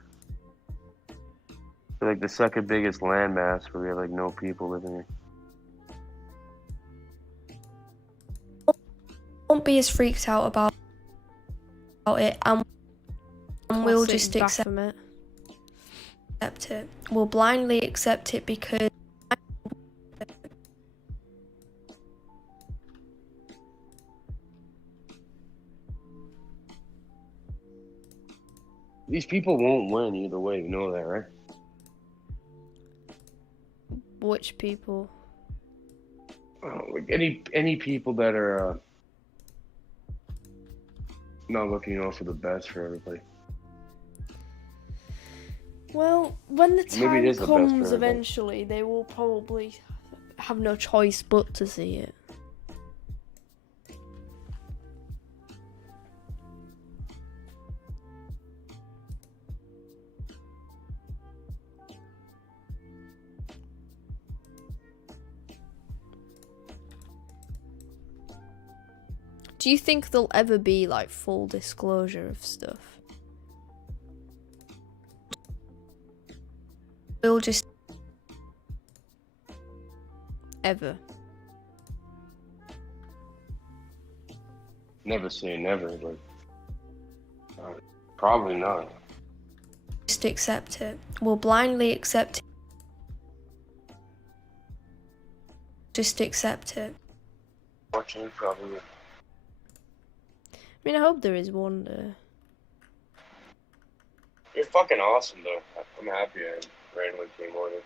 We're like the second biggest landmass where we have like no people living here. Won't be as freaked out about it, and we'll just accept it. We'll blindly accept it because These people won't win either way. You know that, right? which people? Like any people that are not looking out for the best for everybody. Well, when the Maybe it time is the best for comes everybody. eventually, they will probably have no choice but to see it. Do you think there'll ever be like full disclosure of stuff? We'll just ever. Never say never, but probably not. Just accept it. We'll blindly accept it. Just accept it. Fortunately, probably. I mean, I hope there is one day. You're fucking awesome, though. I'm happy I randomly came on it.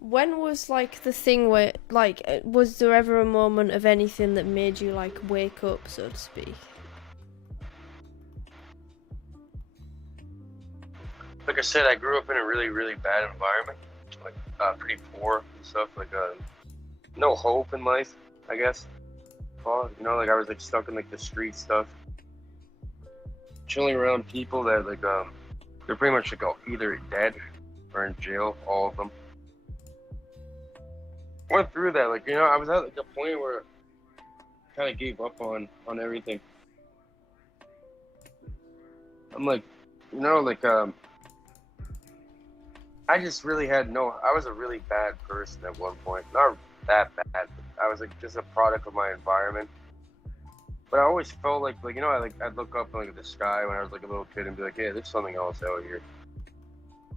When was like the thing where, like, was there ever a moment of anything that made you like wake up, so to speak? Like I said, I grew up in a really, really bad environment. Like, pretty poor and stuff. Like, no hope in life, I guess. Well, you know, like I was like stuck in like the street stuff. Chilling around people that like, they're pretty much like either dead or in jail, all of them. Went through that, like, you know, I was at like a point where I kind of gave up on everything. I'm like, you know, like, I just really had I was a really bad person at one point. Not that bad, but I was like just a product of my environment. But I always felt like you know, I'd look up like at the sky when I was like a little kid and be like, hey, there's something else out here.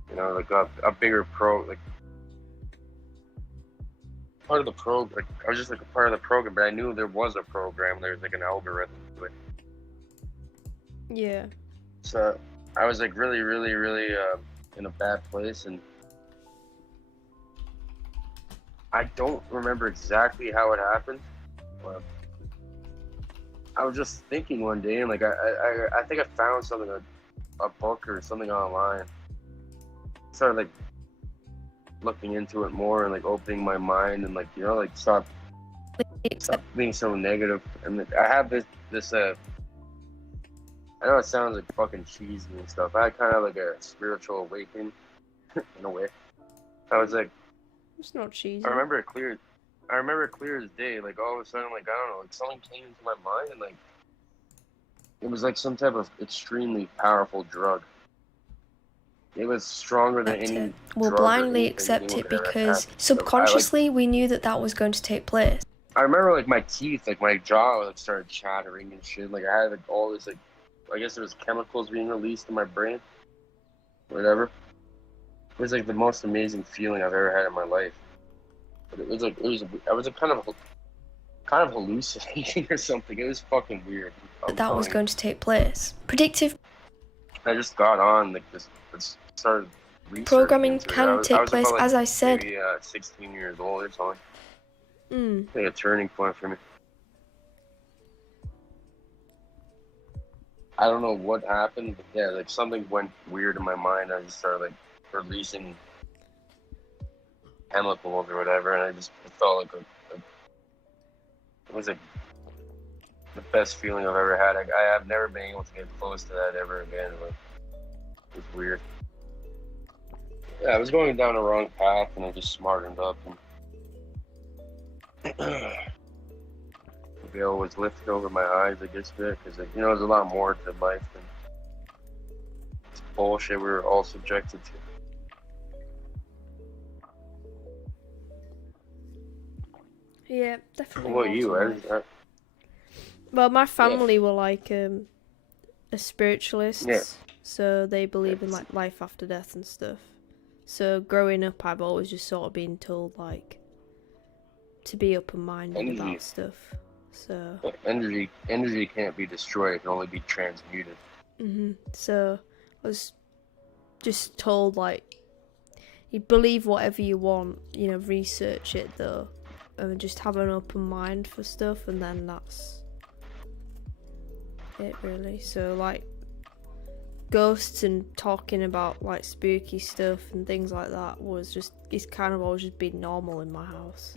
You know, like a bigger like part of the program. Like I was just like a part of the program, but I knew there was a program. There's like an algorithm to it. Yeah. So I was like really in a bad place, and I don't remember exactly how it happened. But I was just thinking one day, and like I think I found something, a book or something online. Started like looking into it more and like opening my mind and like, you know, like stop being so negative. And I have this I know it sounds like fucking cheesy and stuff. I had kind of like a spiritual awakening in a way. I was like, it's not cheesy. I remember it clear as day. Like all of a sudden, like I don't know, like something came into my mind and like it was like some type of extremely powerful drug. It was stronger than any. We'll blindly accept it because subconsciously we knew that was going to take place. I remember like my teeth, like my jaw, like started chattering and shit. Like I had like all this like, I guess there was chemicals being released in my brain, whatever. It was like the most amazing feeling I've ever had in my life. But it was like I was kind of hallucinating or something. It was fucking weird. That was going to take place. Predictive. I just got on like this. Started programming can take place, about, like, as I said. Maybe 16 years old or something. Like a turning point for me. I don't know what happened, but yeah, like something went weird in my mind. I just started like releasing chemicals or whatever, and I just felt like it was like the best feeling I've ever had. I have never been able to get close to that ever again. Like, it was weird. Yeah, I was going down the wrong path, and I just smartened up. And maybe I was lifted over my eyes, I guess, because you know, there's a lot more to life than this bullshit we're all subjected to. Yeah, definitely. What about you? Well, my family were like a spiritualists, so they believe in like life after death and stuff. So growing up, I've always just sort of been told like to be open-minded about stuff. So energy can't be destroyed; it can only be transmuted. So I was just told like you believe whatever you want, you know, research it though, and just have an open mind for stuff, and then that's it really. So like ghosts and talking about like spooky stuff and things like that it's kind of always just been normal in my house.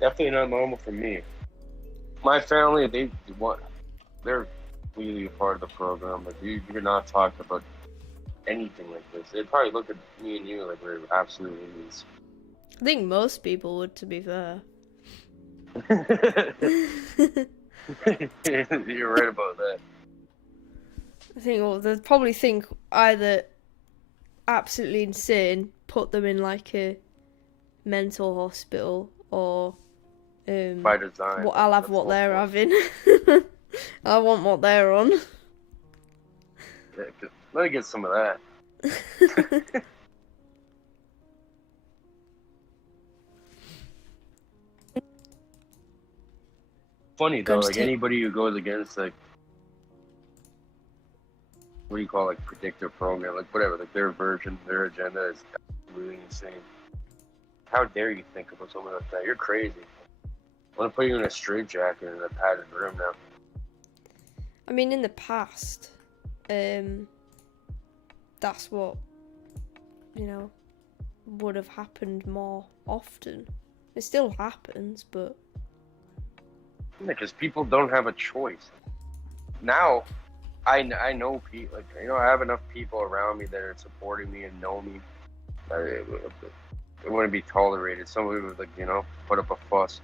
Definitely not normal for me. My family, they're completely a part of the program. Like you're not talking about anything like this. They'd probably look at me and you like we're absolutely idiots. I think most people would, to be fair. You're right about that. I think they'd probably think either absolutely insane, put them in like a mental hospital, or by design. Well, I'll have what they're having. I want what they're on. Yeah, let me get some of that. Funny though, like anybody who goes against like what do you call like predictive program, like whatever, like their version, their agenda is absolutely insane. How dare you think about something like that? You're crazy. I want to put you in a straitjacket in a padded room now. I mean, in the past, that's what, you know, would have happened more often. It still happens, but... Yeah, because people don't have a choice. Now, I know people, like, you know, I have enough people around me that are supporting me and know me. It wouldn't be tolerated. Somebody would, like, you know, put up a fuss.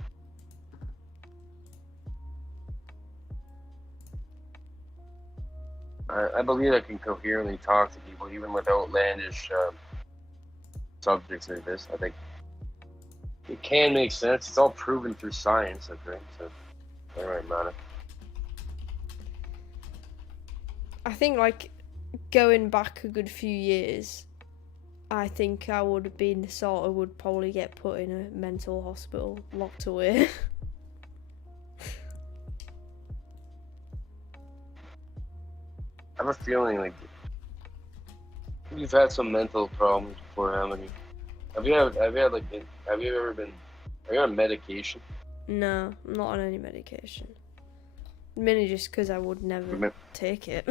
I believe I can coherently talk to people even with outlandish subjects like this. I think it can make sense. It's all proven through science, I think. So, it doesn't really matter. I think, like, going back a good few years, I think I would have been the sort of would probably get put in a mental hospital, locked away. I have a feeling like you've had some mental problems before, haven't you? Have you ever been? Are you on medication? No, I'm not on any medication. Mainly just because I would never take it.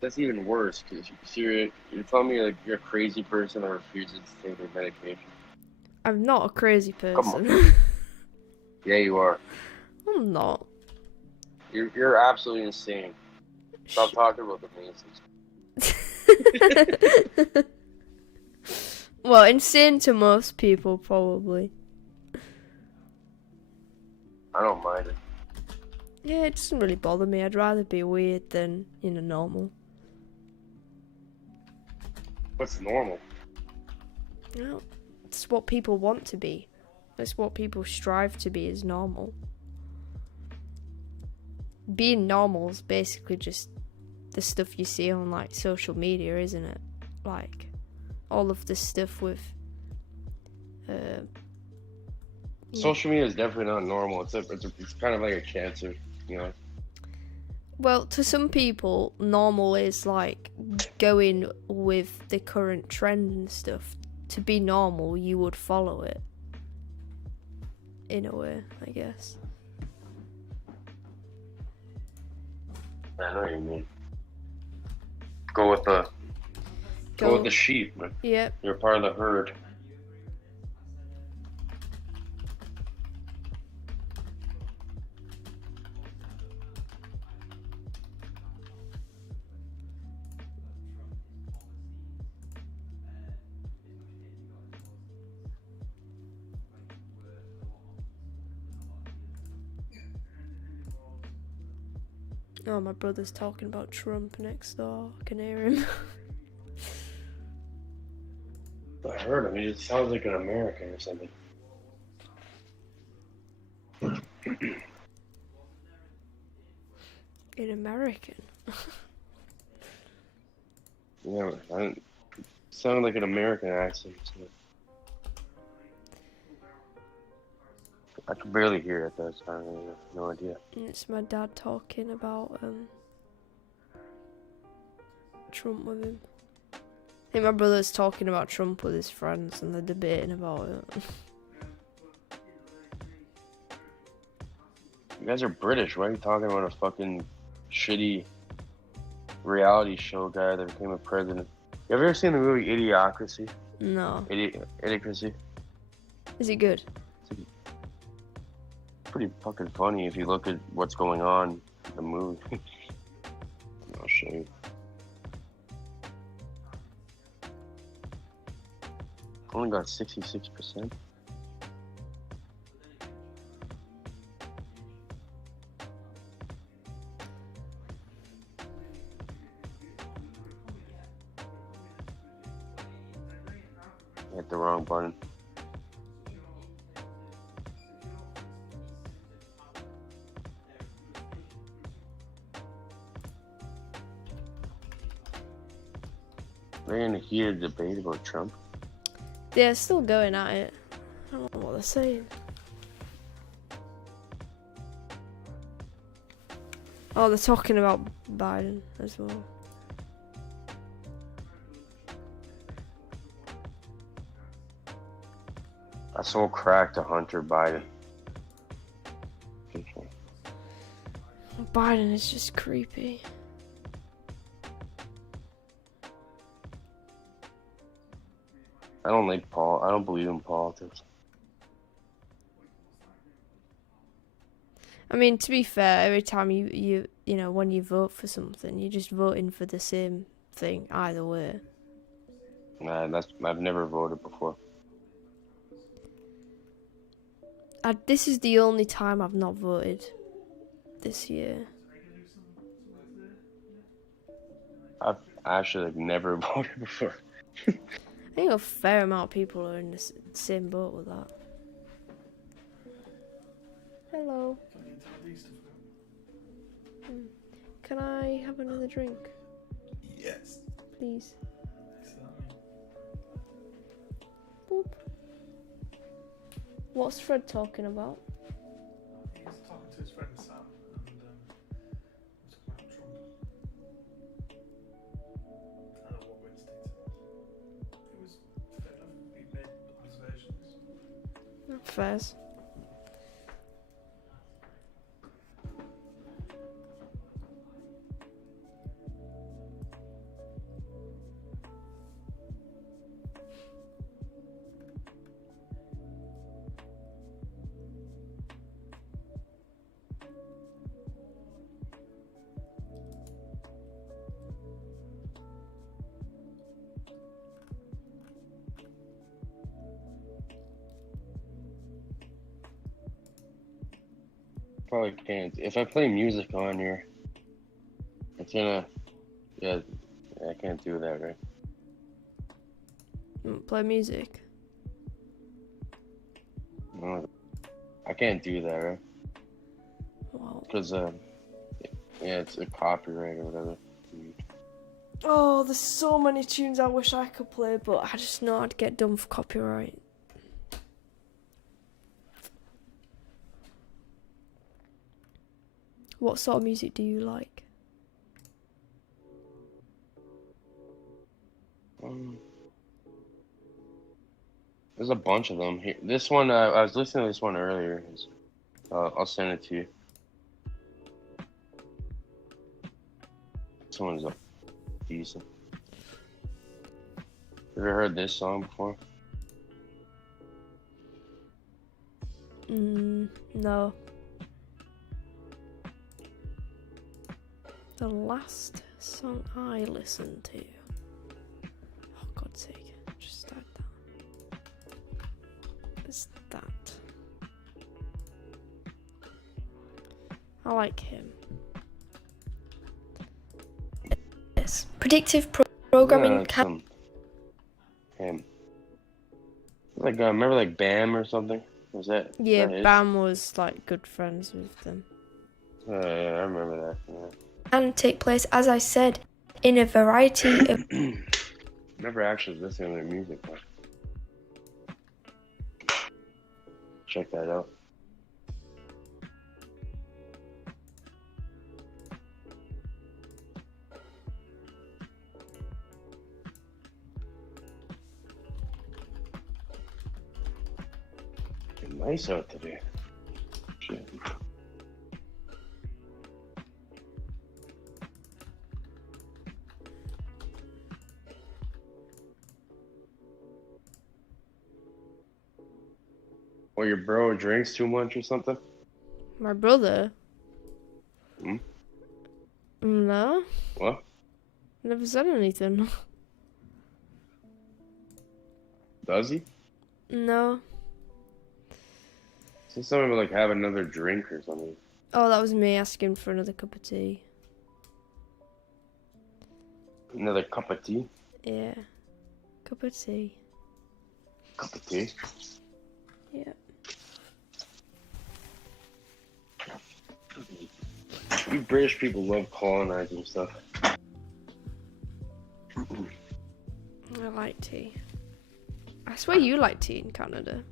That's even worse, because you're telling me like you're a crazy person that refuses to take your medication. I'm not a crazy person. Come on. Yeah, you are. I'm not. You're absolutely insane. Stop talking about the Masons. Well, insane to most people, probably. I don't mind it. Yeah, it doesn't really bother me. I'd rather be weird than, normal. What's normal? No, it's what people want to be. It's what people strive to be is normal. Being normal is basically just the stuff you see on, like, social media, isn't it? Like, all of this stuff with... Social media is definitely not normal. It's kind of like a cancer, Well, to some people, normal is like going with the current trend and stuff. To be normal, you would follow it. In a way, I guess. I know what you mean. Go with the sheep. Man. Yep. You're part of the herd. Oh, my brother's talking about Trump next door. I can hear him. I heard him. He just sounds like an American or something. An American? Yeah, sounded like an American accent. So. I could barely hear it though, so I really have no idea. It's my dad talking about Trump with him. I think my brother's talking about Trump with his friends and they're debating about it. You guys are British. Why are you talking about a fucking shitty reality show guy that became a president? You ever seen the movie Idiocracy? No. Idiocracy? Is it good? Pretty fucking funny if you look at what's going on in the movie. I'll show you. Only got 66%. Hit the wrong button. They're in a heated debate about Trump. They're still going at it. I don't know what they're saying. Oh, they're talking about Biden as well. I sold crack to Hunter Biden. Biden is just creepy. I don't like I don't believe in politics. I mean, to be fair, every time you know, when you vote for something, you're just voting for the same thing either way. Nah, I've never voted before. This is the only time I've not voted this year. I've actually never voted before. I think a fair amount of people are in the same boat with that. Hello. Can I have another drink? Yes. Please. Boop. What's Fred talking about? He's talking to his friend Sam, and we're talking about Trump. I don't know what Winston said. It was fair enough. He made observations. Not fairs. Probably can't. If I play music on here, it's gonna. Yeah, I can't do that, right? Play music. No, I can't do that, right? Wow. Because yeah, it's a copyright or whatever. Oh, there's so many tunes I wish I could play, but I just know I'd get done for copyright. What sort of music do you like? There's a bunch of them here. This one, I was listening to this one earlier. I'll send it to you. This one's decent. Ever heard this song before? No. The last song I listened to. Oh, God's sake. Just start that. It's that. I like him. Yes. Predictive programming can. Him. Like, remember, like, BAM or something? Was that? Yeah, that Bam was, like, good friends with them. Yeah, I remember that. Yeah. And take place, as I said, in a variety of. Never actually listened to their music, but check that out. It's nice out today. Shit. Or your bro drinks too much or something? My brother? Hmm? No. What? Never said anything. Does he? No. Say something about like have another drink or something. Oh, that was me asking for another cup of tea. Another cup of tea? Yeah. Cup of tea. Cup of tea? Yeah. You British people love colonizing stuff. I like tea. I swear you like tea in Canada.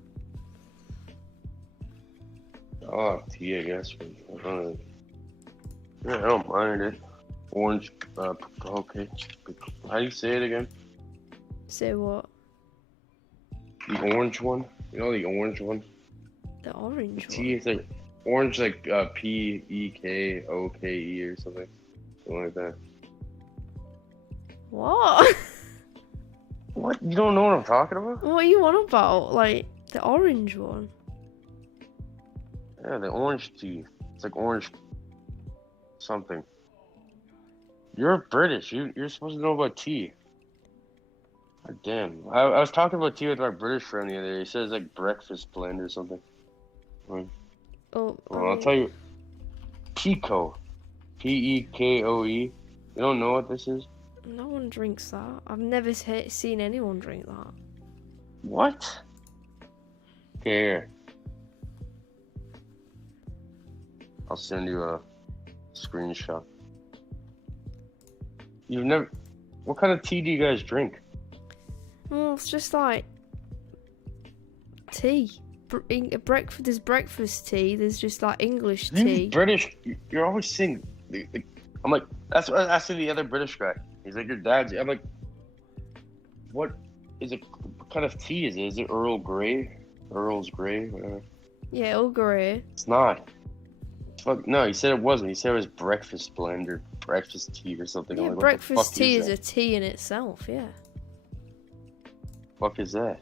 Oh, tea, I guess. But I don't mind it. Orange, okay. How do you say it again? Say what? The orange one? You know the orange one? The orange tea is like orange, like Pekoke or something. Something like that. What? What? You don't know what I'm talking about? What are you on about? Like, the orange one? Yeah, the orange tea. It's like orange something. You're British. You're supposed to know about tea. God damn. I was talking about tea with my British friend the other day. He says like breakfast blend or something. Oh, well, I'll tell you. Pekoe. Pekoe. You don't know what this is? No one drinks that. I've never seen anyone drink that. What? Okay, here. I'll send you a screenshot. You've never. What kind of tea do you guys drink? Well, it's just like tea. Breakfast. There's breakfast tea. There's just like English tea. British. You're always saying. I'm like, that's what I asked the other British guy. He's like, your dad's. I'm like, what is it? What kind of tea is it? Is it Earl Grey? Earl's Grey? Whatever. Yeah, Earl Grey. It's not. Fuck no, he said it wasn't. He said it was breakfast blend or breakfast tea or something. Yeah, I'm like, breakfast tea is that? a tea in itself. Yeah. Fuck is that?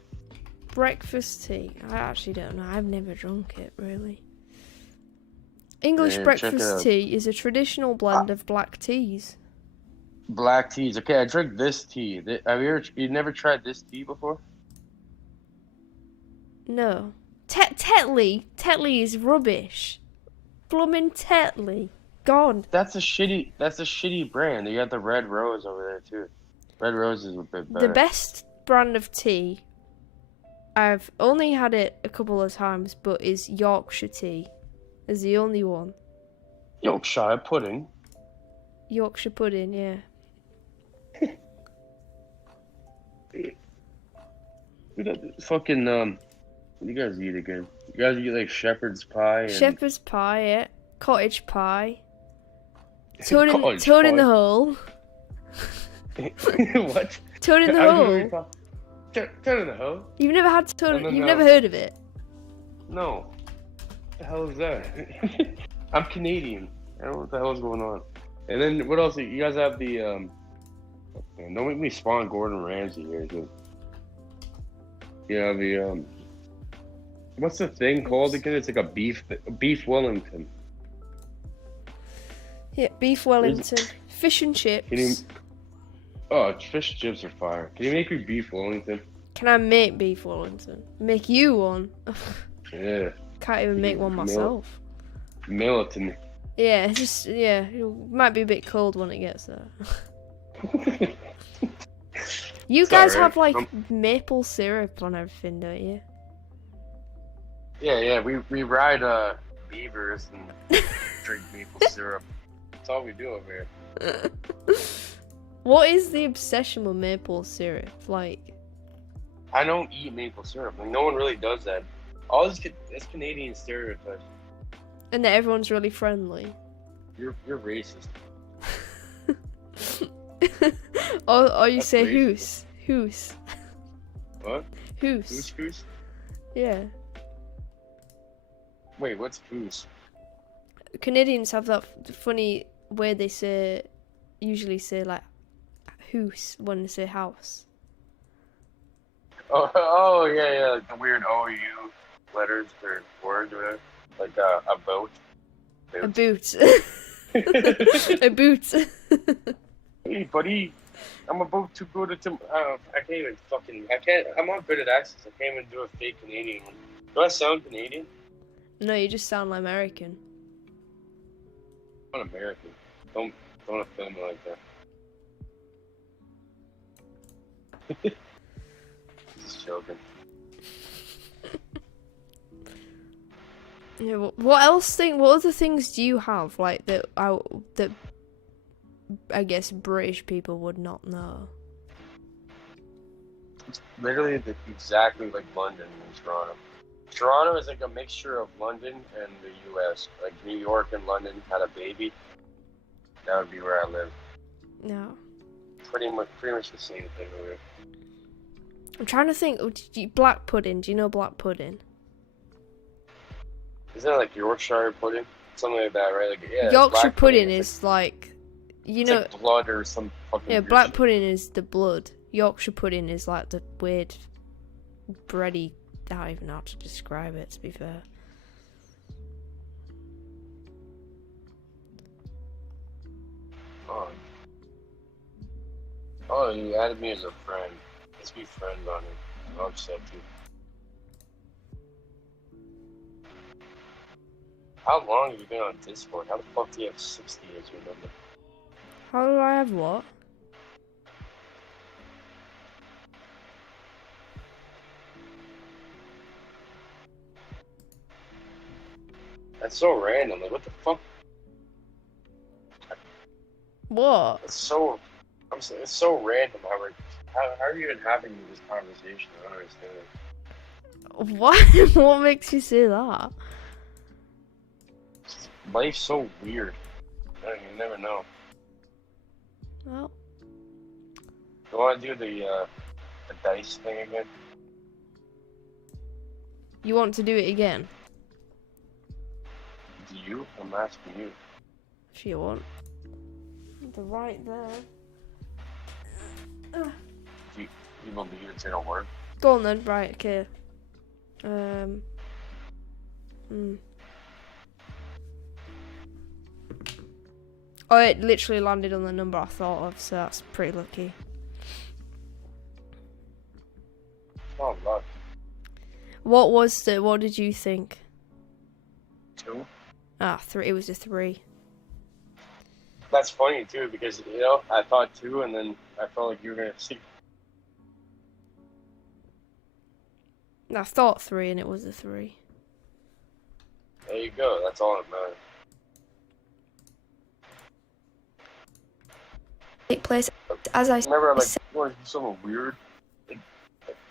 Breakfast tea. I actually don't know. I've never drunk it really. English Yeah, check it breakfast out. tea is a traditional blend of black teas. Black teas. Okay, I drink this tea. Have you never tried this tea before? No. Tetley. Tetley is rubbish. Bloomin' Tetley. God. That's a shitty brand. You got the Red Rose over there too. Red Rose is a bit better. The best brand of tea, I've only had it a couple of times, but is Yorkshire tea. Is the only one. Yorkshire pudding. Yorkshire pudding, yeah. Fucking what do you guys eat again? You guys eat like shepherd's pie and Shepherd's pie, yeah. Cottage pie. Toad in Cottage the pie. hole. What? Toad in the hole. Toad in the hole? You've never had toad. No, no, You've no. never heard of it. No. What the hell is that? I'm Canadian. I don't know what the hell is going on. And then what else? You guys have the don't make me spawn Gordon Ramsay here, dude. You have the what's the thing called again? It's like a beef Wellington. Yeah, beef Wellington, fish and chips. Can you? Oh, fish chips are fire. Can you make me beef Wellington? Can I make beef Wellington? Make you one? Yeah. Can't even make one myself. Mail it to me. Yeah, it might be a bit cold when it gets there. You It's guys alright. have like maple syrup on everything, don't you? Yeah, we ride beavers and drink maple syrup. That's all we do over here. What is the obsession with maple syrup? Like, I don't eat maple syrup. Like, no one really does that. All this that's Canadian stereotypes. and that everyone's really friendly. You're racist. or you That's say racist. hoos. What? Hoos. Goose? Yeah. Wait, what's goose? Canadians have that funny way they usually say like hoos when they say house. Oh yeah, like the weird OU letters or words or whatever. Like a boat. A boot. A boot. Hey buddy, I'm about to go to I can't even I'm not good at accents. I can't even do a fake Canadian one. Do I sound Canadian? No, you just sound like American. I'm not American. Don't offend me like that. Just joking. Yeah, what other things do you have like that I guess British people would not know? It's literally exactly like London and Toronto. Toronto is like a mixture of London and the U.S. Like New York and London had a baby. That would be where I live. No. Pretty much the same thing over here. I'm trying to think. Black pudding. Do you know black pudding? Isn't that like Yorkshire pudding? Something like that, right? Like yeah. Yorkshire black pudding is is like, you it's know, like blood or some fucking. yeah. weird Black shit. pudding is the blood. Yorkshire pudding is like the weird, bready. I don't even know how to describe it. To be fair. Oh, you added me as a friend. Let's be friends on it. I'll accept you. How long have you been on Discord? How the fuck do you have 60 as your number? How do I have what? That's so random. Like, what the fuck? What? It's so. It's so random how are you even having this conversation? I don't understand. What? What makes you say that? Life's so weird. You never know. Well, You want to do the dice thing again? you want to do it again? Do you? I'm asking you. If you want. They're right there. Do you believe it's gonna work? Go on then. Right. Okay. Oh, it literally landed on the number I thought of, so that's pretty lucky. Oh, luck. What did you think? 2. Ah, 3. It was a 3. That's funny too because I thought 2 and then I felt like you were gonna see. I thought 3 and it was a 3. There you go. That's all that matters. Take place as I Remember, I'm like, you want to do something weird?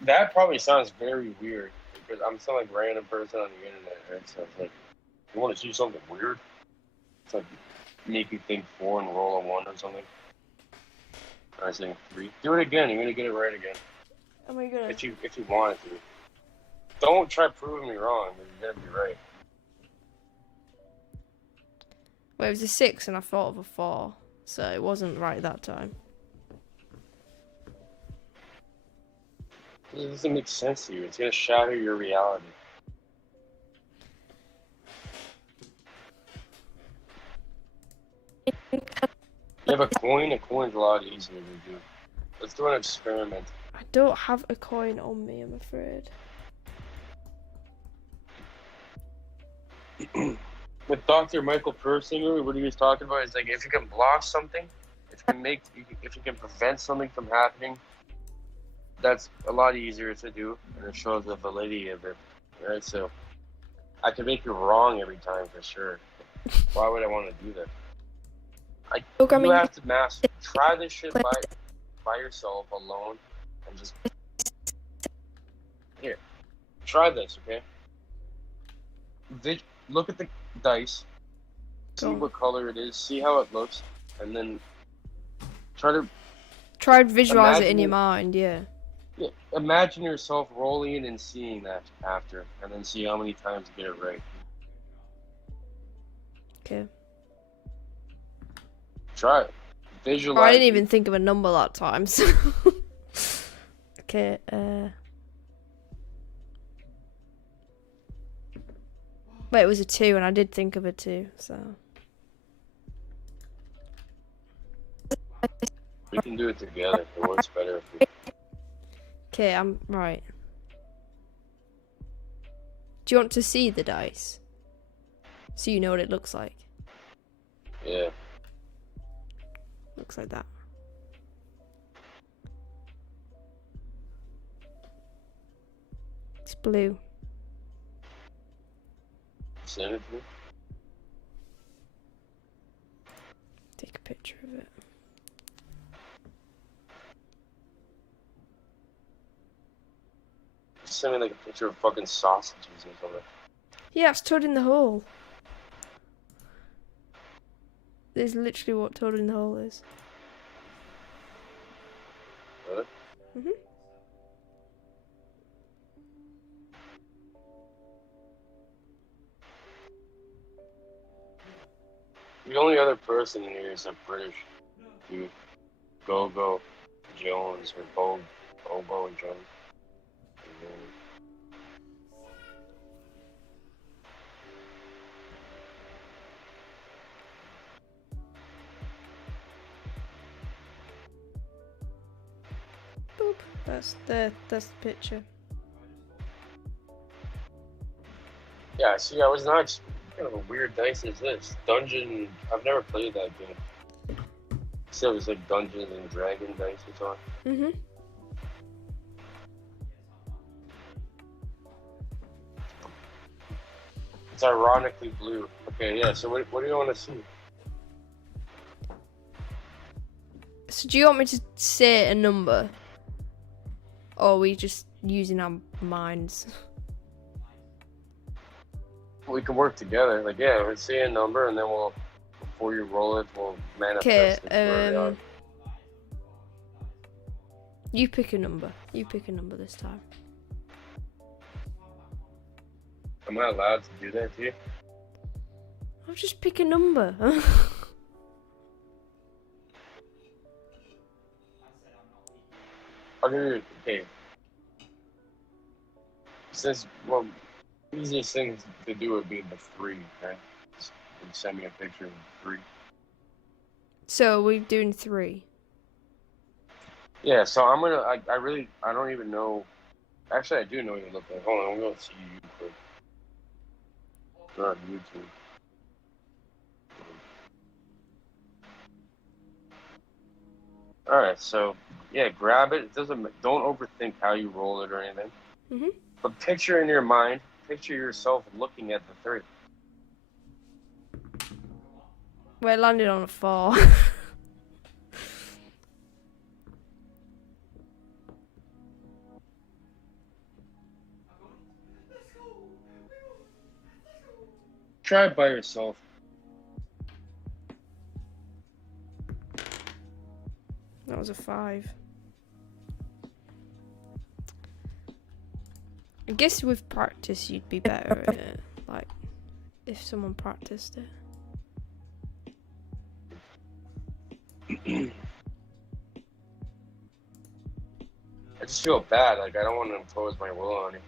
That probably sounds very weird because I'm some like random person on the internet, right? So it's like, you want to see something weird? It's like make you think 4 and roll a 1 or something. I think 3. Do it again. You're gonna get it right again. Am I gonna? If you wanted to. Don't try proving me wrong. You're gonna be right. Well, it was a 6 and I thought of a 4, so it wasn't right that time. It doesn't make sense to you. It's gonna shatter your reality. You have a coin? A coin's a lot easier to do. Let's do an experiment. I don't have a coin on me, I'm afraid. With Dr. Michael Persinger, what he was talking about is like if you can block something, if you can prevent something from happening, that's a lot easier to do, and it shows the validity of it, right? So I can make you wrong every time for sure. Why would I want to do that? You have to try this shit by yourself, alone, and just here. Try this, okay? Look at the dice, see what color it is, see how it looks, and then try and visualize it in your mind, yeah. Imagine yourself rolling it and seeing that after, and then see how many times you get it right. Okay. Try it. Visualize. Oh, I didn't even think of a number that time, so... Okay, But it was a 2 and I did think of a 2, so... We can do it together. It works better if we... Okay, I'm right. Do you want to see the dice? So you know what it looks like? Yeah. Looks like that. It's blue. Send it to me. Take a picture of it. Send me like a picture of fucking sausages or something. Yeah, it's Toad in the Hole. This is literally what Toad in the Hole is. Really? Mhm. The only other person in here is a British dude. Go Jones or Bobo Jones. Boop. That's the picture. Yeah, see, I was not. What kind of a weird dice is this? Dungeon. I've never played that game. So it was like Dungeons and Dragon dice or something. Mhm. It's ironically blue. Okay, yeah. So what do you want to see? So do you want me to say a number? Or are we just using our minds? We can work together. Like, yeah, let's say a number, and then we'll, before you roll it, we'll manifest it. Okay, you pick a number. You pick a number this time. Am I allowed to do that to you? I'll just pick a number. Okay. Since, well, easiest thing to do would be the 3, okay? Just send me a picture of the 3. So we're doing 3. Yeah, so I'm gonna, I don't even know. Actually, I do know what you look like. Hold on, I'm gonna see you quick. You're on YouTube. Alright, so, yeah, grab it. Don't overthink how you roll it or anything. Mhm. But picture in your mind, picture yourself looking at the 3. Well, it landed on a 4. Try it by yourself. That was a 5. I guess with practice you'd be better at it. Like, if someone practiced it. I just feel bad. Like, I don't want to impose my will on you.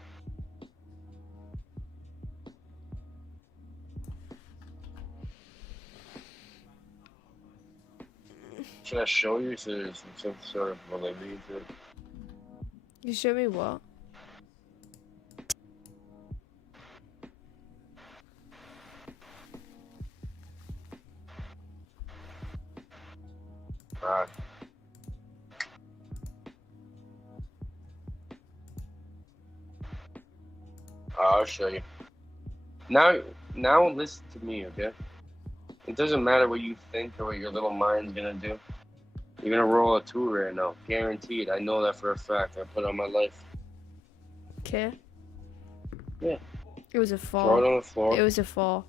Should I show you so there's some sort of validity to it? You show me what? Alright. I'll show you. Now listen to me, okay? It doesn't matter what you think or what your little mind's gonna do. You're gonna roll a 2 right now, guaranteed. I know that for a fact. I put it on my life. Okay. Yeah. It was a 4. Throw it on the floor. It was a 4.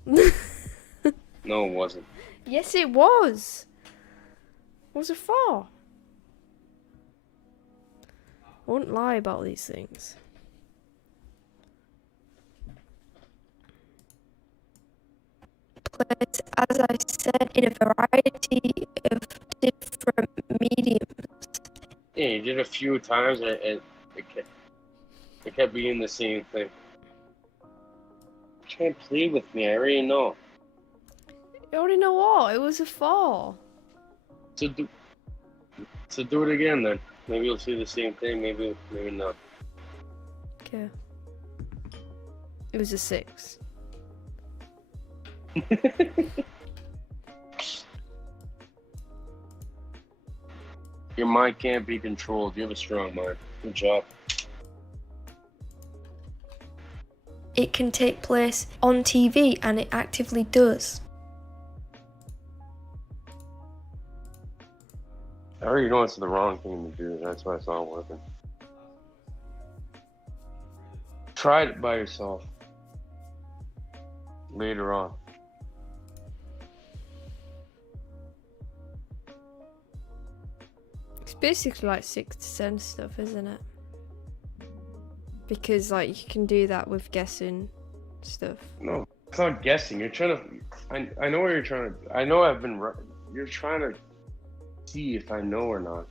No, it wasn't. Yes, it was. It was a 4. I wouldn't lie about these things. But as I said, in a variety of different mediums. Yeah, you did it a few times and it kept being the same thing. You can't play with me, I already know. You already know what? It was a 4. So do it again then. Maybe you'll see the same thing, maybe not. Okay. It was a 6. Your mind can't be controlled. You have a strong mind. Good job. It can take place on TV, and it actively does. I already know it's the wrong thing to do. That's why it's not working. Try it by yourself. Later on. It's basically like 6th sense stuff, isn't it? Because like you can do that with guessing stuff. No, it's not guessing. You're trying to. I know what you're trying to. I know I've been. You're trying to see if I know or not.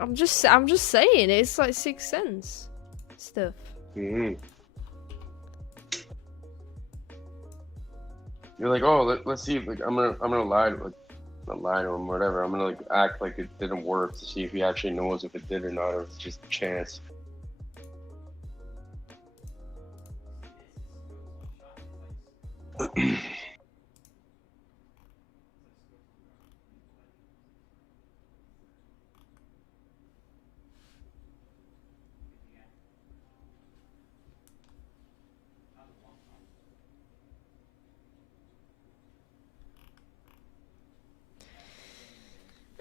I'm just saying it's like 6th sense stuff. Mm-hmm. You're like, oh, let's see if like I'm gonna lie to not lie to him or whatever. I'm gonna like act like it didn't work to see if he actually knows if it did or not, or if it's just chance.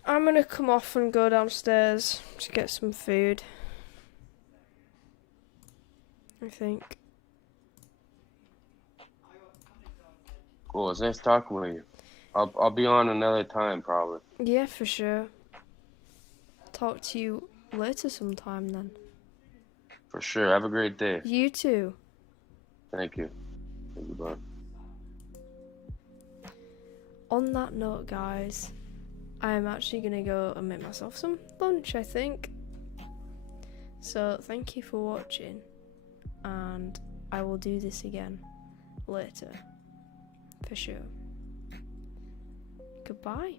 I'm gonna come off and go downstairs to get some food. I think. Cool. It's nice talking with you. I'll be on another time probably. Yeah, for sure. Talk to you later sometime then. For sure. Have a great day. You too. Thank you. Thank you, bye. On that note, guys, I am actually gonna go and make myself some lunch, I think. So thank you for watching, and I will do this again later, for sure. Goodbye.